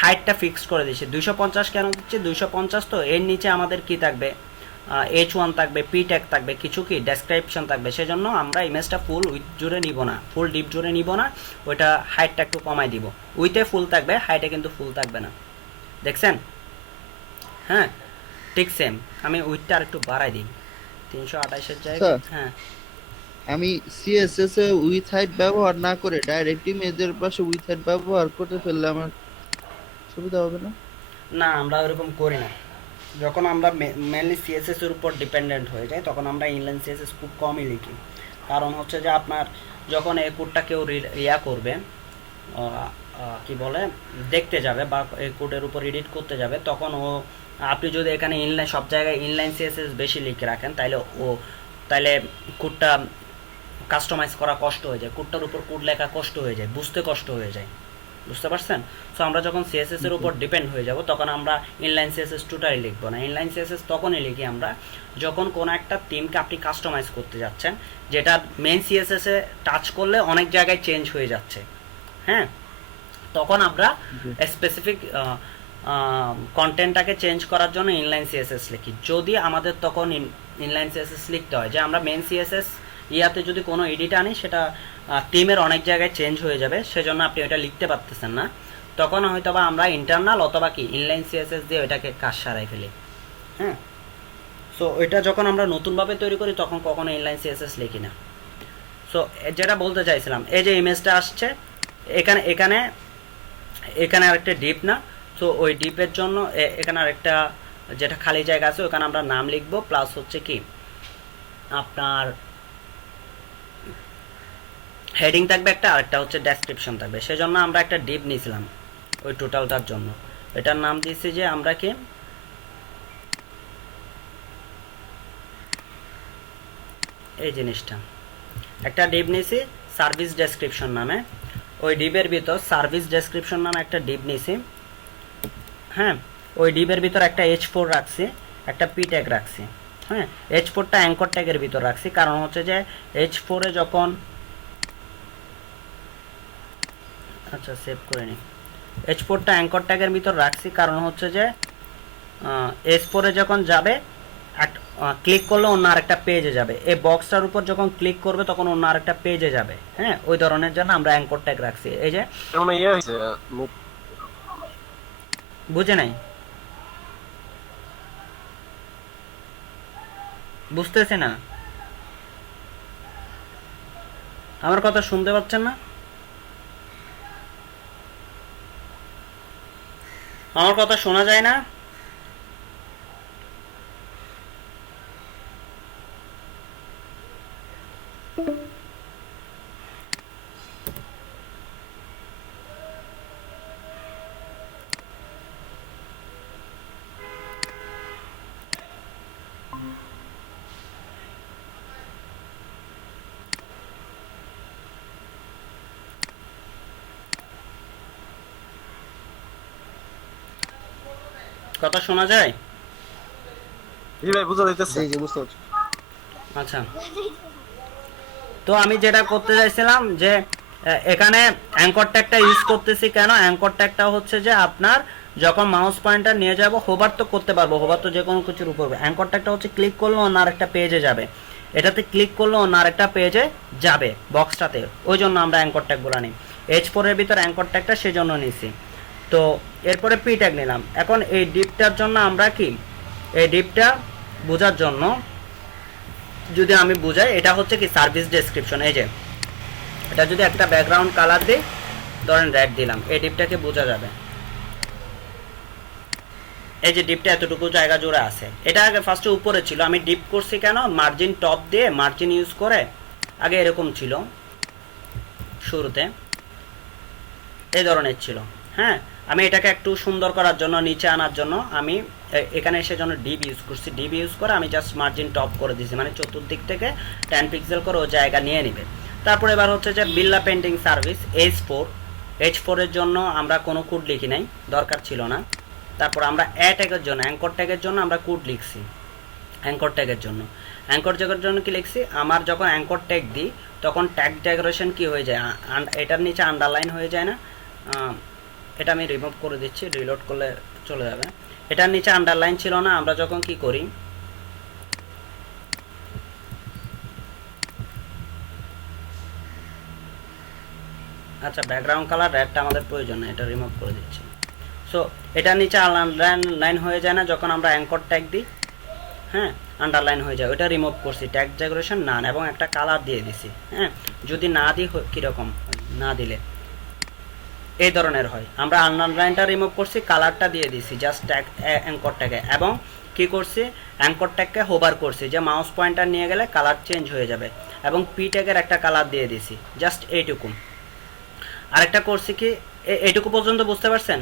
হাইটটা ফিক্সড করে দিচ্ছি। 250 কেন দিচ্ছি, 250 তো এর নিচে আমাদের কি থাকবে, H1 থাকবে, পি ট্যাগ থাকবে, কিছু কি ডেসক্রিপশন থাকবে, সেজন্য আমরা ইমেজটা ফুল উইথ জুড়ে নিব না, ফুল ডিপ জুড়ে নিব না, ওইটা হাইটটা একটু কমাই দিব। উইথে ফুল থাকবে, হাইটে কিন্তু ফুল থাকবে না, দেখছেন? হ্যাঁ ঠিক সেম, আমি উইথটা আর একটু বাড়াই দিই 328 জায়গায়। হ্যাঁ আমি সিএসএস এ উইথ হাইট ব্যবহার না করে ডাইরেক্ট ইমেজের পাশে উইথ হাইট ব্যবহার করতে ফেললে আমার অসুবিধা হবে না? না, আমরা ওরকম করি না। যখন আমরা মেনলি সিএসএস এর উপর ডিপেন্ডেন্ট হয়ে যাই তখন আমরা ইনলাইন সিএসএস খুব কমই লিখি। কারণ হচ্ছে যে আপনার যখন এই কোডটা কেউ ইয়া করবে, কি বলে, দেখতে যাবে বা এই কোডের উপর এডিট করতে যাবে, তখন আপনি যদি এখানে ইনলাইন সব জায়গায় ইনলাইন সিএসএস বেশি লিখে রাখেন তাইলে কোডটা কাস্টমাইজ করা কষ্ট হয়ে যায়, কোডটার উপর কোড লেখা কষ্ট হয়ে যায়, বুঝতে কষ্ট হয়ে যায়। বুঝতে পারছেন? সো আমরা যখন সিএসএস এর উপর ডিপেন্ড হয়ে যাব তখন আমরা ইনলাইন সিএসএস টোটালি লিখবো না। ইনলাইন সিএসএস তখনই লিখি আমরা যখন কোনো একটা থিমকে আপনি কাস্টমাইজ করতে যাচ্ছেন, যেটা মেন সিএসএস এ টাচ করলে অনেক জায়গায় চেঞ্জ হয়ে যাচ্ছে। হ্যাঁ, তখন আমরা স্পেসিফিক কন্টেন্টটাকে চেঞ্জ করার জন্য ইনলাইন সিএসএস লিখি। যদি আমাদের তখন ইনলাইন সিএসএস লিখতে হয় যে আমরা মেন সিএসএস ইয়াতে যদি কোনো এডিট আনি সেটা টিমের অনেক জায়গায় চেঞ্জ হয়ে যাবে, সেজন্য আপনি ওটা লিখতে পারতেছেন না, তখন হয়তো বা আমরা ইন্টারনাল অথবা কি ইনলাইন সিএসএস দিয়ে ওইটাকে কাজ সারাই ফেলি। হ্যাঁ, সো ওইটা যখন আমরা নতুনভাবে তৈরি করি তখন কখনো ইনলাইন সিএসএস লিখি না। সো যেটা বলতে চাইছিলাম, এই যে ইমেজটা আসছে এখানে এখানে এখানে আরেকটা ডিপ না, সো ওই ডিপের জন্য এখানে আরেকটা যেটা খালি জায়গা আছে ওখানে আমরা নাম লিখবো, প্লাস হচ্ছে কি আপনার হেডিং থাকবে একটা, আরেকটা হচ্ছে ডেসক্রিপশন থাকবে। সেজন্য আমরা একটা ডিপ নিয়েছিলাম ওই টোটালটার জন্য। এটার নাম দিয়েছি যে আমরা কি এই জিনিসটা একটা ডিপ নিয়েছি সার্ভিস ডেসক্রিপশন নামে। ওই ডিপের ভিতর সার্ভিস ডেসক্রিপশন নামে একটা ডিপ নিয়েছি। হ্যাঁ, ওই ডিপের ভিতর একটা H4 রাখছি, একটা পি ট্যাগ রাখছি। হ্যাঁ, H4টা অ্যাঙ্কর ট্যাগের ভিতর রাখছি, কারণ হচ্ছে যে H4 এ যখন আচ্ছা সেভ করে নিই, H4টা অ্যাঙ্কর ট্যাগের ভিতর রাখছি কারণ হচ্ছে যে H4 এ যখন যাবে ক্লিক করলে অন্য আরেকটা পেজে যাবে, এই বক্সটার উপর যখন ক্লিক করবে তখন অন্য আরেকটা পেজে যাবে। হ্যাঁ, ওই ধরনের জন্য আমরা অ্যাঙ্কর ট্যাগ রাখছি। এই যে বুঝে নাই, বুঝতেছে না, আমার কথা শুনতে পাচ্ছেন না? আমার কথা শোনা যায় না? কথা শোনা যায়? জি ভাই, বুঝা যাইতেছে। জি বুঝতে পারছি। আচ্ছা, তো আমি যেটা করতে চাইছিলাম যে এখানে অ্যাঙ্কর ট্যাগটা ইউজ করতেছি কেন? অ্যাঙ্কর ট্যাগটা হচ্ছে যে আপনার যখন মাউস পয়েন্টার নিয়ে যাব, হোভার তো করতে পারবো, হোভার তো যে কোনো কিছুর উপর। অ্যাঙ্কর ট্যাগটা হচ্ছে ক্লিক করলে অন্য আরেকটা পেজে যাবে, এটাতে ক্লিক করলে অন্য আরেকটা পেজে যাবে বক্সটাতে, ওই জন্য আমরা অ্যাঙ্কর ট্যাগগুলো নিই। H4 এর ভিতর অ্যাঙ্কর ট্যাগটা সেজন্য নিছি। তো এরপরে পি ট্যাগ নিলাম। এখন এই ডিপটার জন্য আমরা কি, এই ডিপটা বোঝার জন্য যদি আমি বুঝাই, এটা হচ্ছে কি সার্ভিস ডেসক্রিপশন। এই যে এটা যদি একটা ব্যাকগ্রাউন্ড কালার দিই, ধরেন রেড দিলাম, এই ডিপটাকে বোঝা যাবে। এই যে ডিপটা এতটুকু জায়গা জুড়ে আছে, এটা আগে ফার্স্টে উপরে ছিল, আমি ডিপ করছি কেন, মার্জিন টপ দিয়ে মার্জিন ইউজ করে। আগে এরকম ছিল, শুরুতে এই ধরনের ছিল। হ্যাঁ, আমি এটাকে একটু সুন্দর করার জন্য, নিচে আনার জন্য আমি এখানে এসে জন্য ডিপ ইউজ করছি। ডিপ ইউজ করে আমি জাস্ট মার্জিন টপ করে দিয়েছি, মানে চতুর্দিক থেকে 10 পিক্সেল করে ও জায়গা নিয়ে নেবে। তারপরে এবার হচ্ছে যে বিল্লা পেন্টিং সার্ভিস H4 এর জন্য আমরা কোনো কোড লিখি নাই, দরকার ছিল না। তারপর আমরা ট্যাগের জন্য, অ্যাঙ্কর ট্যাগের জন্য আমরা কোড লিখছি। অ্যাঙ্কর ট্যাগের জন্য কি লিখছি, আমার যখন অ্যাঙ্কর ট্যাগ দিই তখন ট্যাগ ডেকোরেশন কি হয়ে যায়, এটার নিচে আন্ডারলাইন হয়ে যায় না। এটা আমি রিমুভ করে দিচ্ছি, রিলোড করলে চলে যাবে। এটার নিচে আন্ডারলাইন ছিল না, আমরা যখন কি করি, আচ্ছা ব্যাকগ্রাউন্ড কালার রেডটা আমাদের প্রয়োজন না, এটা রিমুভ করে দিচ্ছি। সো এটার নিচে আন্ডারলাইন হয়ে যায় না যখন আমরা অ্যাঙ্কর ট্যাগ দিই। হ্যাঁ, আন্ডারলাইন হয়ে যায়, ওইটা রিমুভ করছি, ট্যাগ ডেকোরেশন নান, এবং একটা কালার দিয়ে দিছি। হ্যাঁ, যদি না দিই কীরকম, না দিলে এই ধরনের হয়। আমরা আন্ডারলাইনটা রিমুভ করছি, কালারটা দিয়ে দিছি জাস্ট ট্যাগ অ্যাঙ্কর ট্যাগে, এবং কি করছি অ্যাঙ্কর ট্যাগকে হোভার করছি যে মাউস পয়েন্টার নিয়ে গেলে কালার চেঞ্জ হয়ে যাবে, এবং পি ট্যাগের একটা কালার দিয়ে দিছি জাস্ট এইটুকু। আরেকটা করছি কি এইটুকু পর্যন্ত বুঝতে পারছেন?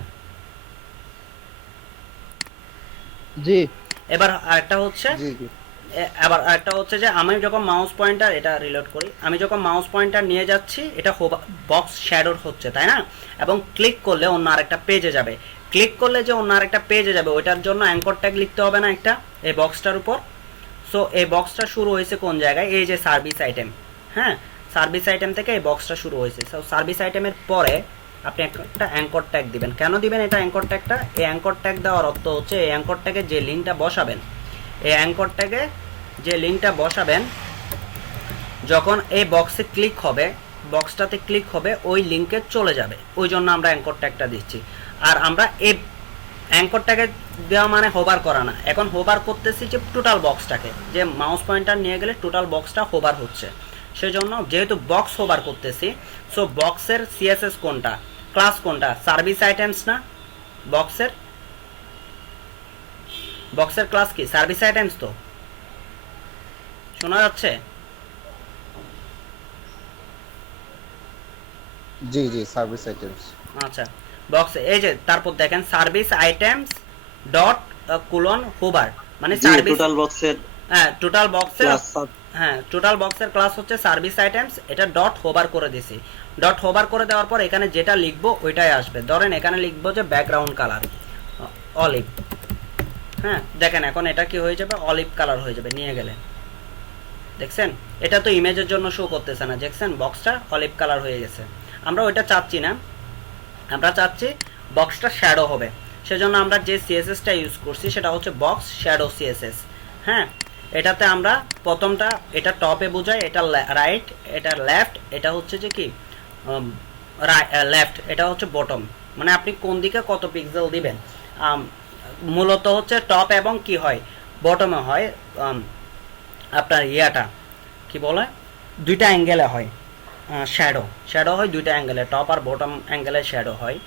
জি এবার আরেকটা হচ্ছে জি জি আবার আরেকটা হচ্ছে যে আমি যখন মাউস পয়েন্টার, এটা রিলোড করি, আমি যখন মাউস পয়েন্টার নিয়ে যাচ্ছি এটা বক্স শ্যাডোর হচ্ছে, তাই না? এবং ক্লিক করলে অন্য আরেকটা পেজে যাবে, ক্লিক করলে যে অন্য আরেকটা পেজে যাবে ওইটার জন্য অ্যাঙ্কর ট্যাগ লিখতে হবে না একটা এই বক্সটার উপর। সো এই বক্সটা শুরু হয়েছে কোন জায়গায়, এই যে সার্ভিস আইটেম, হ্যাঁ সার্ভিস আইটেম থেকে এই বক্সটা শুরু হয়েছে। সো সার্ভিস আইটেমের পরে আপনি একটা অ্যাঙ্কর ট্যাগ দিবেন। কেন দিবেন এটা অ্যাঙ্কর ট্যাগটা? এই অ্যাঙ্কর ট্যাগ দেওয়ার অর্থ হচ্ছে এই অ্যাঙ্কর ট্যাগে যে লিঙ্কটা বসাবেন, এই অ্যাঙ্কর ট্যাগে যে লিঙ্কটা বসাবেন যখন এই বক্সে ক্লিক হবে, বক্সটাতে ক্লিক হবে ওই লিঙ্কে চলে যাবে, ওই জন্য আমরা অ্যাঙ্কর ট্যাগটা দিচ্ছি। আর আমরা এই অ্যাঙ্কর ট্যাগে দেওয়া মানে হোভার করা না, এখন হোভার করতেছি যে টোটাল বক্সটাকে, যে মাউস পয়েন্টার নিয়ে গেলে টোটাল বক্সটা হোভার হচ্ছে, সেজন্য যেহেতু বক্স হোভার করতেছি, সো বক্সের সিএসএস কোনটা, ক্লাস কোনটা, সার্ভিস আইটেমস না? বক্সের ক্লাস কি? Service items. তো শোনা যাচ্ছে? জি জি সার্ভিস আইটেমস। আচ্ছা বক্স, এই যে তারপর দেখেন service items dot colon hover, মানে জি সার্ভিস, টোটাল বক্সের হ্যাঁ টোটাল বক্সের, ক্লাস হ্যাঁ টোটাল বক্সের ক্লাস হচ্ছে সার্ভিস আইটেমস, এটা ডট হোভার করে দিছি। ডট হোভার করে দেওয়ার পর এখানে যেটা লিখবো ওইটাই আসবে। ধরেন এখানে লিখবো যে ব্যাকগ্রাউন্ড কালার অলিভ, হ্যাঁ দেখেন এখন এটা কি হয়ে যাবে, অলিভ কালার হয়ে যাবে নিয়ে গেলে। দেখছেন এটা তো ইমেজের জন্য শো করতেছে না, দেখছেন বক্সটা অলিভ কালার হয়ে গেছে। আমরা ওইটা চাচ্ছি না, আমরা চাচ্ছি বক্সটা শ্যাডো হবে, সেজন্য আমরা যে সিএসএসটা ইউজ করছি সেটা হচ্ছে বক্স শ্যাডো সিএসএস। হ্যাঁ এটাতে আমরা প্রথমটা এটা টপে বোঝায়, এটা রাইট, এটা লেফট, এটা হচ্ছে যে কি লেফট, এটা হচ্ছে বটম, মানে আপনি কোন দিকে কত পিক্সেল দিবেন। মূলত হচ্ছে টপ এবং কি হয় বটমে হয় আপনার ইয়াটা কি বলে দুইটা অ্যাঙ্গেলে হয় শ্যাডো হয় দুইটা অ্যাঙ্গেলে, টপ আর বটম অ্যাঙ্গেলে শ্যাডো হয়।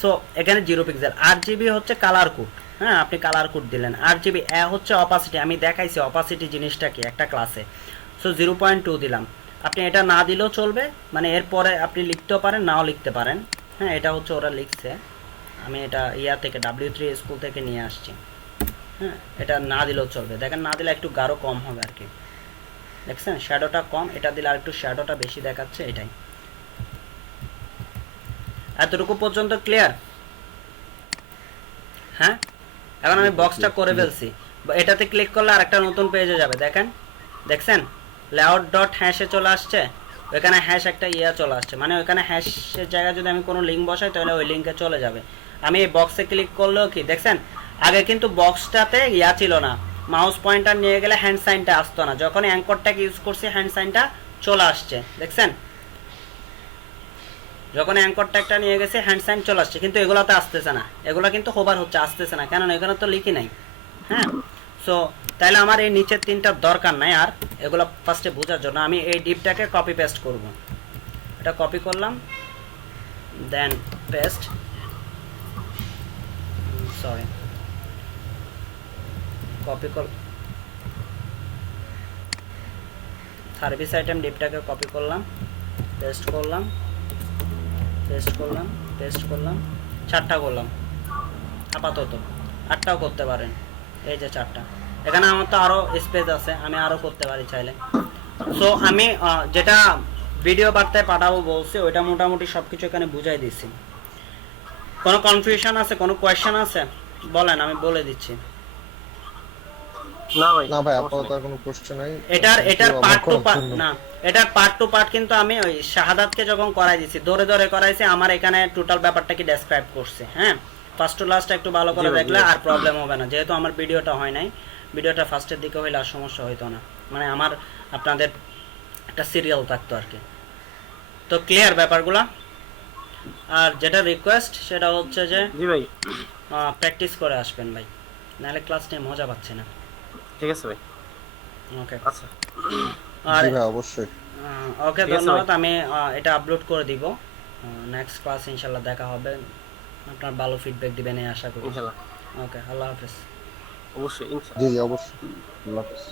সো এখানে 0 পিক্সেল। RGB হচ্ছে কালার কোড, হ্যাঁ আপনি কালার কোড দিলেন। RGB হচ্ছে অপাসিটি, আমি দেখাইছি অপাসিটি জিনিসটা কি একটা ক্লাসে। সো 0.2 দিলাম, আপনি এটা না দিলেও চলবে, মানে এরপরে আপনি লিখতেও পারেন নাও লিখতে পারেন। হ্যাঁ এটা হচ্ছে ওরা লিখছে, আমি এটা ইয়া থেকে W3 স্কুল থেকে নিয়ে আসছি। হ্যাঁ এটা না দিলেও চলবে, দেখেন না দিলে একটু গাঢ় কম হবে আর কি, দেখছেন শ্যাডোটা কম, এটা দিলে আর একটু শ্যাডোটা বেশি দেখাচ্ছে, এটাই। এতটুকু পর্যন্ত ক্লিয়ার? হ্যাঁ এখন আমি বক্সটা করে ফেলছি, এটাতে ক্লিক করলে আরেকটা নতুন পেজে যাবে, দেখেন দেখছেন লেআউট ডট হ্যাশে চলে আসছে, ওইখানে হ্যাশ একটা ইয়া চলে আসছে, মানে ওইখানে হ্যাশের জায়গায় যদি আমি কোনো লিঙ্ক বসাই তাহলে ওই লিঙ্কে চলে যাবে। আমি এই বক্সে ক্লিক করলেও কি দেখছেন, আগে কিন্তু বক্সটাতে ইয়া ছিল না, মাউস পয়েন্টার নিয়ে গেলে হ্যান্ড সাইনটা আসতো না, যখন অ্যাঙ্করটাকে ইউজ করছি হ্যান্ড সাইনটা চলে আসছে, দেখছেন যখন অ্যাঙ্কর ট্যাগটা নিয়ে গেছে হ্যান্ড সাইন চলে আসছে, কিন্তু এগুলাতে আসতেছে না, এগুলা কিন্তু হোভার হচ্ছে, আসতেছে না, কেন এখানে তো লিখি নাই। হ্যাঁ সো তাহলে আমার এই নিচের তিনটার দরকার নাই আর, এগুলো ফার্স্টে বোঝার জন্য আমি এই ডিপটাকে কপি পেস্ট করব, এটা কপি করলাম দেন পেস্ট, সরি কপি কর, সার্ভিস আইটেম ডিপটাকে কপি করলাম, পেস্ট করলাম, পেস্ট করলাম, পেস্ট করলাম, 4টা করলাম আপাতত, 8টাও করতে পারেন, এই যে 4টা। এখানে আমার তো আরও স্পেস আছে, আমি আরও করতে পারি চাইলে। সো আমি যেটা ভিডিও বার্তায় পাঠাবো বলছি ওইটা মোটামুটি সব কিছু এখানে বুঝাই দিচ্ছি। কোনো কনফিউশন আছে, কোনো কোয়েশ্চেন আছে বলেন, আমি বলে দিচ্ছি। না ভাই না ভাই আপাতত আর কোনো প্রশ্ন নাই। এটার পার্ট টু পার্ট না, এটার পার্ট টু পার্ট কিন্তু আমি ওই শাহাদাতকে যখন করাই দিছি ধরে ধরে করাইছি, আমার এখানে টোটাল ব্যাপারটা কি ডেসক্রাইব করছে। হ্যাঁ ফার্স্ট টু লাস্ট একটু ভালো করে দেখলে আর প্রবলেম হবে না, যেহেতু আমার ভিডিওটা হয় নাই, ভিডিওটা ফার্স্টের দিকে হইলে আর সমস্যা হইতো না, মানে আমার আপনাদের একটা সিরিয়াল থাকতো আর কি। তো ক্লিয়ার ব্যাপারগুলা? আর যেটা রিকোয়েস্ট সেটা হচ্ছে যে জি ভাই প্র্যাকটিস করে আসবেন ভাই, নাহলে ক্লাস নিয়ে মজা পাচ্ছে না। ঠিক আছে ভাই, ওকে আচ্ছা আর জি ভাই অবশ্যই। ওকে ঠিক আছে ধন্যবাদ, ভাই। আমি এটা আপলোড করে দিব। নেক্সট ক্লাস ইনশাল্লাহ দেখা হবে, আপনার ভালো ফিডব্যাক দিবেন এই আশা করি। ইনশাল্লাহ, ওকে, আল্লাহ হাফেজ। অবশ্যই ইনশাল্লাহ। জি জি অবশ্যই। আল্লাহ হাফেজ।